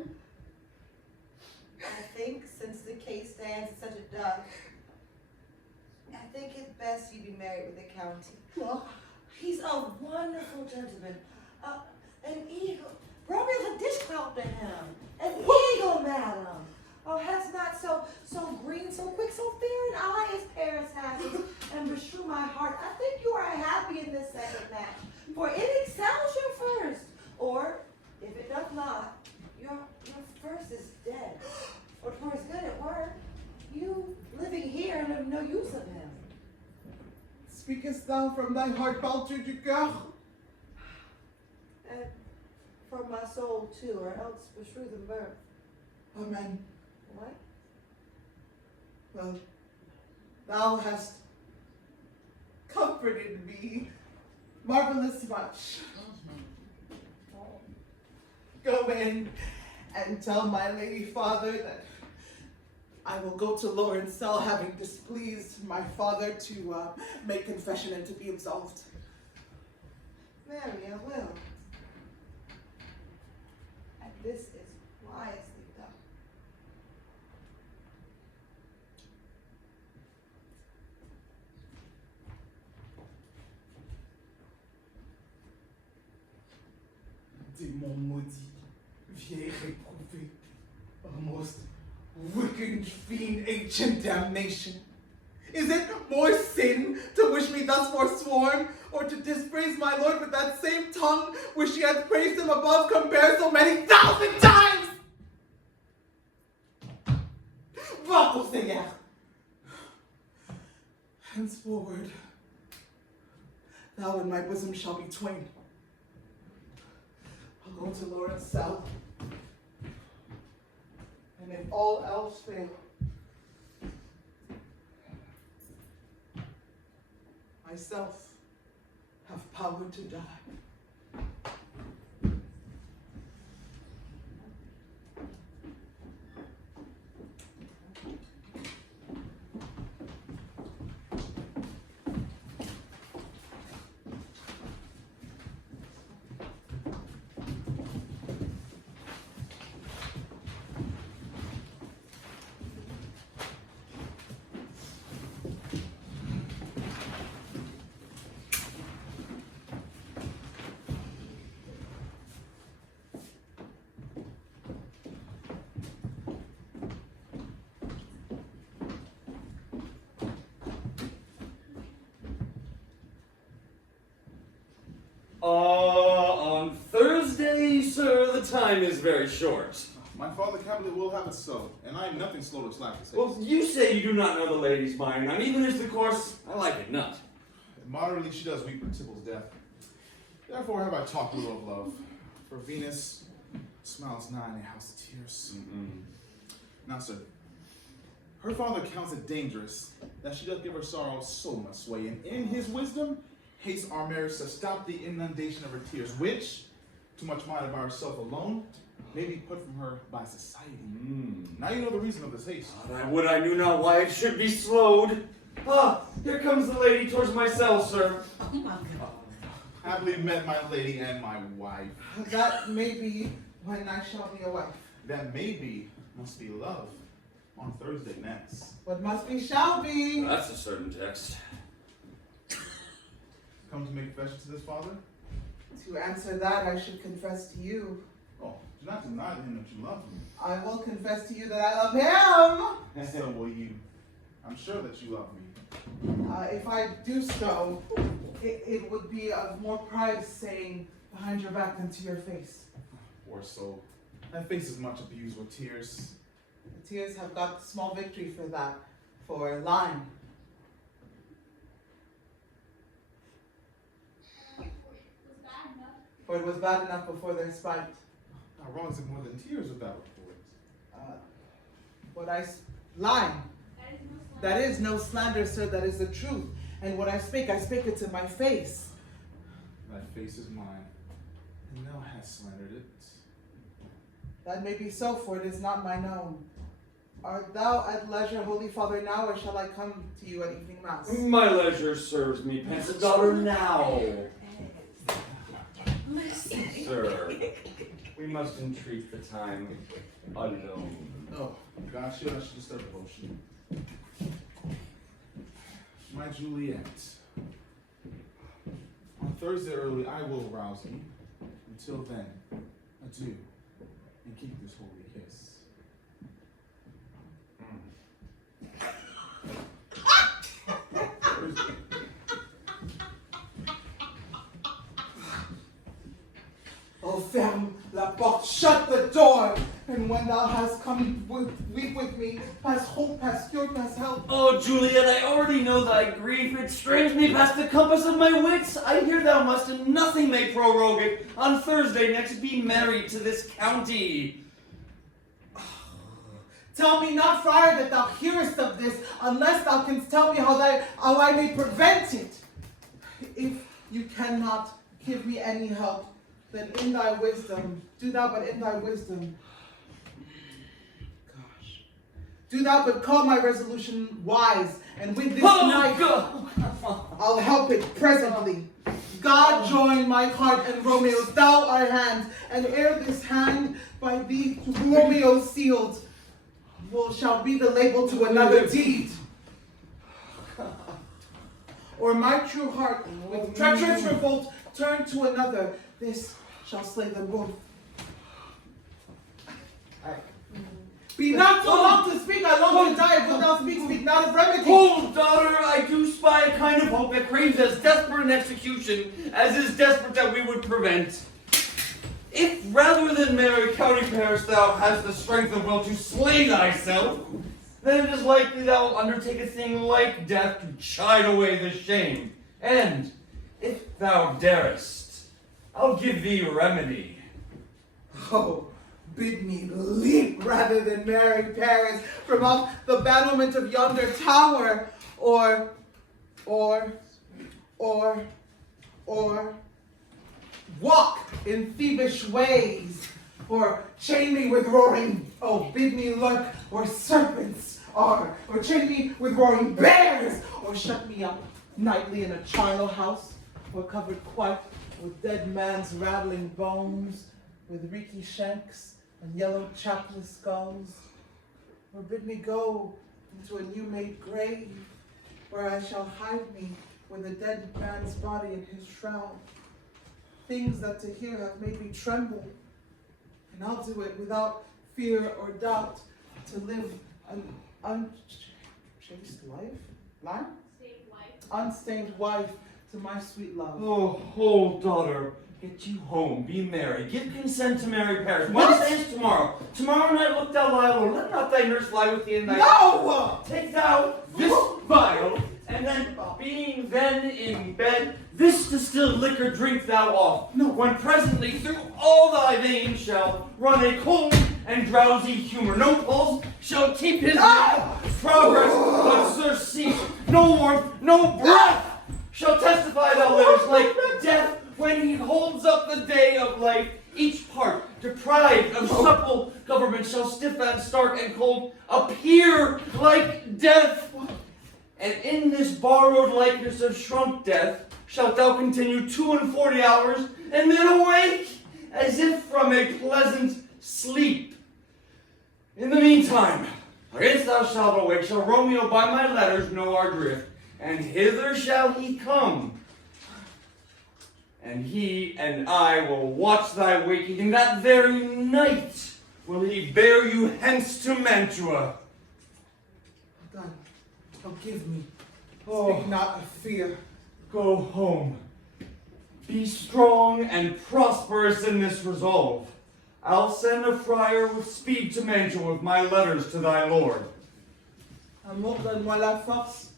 I think since the case stands as such a does, I think it's best you be married with the county. Well, he's a wonderful gentleman. An eagle. Romeo's a dish clout to him. An eagle, madam. Oh, has not so green, so quick, so fair an eye as Paris has, and beshrew my heart. I think you are happy in this second match, for it excels your first. Or, if it doth not, your first is dead. Or for as good it were, you living here and of no use of him. Speakest thou from thy heart, Baldur du Coeur? And from my soul too, or else beshrew them birth. Amen. What? Well, thou hast comforted me marvelous much. Go in and tell my lady father that I will go to Lawrence cell, having displeased my father, to make confession and to be absolved. Mary, I will. And this is wisely done. Démon maudit, vieille réprouvée, most wicked fiend, ancient damnation. Is it more sin to wish me thus forsworn, or to dispraise my Lord with that same tongue which she hath praised him above compare so many 1,000 times? Va pour Seigneur. Henceforward, thou and my bosom shall be twain. I'll go to Lawrence cell, and if all else fail, myself have power to die. time is very short. My father Capulet will have it so, and I am nothing slow to slack his haste. Well, you say you do not know the lady's mind, and even as the course, I like it not. Moderately she does weep for Tybalt's death. Therefore have I talked a little of love. For Venus smiles nigh in a house of tears. Now, sir, her father counts it dangerous that she doth give her sorrow so much sway, and in his wisdom hastes our marriage to stop the inundation of her tears, which, too much minded by herself alone, may be put from her by society. Now you know the reason of this haste. I would I knew not why it should be slowed. Ah, here comes the lady towards my cell, sir. Oh my God. Happily met my lady and my wife. That may be when I shall be a wife. That maybe must be love on Thursday next. What must be shall be. That's a certain text. Come to make confession to this father? To answer that, I should confess to you. Oh, do not deny to him that you love him. I will confess to you that I love him. So will you. I'm sure that you love me. If I do so, it would be of more pride saying behind your back than to your face. Poor soul. That face is much abused with tears. The tears have got small victory for that, for lying. For it was bad enough before their spite. How wrong is it more than tears without report? Lying. That is no slander, sir, that is the truth. And what I speak it to my face. That face is mine, and thou hast slandered it. That may be so, for it is not mine own. Art thou at leisure, Holy Father, now, or shall I come to you at evening mass? My leisure serves me, pensive daughter, now. Sir, we must entreat the time alone. Oh, God shield, I should disturb devotion. My Juliet, on Thursday early I will rouse thee. Until then, adieu, and keep this holy kiss. Oh, ferme la porte, shut the door, and when thou hast come weep with me, past hope, past cure, past help. Oh, Juliet, I already know thy grief. It strains me past the compass of my wits. I hear thou must, and nothing may prorogue it, on Thursday next be married to this county. Tell me not, friar, that thou hearest of this, unless thou canst tell me how I may prevent it. If you cannot give me any help, then in thy wisdom, do thou but in thy wisdom, do thou but call my resolution wise, and with this knife, I'll help it presently. God join my heart and Romeo's, thou our hands, and ere this hand by thee Romeo sealed, shall be the label to another deed. Or my true heart, with treacherous revolt, turn to another, this shall slay them both. Be not so long to speak, I long to die. Wilt thou speak not of remedy. Hold, daughter, I do spy a kind of hope that craves as desperate an execution as is desperate that we would prevent. If rather than marry county Paris thou hast the strength of will to slay thyself, then it is likely thou wilt undertake a thing like death to chide away the shame. And, if thou darest, I'll give thee remedy. Oh, bid me leap rather than marry Paris from off the battlement of yonder tower, or walk in thievish ways, or chain me with roaring, bid me lurk where serpents are, or chain me with roaring bears, or shut me up nightly in a charnel house, or covered quite with dead man's rattling bones, with reeky shanks and yellow chapless skulls, or bid me go into a new-made grave, where I shall hide me with a dead man's body in his shroud. Things that to hear have made me tremble, and I'll do it without fear or doubt, to live an unchaste unstained wife to my sweet love. Oh, hold, daughter, Get you home, be merry, give consent to marry Paris. Wednesday is tomorrow. Tomorrow night look thou lie, Lord. Let not thy nurse lie with thee in thy No! Take thou this vial, and then, being then in bed, this distilled liquor drink thou off. No. When presently through all thy veins shall run a cold and drowsy humor. No pulse shall keep his progress, but surcease. No warmth, no breath shall testify thou livest like death when he holds up the day of life. Each part, deprived of supple government, shall stiff and stark and cold appear like death. And in this borrowed likeness of shrunk death shalt thou continue 42 hours, and then awake as if from a pleasant sleep. In the meantime, against thou shalt awake, shall Romeo by my letters know our drift, and hither shall he come. And he and I will watch thy waking, and that very night will he bear you hence to Mantua. God, forgive me. Speak not of fear. Go home. Be strong and prosperous in this resolve. I'll send a friar with speed to Mantua with my letters to thy lord. Amour, donne-moi la force,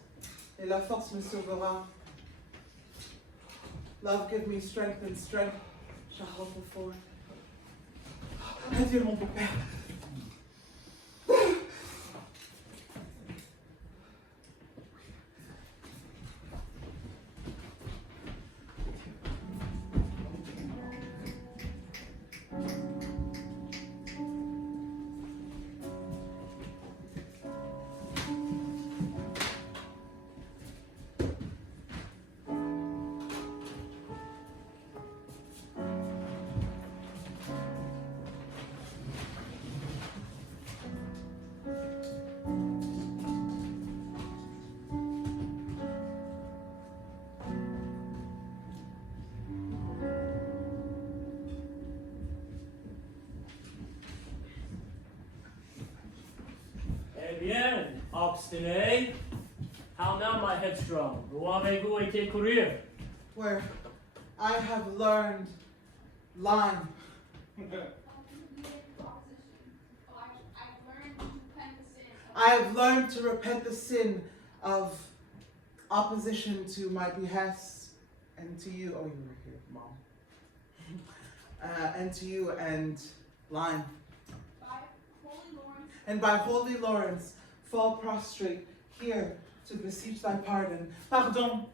et la force me sauvera. Love, give me strength, and strength shall hope forward. Adieu, mon beau père. Eh bien, obstiné. How now, my headstrong? Où avez-vous été courir? Where I have learned line. I have learned to repent the sin of opposition to my behests and to you. Oh, you were here, Mom. And to you and line. And by Holy Lawrence, fall prostrate here to beseech thy pardon. Pardon.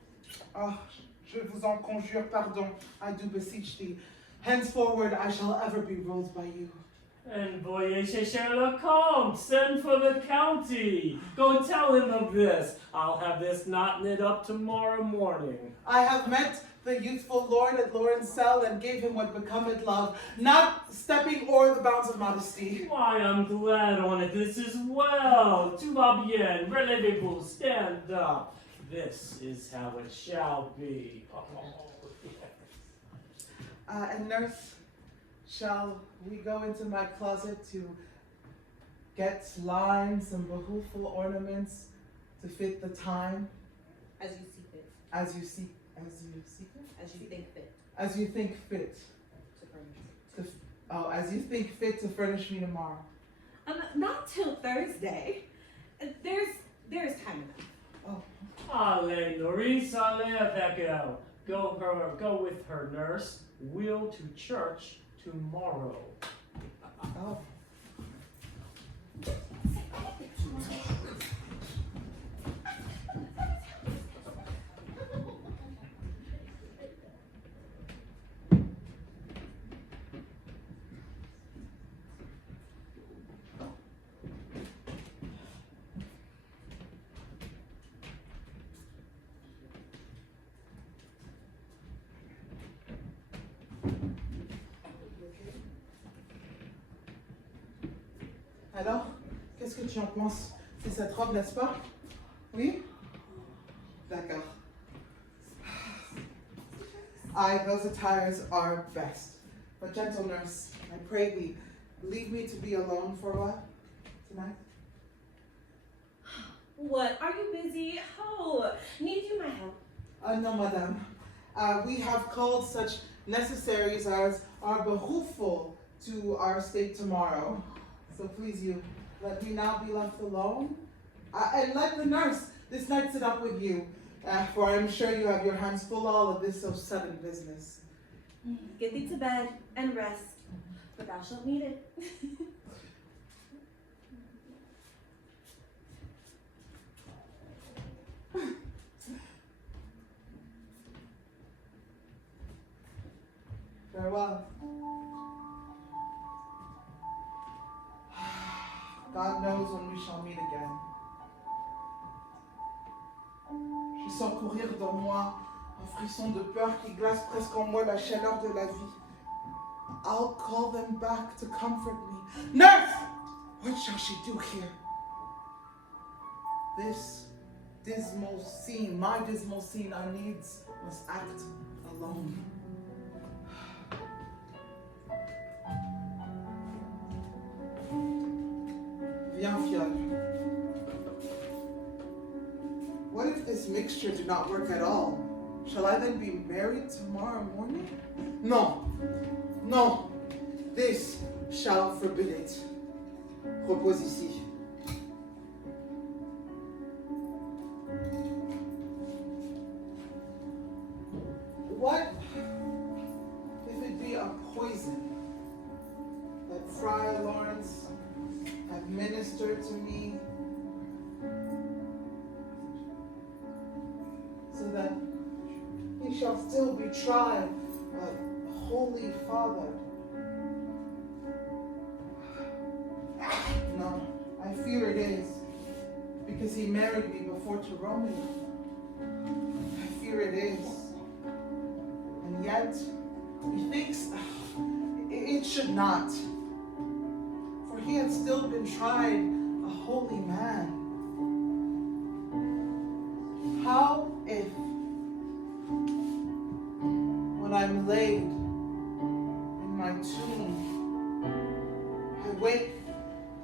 Ah, je vous en conjure, pardon. I do beseech thee. Henceforward I shall ever be ruled by you. Envoyez chez le comte. Send for the county. Go tell him of this. I'll have this knot knit up tomorrow morning. I have met the youthful lord at Lawrence cell and gave him what becometh love, not stepping o'er the bounds of modesty. Why, I'm glad on it. This is well. Tout va bien. Relevez-vous. Stand up. This is how it shall be. Oh, yes. And nurse, shall we go into my closet to get lines and behoofful ornaments to fit the time? As you see fit. As you see fit? As you think fit. As you think fit. As you think fit to furnish me tomorrow. Not till Thursday. There's time enough. Allez, Nourice, allez avec elle. Go with her, nurse. We'll to church tomorrow. Oh. Alors, qu'est-ce que tu en penses? C'est cette robe, n'est-ce pas? Oui? D'accord. Those attires are best. But gentle nurse, I pray thee, leave me to be alone for a while tonight. What? Are you busy? Oh, need you my help? No, madame. We have called such necessaries as are behooful to our state tomorrow. So please you, let me now be left alone. And let the nurse this night sit up with you, for I am sure you have your hands full all of this so sudden business. Get thee to bed and rest, for thou shalt need it. Farewell. God knows when we shall meet again. Je sens courir dans moi un frisson de peur qui glace presque en moi la chaleur de la vie. I'll call them back to comfort me. Nurse! What shall she do here? This dismal scene, my dismal scene, I needs must act alone. Viens, fiole. What if this mixture do not work at all? Shall I then be married tomorrow morning? No, no, this shall forbid it. Repose ici. What if it be a poison that Friar Lawrence administered to me so that he shall still be tried a holy father? No, I fear it is, because he married me before to Romeo. I fear it is. And yet, he thinks it should not. For he had still been tried a holy man. How if, when I'm laid in my tomb, I wake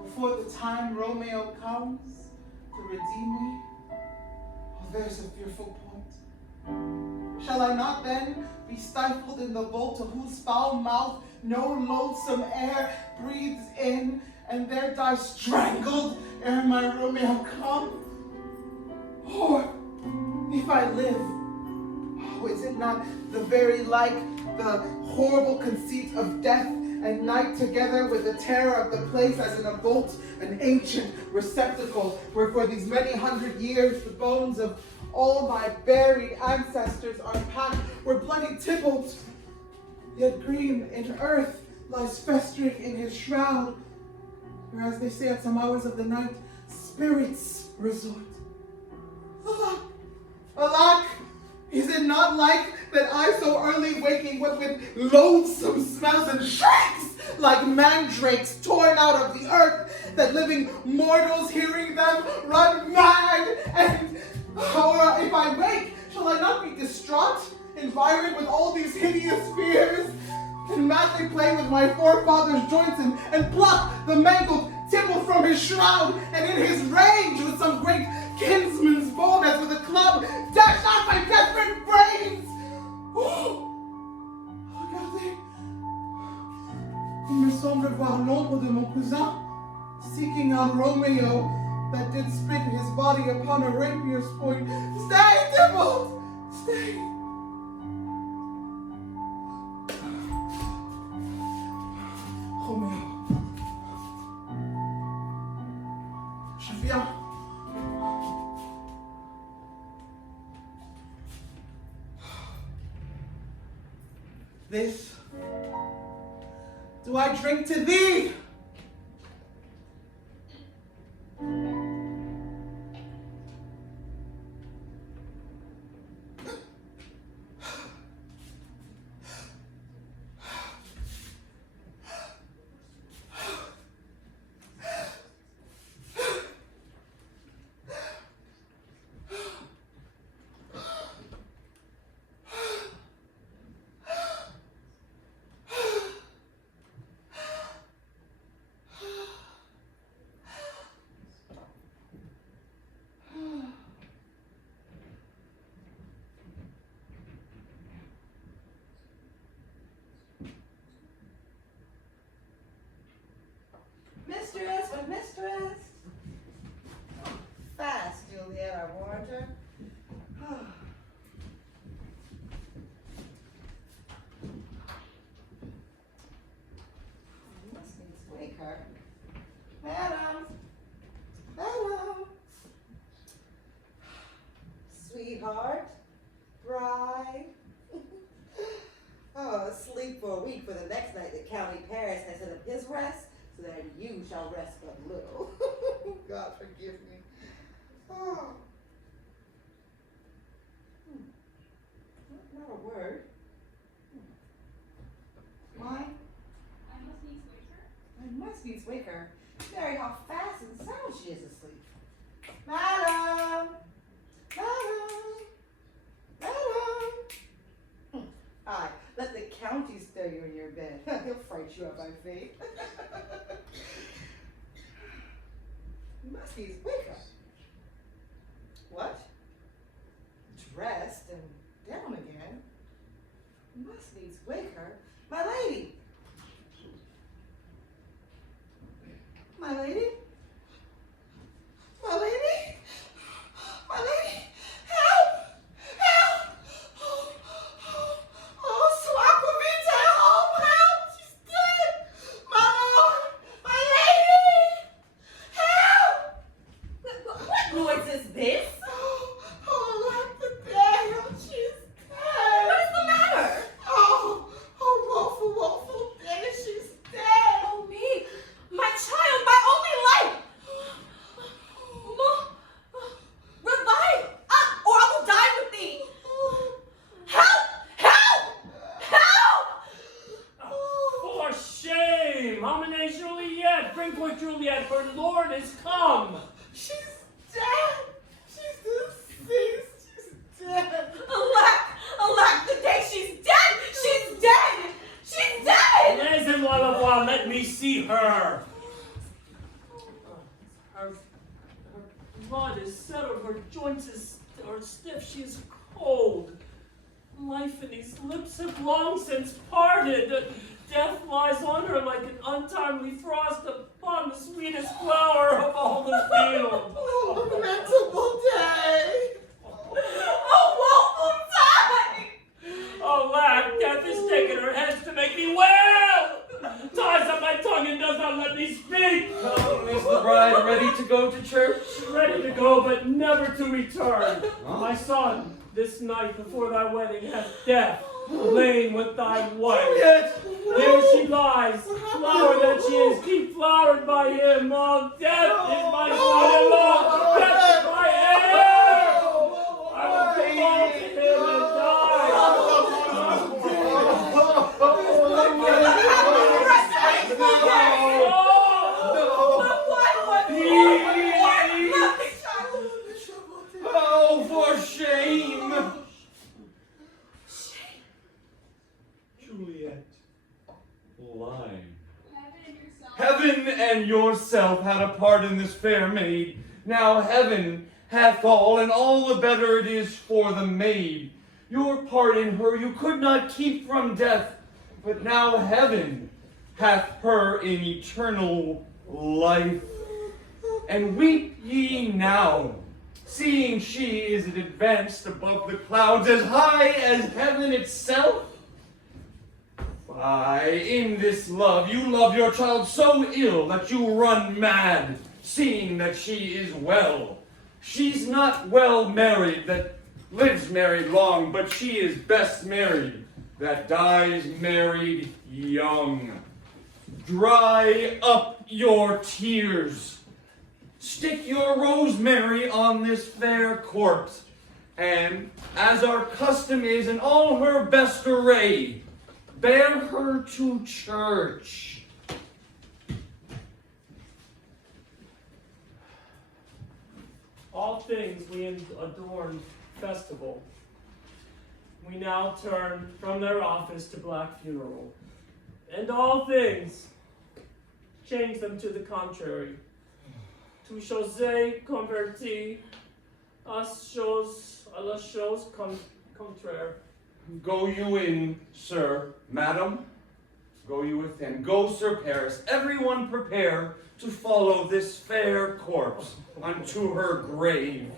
before the time Romeo comes to redeem me? Oh, there's a fearful point. Shall I not then be stifled in the vault to whose foul mouth no loathsome air breathes in, and there die strangled ere my Romeo come? Or if I live, oh, is it not the very like the horrible conceit of death and night together with the terror of the place as in a vault, an ancient receptacle where for these many hundred years the bones of all my buried ancestors are packed, where bloody Tybalt, yet green in earth, lies festering in his shroud, where, as they say at some hours of the night, spirits resort. Alack! Alack! Is it not like that I so early waking what with loathsome smells and shrieks like mandrakes torn out of the earth, that living mortals hearing them run mad, and or if I wake, shall I not be distraught, environed with all these hideous fears, and madly play with my forefathers' joints and pluck the mangled Tybalt from his shroud, and in his rage with some great kinsman's bone as with a club dash out my desperate brains? Oh, regardez, il me semble voir l'ombre de mon cousin seeking out Romeo that did spit his body upon a rapier's point. Stay, Tybalt! Stay! Romeo. Je viens. This do I drink to thee? Madam! Madam! Madam! Aye, let the county stir you in your bed. He'll fright you up, I think. Muskies, wake up. What? Dressed and down again? Must needs wake her. My lady! My lady? My lady? My lady? Help! Help! Oh, Swakavita, help! She's dead! My lord! My lady! Help! What noise is this? Oh, like the damn, she's dead! What is the matter? Oh, woeful dead, she's dead! Oh, me! My child, my only life! Revive! Up, or I will die with thee! Help! Help! Help! For shame! Homine Juliet! Bring forth Juliet, her lord is come! She's dead! She's deceased! She's dead! Alack, the day she's dead! She's dead! She's dead! Laissez-moi, let me see her! Her blood is settled, her joints are stiff, she is cold. Life in these lips have long since parted. Death lies on her like an untimely frost upon the sweetest flower of all the field. Oh, lamentable day! A woeful die! Alack, death has taken her hence to make me wail! Ties up my tongue and does not let me speak! Is the bride ready to go to church? Ready to go, but never to return. My son, this night before thy wedding hath death lain with thy wife. Yet, Here she lies, flower that she is, deflowered by him. Oh, death is my son-in-law! Death is my heir! I will belong to him and oh, for shame! Juliet, lying. Heaven and yourself had a part in this fair maid. Now heaven hath all, and all the better it is for the maid. Your part in her you could not keep from death, but now heaven hath her in eternal life. And weep ye now, seeing she is advanced above the clouds as high as heaven itself? Why, in this love, you love your child so ill that you run mad, seeing that she is well. She's not well married that lives married long, but she is best married that dies married young. Dry up your tears. Stick your rosemary on this fair corpse, and, as our custom is in all her best array, bear her to church. all things we adorn festival. We now turn from their office to black funeral, and all things change them to the contrary. Tu chose converti, us chose à la chose contraire. Go you in, sir, madam. Go you within. Go, Sir Paris. Everyone prepare to follow this fair corpse unto her grave.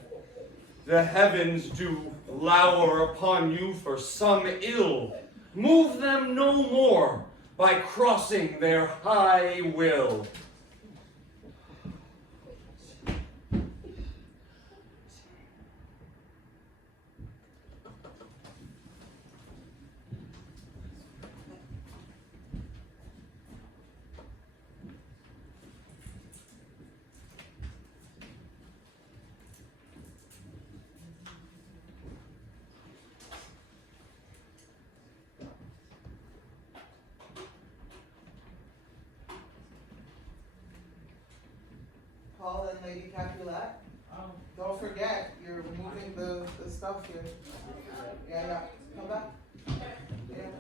The heavens do lower upon you for some ill. Move them no more by crossing their high will. Paul and Lady Capulet, Don't forget, you're moving the stuff here. Yeah. Come back. Yeah.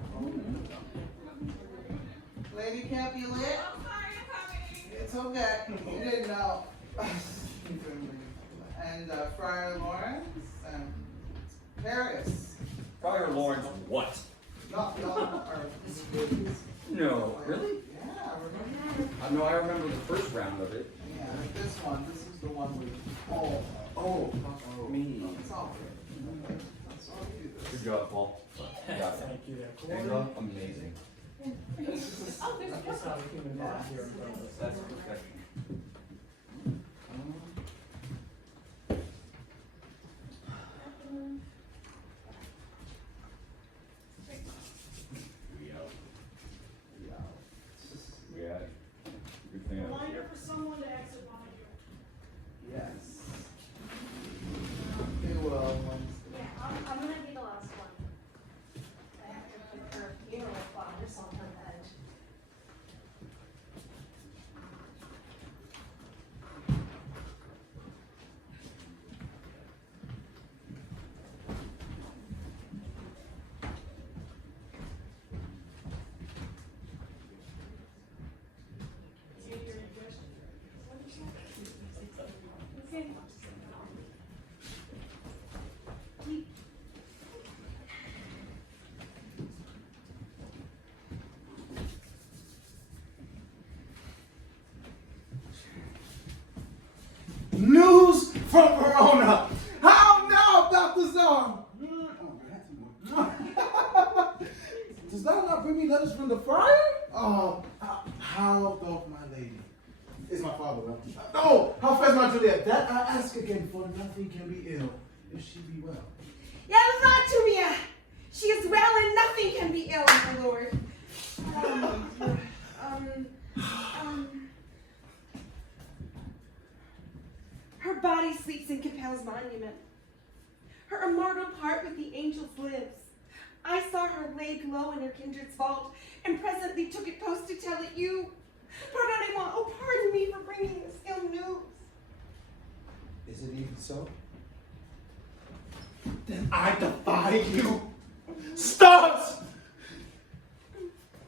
Lady Capulet. It's okay. You didn't know. And Friar Lawrence and Paris. Friar Lawrence what? Not our No, really? Yeah, remember? No, I remember the first round of it. Yeah, this is the one with all. Me. It's all good. That's all we do this. Good job, Paul. Got it. Thank you there. Angela, amazing. Oh, there's a kiss out of human body here in front of us. That's perfection. Reminder for someone to exit behind you. Yes. They will. Yeah, I'm gonna be the last one. I have to put her funeral flowers on her head. News from Verona. How now about the Tsar? Does that not bring me letters from the friar? How doth my lady? Is my father well? No, how fares my Juliet? That I ask again, for nothing can be ill if she be well. Yalavatria! She is well and nothing can be ill, my lord. Her body sleeps in Capel's monument. Her immortal part with the angels lives. I saw her laid low in her kindred's vault, and presently took it post to tell it you. Pardonnez-moi, oh pardon me for bringing this ill news. Is it even so? Then I defy you. Start!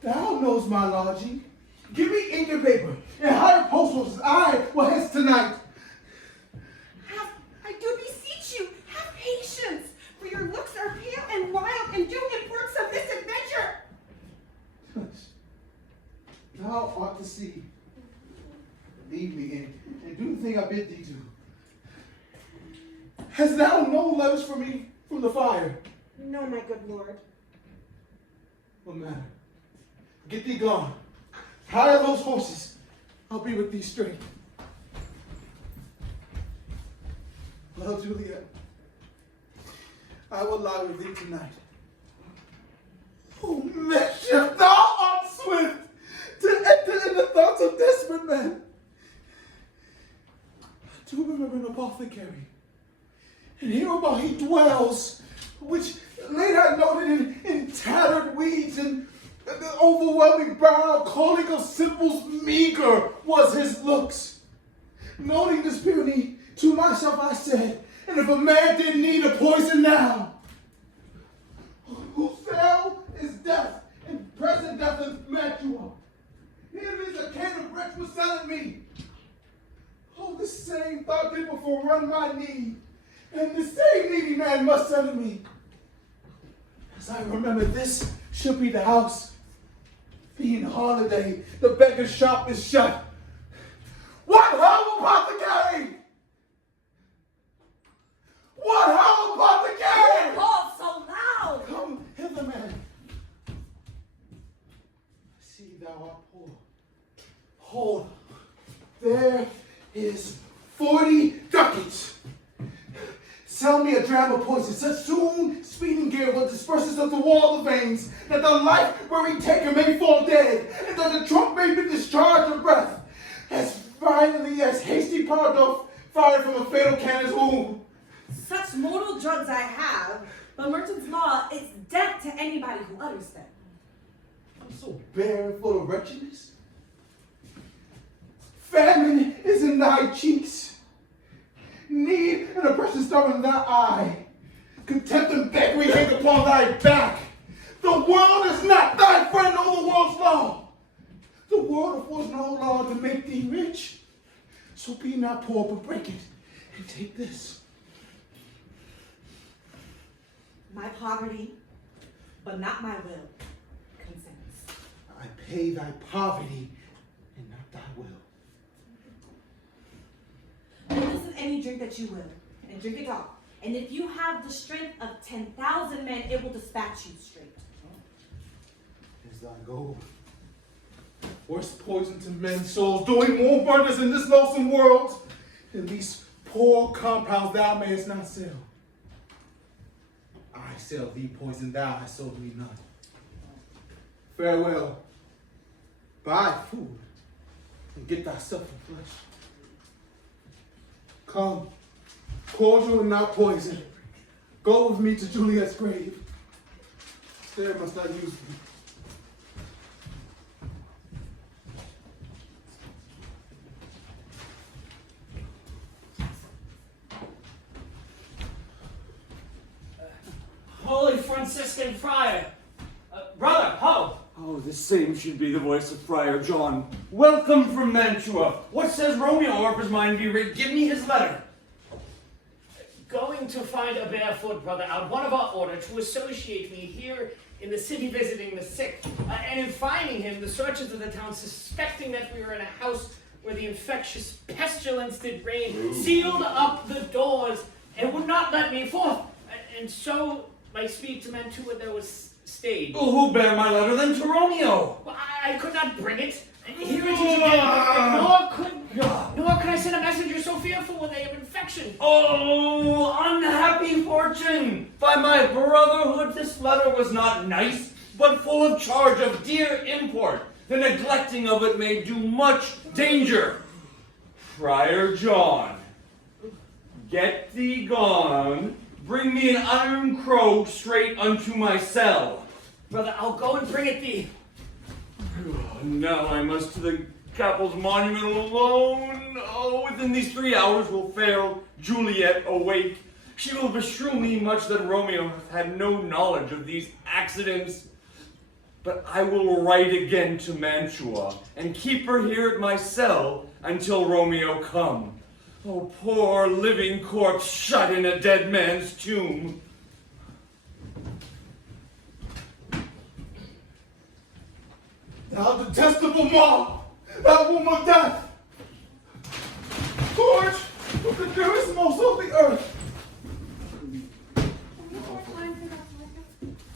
Thou knows my lodging. Give me ink and paper, and hire post horses. I will hence tonight. I do beseech you, have patience, for your looks are pale and wild, and do import some misadventure. Thou ought to see. Leave me and do the thing I bid thee do. Hast thou no letters for me from the fire? No, my good lord. What matter? Get thee gone. Hire those horses. I'll be with thee straight. Well, Juliet, I will lie with thee tonight. Oh, mischief, thou art swift to enter in the thoughts of desperate men. I do remember an apothecary, and here about he dwells, which late I noted in tattered weeds and the overwhelming brow, calling of simples meager was his looks. Noting this puny, to myself I said, and if a man did need a poison now, whose cell is death, and present death is Mantua. Here is a can of wretch was selling me. Oh, the same thought did before run my need, and the same needy man must sell me. As I remember, this should be the house. Being holiday, the beggar's shop is shut. What how apothecary? What how apothecary? Call so loud! Come hither, man. I see thou art poor. Hold, there is 40 ducats. Sell me a dram of poison, such soon speeding gear will disperse us of the wall of veins, that the life where he taken may fall dead, and that the trunk may be discharged of breath, as finally as hasty powder doth fire from a fatal cannon's wound. Such mortal drugs I have, but Merton's law is death to anybody who utters them. I'm so bare and full of wretchedness. Famine is in thy cheeks. Need star in thy eye. Contempt and beggary hang upon thy back. The world is not thy friend, nor the world's law. The world affords no law to make thee rich. So be not poor, but break it, and take this. My poverty, but not my will, consents. I pay thy poverty, and not thy will. And listen, any drink that you will, and drink it all. And if you have the strength of 10,000 men, it will dispatch you straight. Is thy gold. Worse poison to men's souls, doing more murders in this loathsome world than these poor compounds thou mayest not sell. I sell thee poison, thou hast sold me none. Farewell. Buy food and get thyself a flesh. Come, cordial and not poison. Go with me to Juliet's grave. There must I use thee. Holy Franciscan friar! Brother, ho! Oh, the same should be the voice of Friar John. Welcome from Mantua. What says Romeo, or if his mind be read, give me his letter. Going to find a barefoot brother out, one of our order, to associate me here in the city visiting the sick. And in finding him, the searchers of the town, suspecting that we were in a house where the infectious pestilence did reign, sealed up the doors and would not let me forth. And so my speed to Mantua there was stayed. Well, who bare my letter then to Romeo? Well, I could not bring it. Here it is again. Nor could I send a messenger so fearful when they have infection. Oh, unhappy fortune! By my brotherhood, this letter was not nice, but full of charge of dear import. The neglecting of it may do much danger. Friar John, get thee gone. Bring me an iron crow straight unto my cell. Brother, I'll go and bring it thee. Now I must to the Capel's monument alone. Oh, within these 3 hours will fail Juliet awake. She will beshrew me much that Romeo hath had no knowledge of these accidents. But I will write again to Mantua, and keep her here at my cell until Romeo come. Oh, poor living corpse shut in a dead man's tomb. Thou detestable mob, thou womb of death, George, with the dearest most of the earth.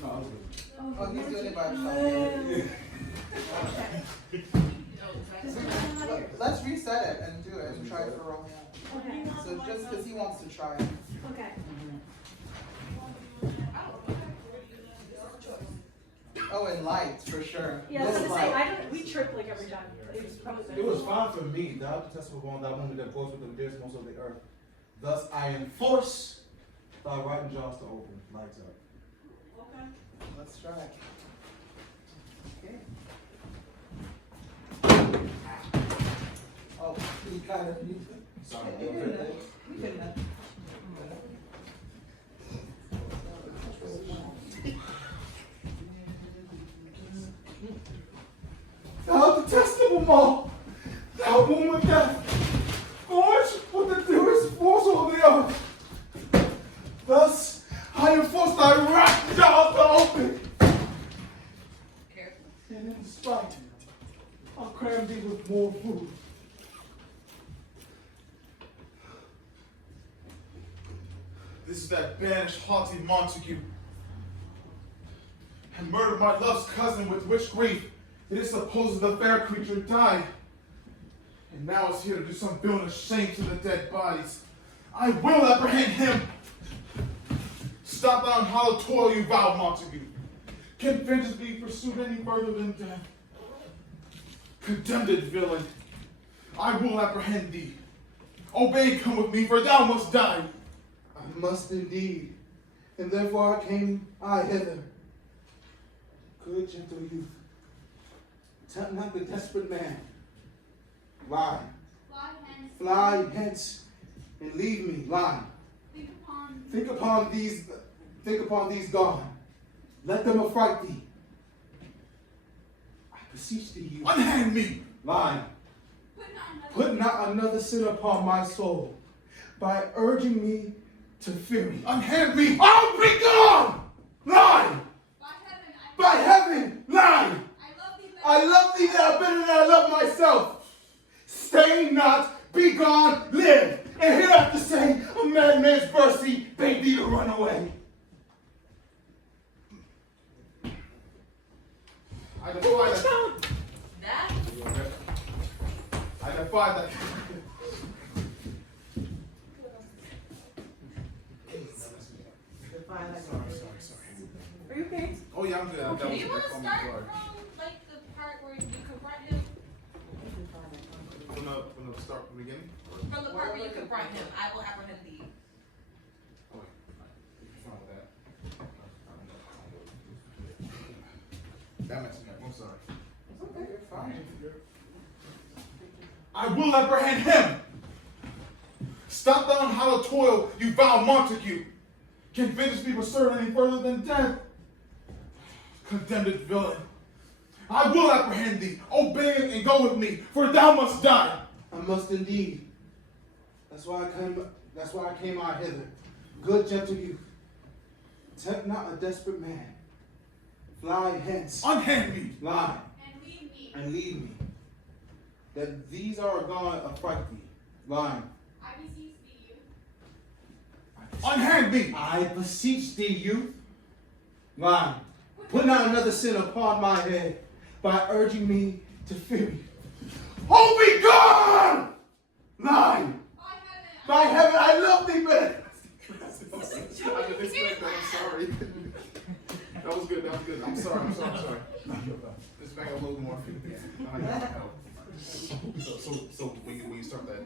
Oh, he's doing it by himself. Let's reset it and do it and try it for Romeo. Okay. So just because he wants to try it. Okay. Oh, and lights for sure. Yeah, I was This gonna say, light. we trip like every time. It was probably better. It was fine for me. Thou detestable one, thou womb that goes with the dearest most of the earth. Thus I enforce thy writing jaws to open. Lights up. Okay. Let's try. Okay. Oh, he kind of used it. Sorry. You can, Thou detestable mob, thou womb of death, gorge with the dearest morsel of the earth. Thus I enforce thy wrath jaws to open. And in spite, I'll cram thee with more food. This is that banished, haughty Montague. And murdered my love's cousin with which grief it is supposed the fair creature died. And now is here to do some villainous shame to the dead bodies. I will apprehend him. Stop thou in hollow toil, you vile Montague. Can vengeance be pursued any further than death? Condemned villain, I will apprehend thee. Obey and come with me, for thou must die. I must indeed, and therefore came I hither. Good, gentle youth, tempt not the desperate man. Fly, fly hence, and leave me, lie. Think upon these gone. Let them affright thee. I beseech thee, you. Unhand me! Line. Put not another sin upon my soul by urging me to fear me. Unhand me! I'll be gone! Line! By heaven, line! I love thee that better than I love myself. Stay not, be gone, live. And hereafter say, a madman's mercy bade thee to run away. I defy That? I defy that. Are you okay? Oh yeah, I'm good. Do you want to start from like the part where you confront him? From the start, from the beginning? From the part where you confront him, I will apprehend thee. Oh, wait. Fine with that. That messed me up. I'm sorry. It's okay, you're fine. I will apprehend him. Stop thou how to toil, you vile Montague. Can vengeance be pursued any further than death? Condemned villain. I will apprehend thee. Obey and go with me, for thou must die. I must indeed. That's why I came out hither. Good gentle youth. Tempt not a desperate man. Fly hence. Unhand me. Lie. And leave me. And lead me. That these are gone affright thee. Line. I beseech thee, you. Unhand me. I beseech thee, youth. Line. Put not another sin upon my head by urging me to fear you. Oh, be gone! Line. By heaven, I love thee better. I didn't expect that. I'm sorry. That was good. I'm sorry. Let's back up a little more. So when you start that,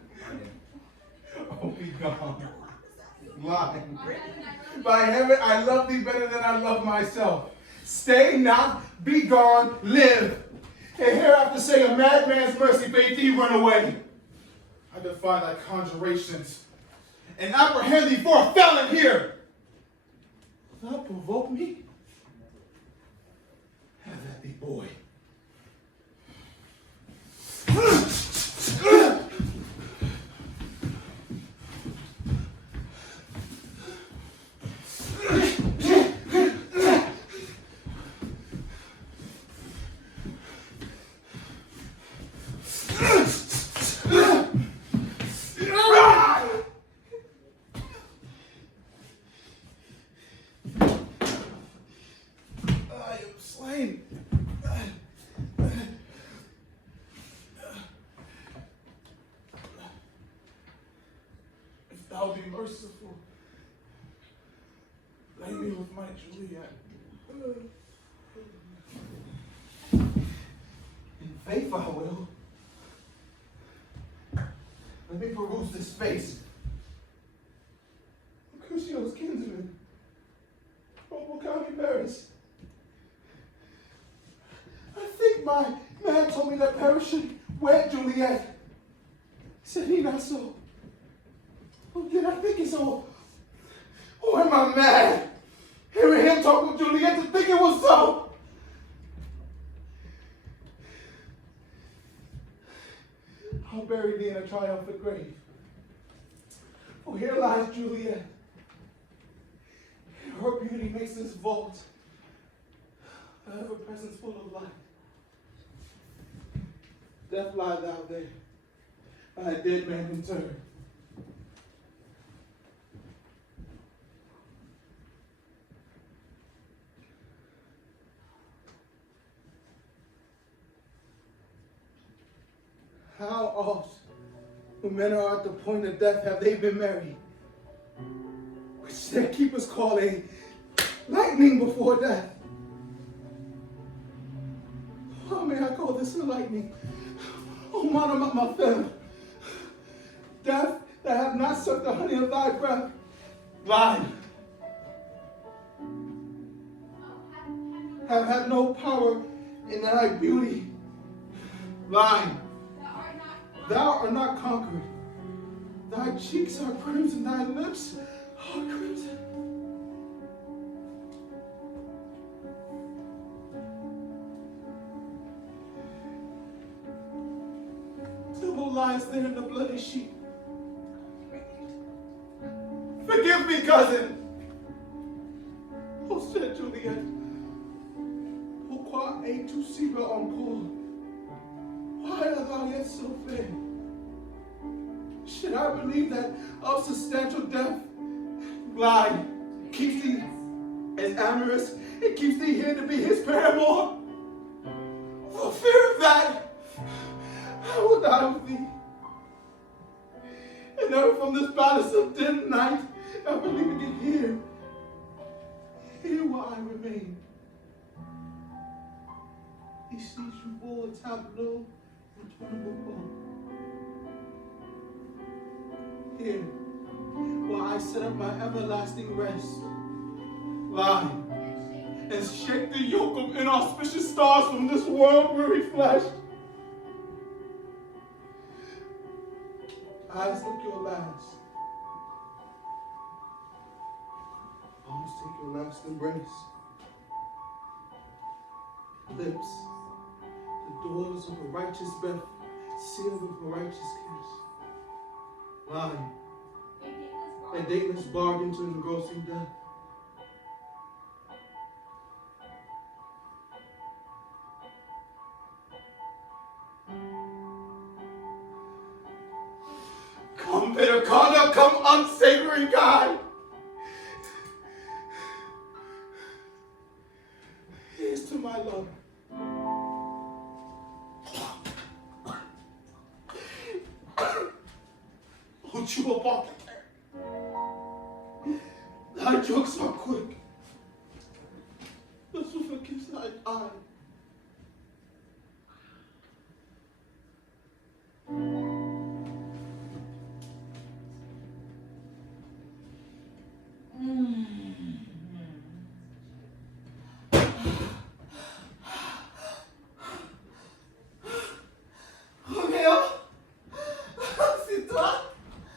Oh, be gone. Line. By heaven, I love thee better than I love myself. Stay not, be gone, live. And hereafter say a madman's mercy bade thee run away. I defy thy conjurations and apprehend thee for a felon here. Thou provoke me? Have that be boy. Thou be merciful. Lay me with my Juliet. In faith I will. Let me peruse this face. Mercutio's kinsman. Noble County Paris. I think my man told me that Paris should wed Juliet. Said he not so? Oh, then I think it's so. Oh, am I mad? Hearing him talk with Juliet to think it was so. I'll bury thee in a triumphant grave. For here lies Juliet. And her beauty makes this vault a ever-presence full of light. Death lie thou there, by a dead man interred. How oft, when men are at the point of death, have they been married? Which their keepers call a lightning before death. How may I call this a lightning? Oh, Monomat, my fellow. Death that have not sucked the honey of thy breath. Line. Have had no power in thy beauty. Line. Thou art not conquered. Thy cheeks are crimson, thy lips Oh, crimson. Sybil lies there in the bloody sheet. Forgive me, cousin. Oh, said Juliet. Pourquoi es-tu si belle encore? Why art thou yet so fair? Should I believe that of substantial death, blind, keeps thee as amorous, and keeps thee here to be his paramour? For fear of that, I will die with thee. And never from this palace of dim night, ever leaving it here. Here will I remain. Ici je vois un tableau and tournable. Here will I set up my everlasting rest. Lie and shake the yoke of inauspicious stars from this world-weary flesh. Eyes look your last. Arms take your last embrace. Lips, the doors of a righteous breath, sealed with a righteous kiss. Line, a dateless bargain to engrossing death. Come, bitter conduct, come, unsavory guide. Here's to my love. Don't you about thy jokes are quick. Thus with a kiss I die.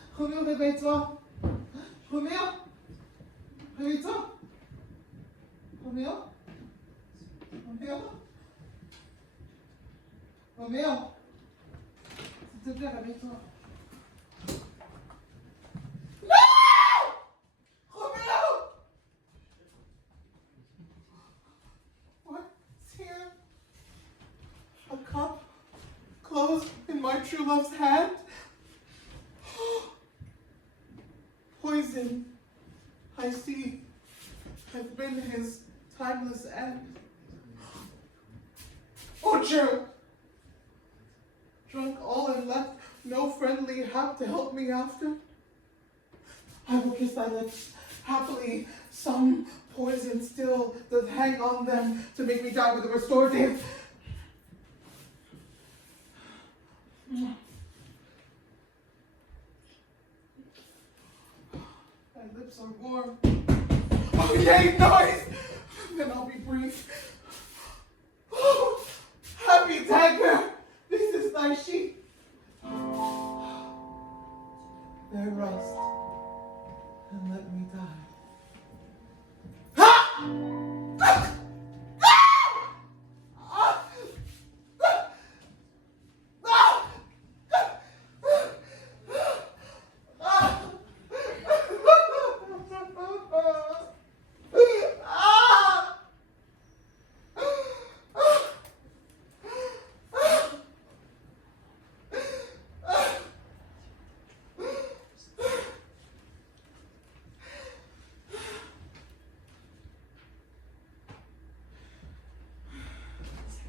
Roméo, réveille-toi. Roméo, réveille-toi. Roméo, Roméo, Roméo, s'il te plaît, réveille-toi. Non! Roméo! What's here? A cup closed in my true love's hand? Poison, I see, has been his timeless end. Oh, jerk! Drunk all and left no friendly hap to help me after. I will kiss thy lips happily. Some poison still doth hang on them to make me die with a restorative. Thy lips are warm. Oh, yay, noise! Then I'll be brief. Oh, happy dagger! This is thy sheep. There rest, and let me die. Ha!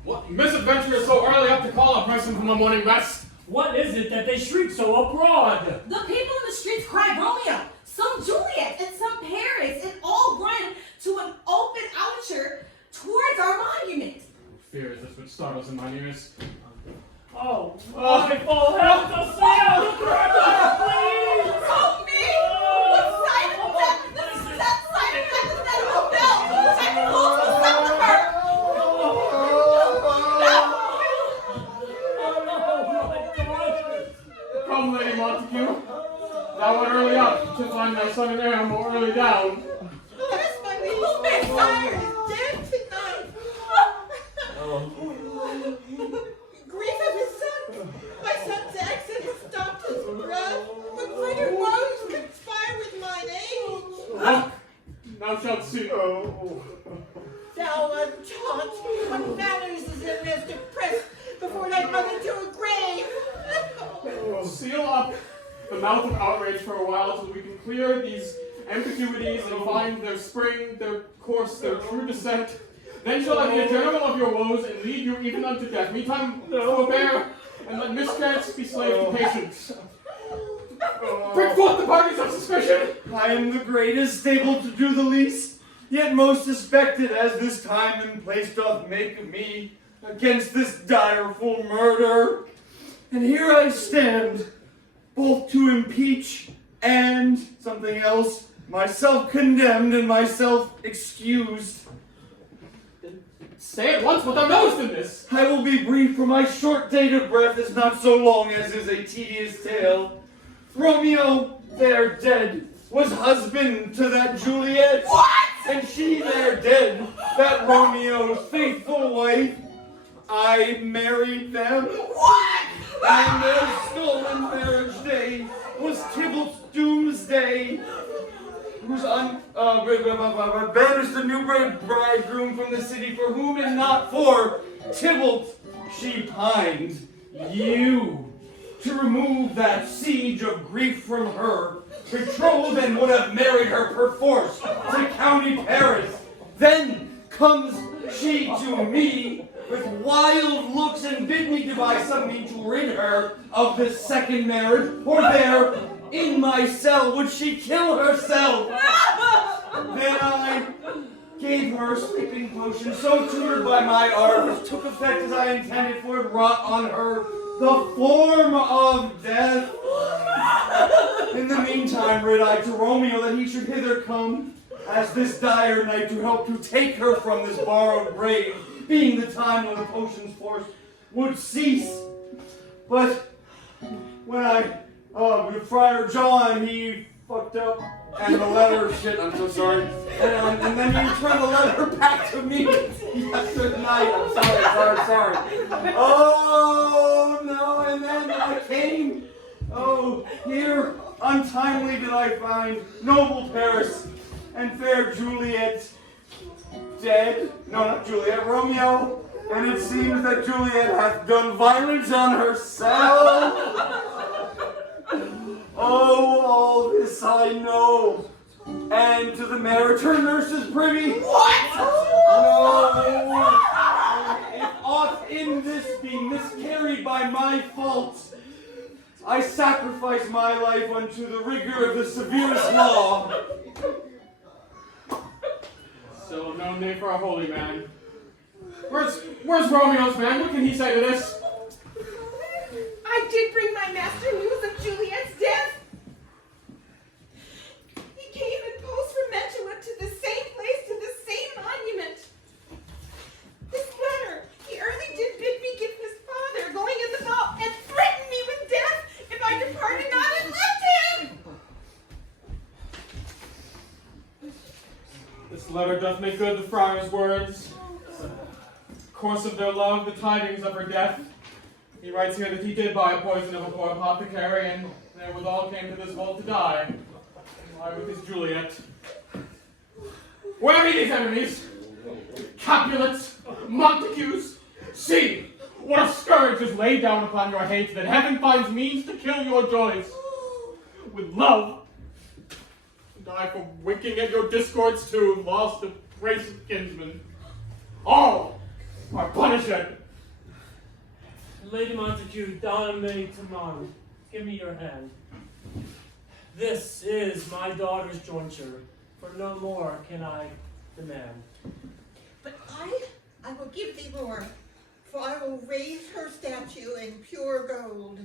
What misadventure is so early up to call a person from a morning rest? What is it that they shriek so abroad? The people in the streets cry Romeo, some Juliet, and some Paris, and all run to an open outer towards our monument. Fear is this which startles in mine ears. Oh, wonderful heaven to see us, brother, please! Oh, me? What sign of death? This is that sign of death is that whole bell, which I can hold to sepulcher. Come, Lady Montague. luck to find my son and heir more early down. Yes, my liege, my sire is dead tonight. Grief of his son. My son's accident stopped his breath. But greater woes conspire with mine age. Look, thou shalt see. Thou untaught, what manners is in this to press before thy mother to a grave? Seal up the mouth of outrage for a while till we can clear these ambiguities and find their spring, their course, their true descent. Then shall I be a general of your woes and lead you even unto death. Meantime, forbear and let mischance be slave to patience. Bring forth the parties of suspicion! I am the greatest, able to do the least, yet most suspected, as this time and place doth make of me against this direful murder. And here I stand, both to impeach and something else, myself condemned and myself excused. Say at once what thou knowest in this. I will be brief, for my short date of breath is not so long as is a tedious tale. Romeo, there dead, was husband to that Juliet. What? And she there dead, that Romeo's faithful wife. I married them. What? And their stolen marriage day was Tybalt's doomsday, whose banished the new bridegroom from the city, for whom and not for Tybalt she pined. You, to remove that siege of grief from her, betrothed and would have married her perforce to County Paris. Then comes she to me with wild looks and bid me devise some mean to rid her of this second marriage, or there, in my cell, would she kill herself. Then I gave her a sleeping potion, so tutored by my art, which took effect as I intended, for it wrought on her the form of death. In the meantime rid I to Romeo that he should hither come, as this dire night, to help to take her from this borrowed grave, being the time when the potion's force would cease. But when with Friar John, he fucked up, and the letter, shit, I'm so sorry, and then he returned the letter back to me yesterday night. I'm sorry. Oh, no, and then I came, here, untimely did I find noble Paris and fair Juliet dead. No, not Juliet, Romeo. And it seems that Juliet hath done violence on herself. Oh, all this I know. And to the marriage her nurse is privy. What? No. If aught in this be miscarried by my fault, I sacrifice my life unto the rigor of the severest law. So known name for a holy man. Where's Romeo's man? What can he say to this? I did bring my master news of Juliet's death. He came in post from Mantua to the same place, to the same monument. This letter, he early did bid me give his father, going in the ball, and threatened me with death if I departed not and left him. This letter doth make good the friar's words. Course of their love, the tidings of her death. He writes here that he did buy poison of a poor apothecary, and therewithal came to this vault to die. Why with his Juliet? Where be these enemies? Capulets, Montagues. See, what a scourge is laid down upon your hate, that heaven finds means to kill your joys. With love, and I for winking at your discords too, lost of grace of kinsmen. All are punished. Lady Montague, Donna May Tamara, give me your hand. This is my daughter's jointure, for no more can I demand. But I will give thee more, for I will raise her statue in pure gold.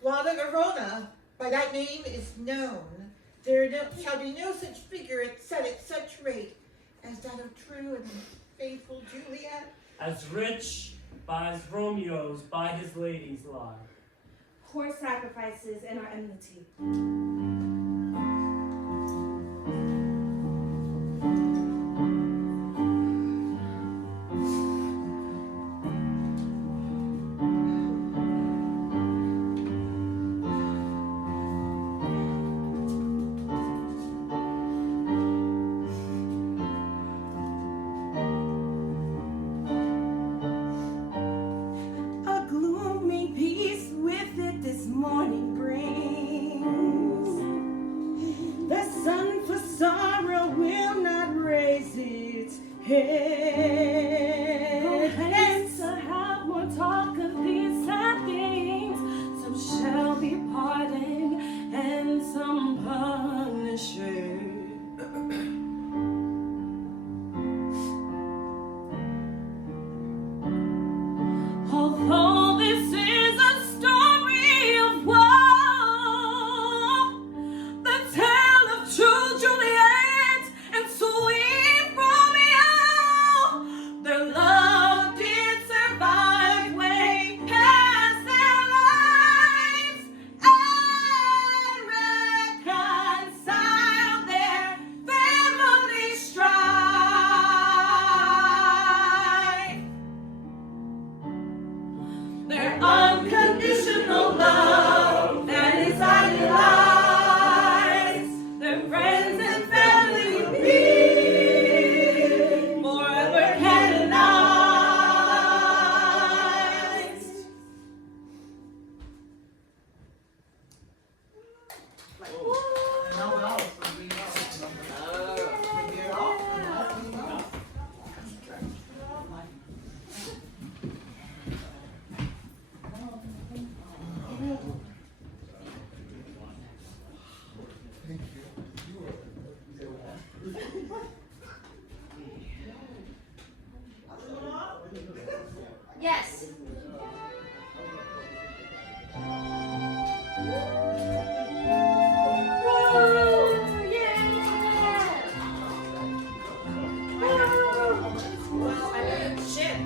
While the Verona by that name is known, there shall be no such figure set at such rate as that of true and faithful Juliet. As rich as Romeo's by his ladies lie. Poor sacrifices in our enmity. Let's have more talk of these sad things. Some shall be pardoned and some punished. Although this is a story of woe, the tale of true Juliet and sweet Romeo, their love did survive way past their lives and reconciled their family strife. Their unconditional love that is idealized, their friends and family would be forever canonized. Yes. Well, I mean, shit.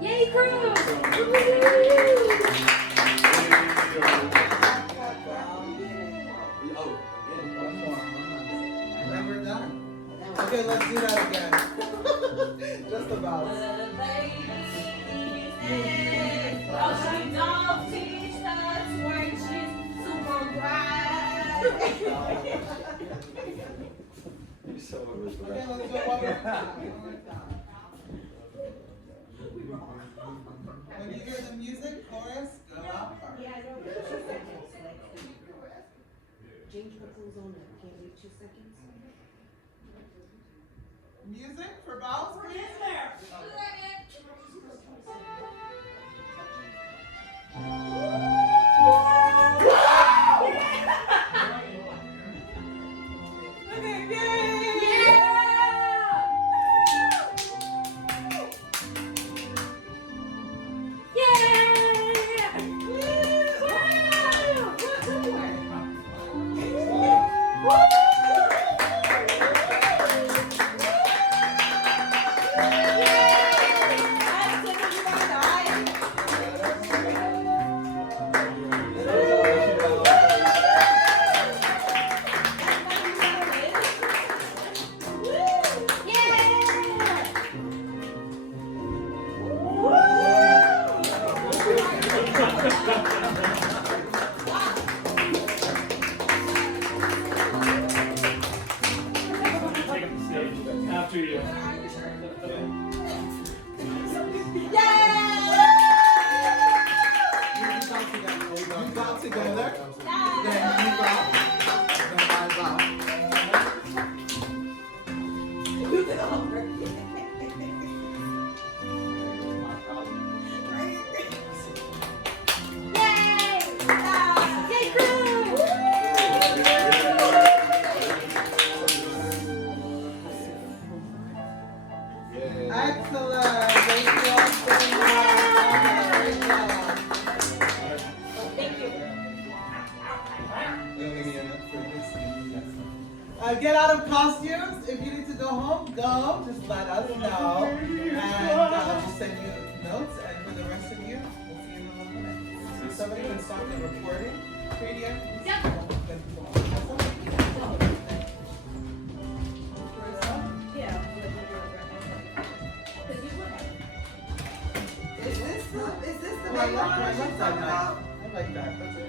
Yay, crew! And we're done. Okay, let's do that again. Just about. Oh, she don't teach us when she's super bright. Okay, let's go one more time. When you hear the music, chorus, go out first. Change the clothes on it. Can't wait 2 seconds. Music for bows, please. There. get out of costumes. If you need to go home, go. Just let us know. And I'll just send you notes. And for the rest of you, we'll see you in a little bit. Somebody can stop the recording. Radio? Yep. Yeah. Is this the I like that. I like that. That's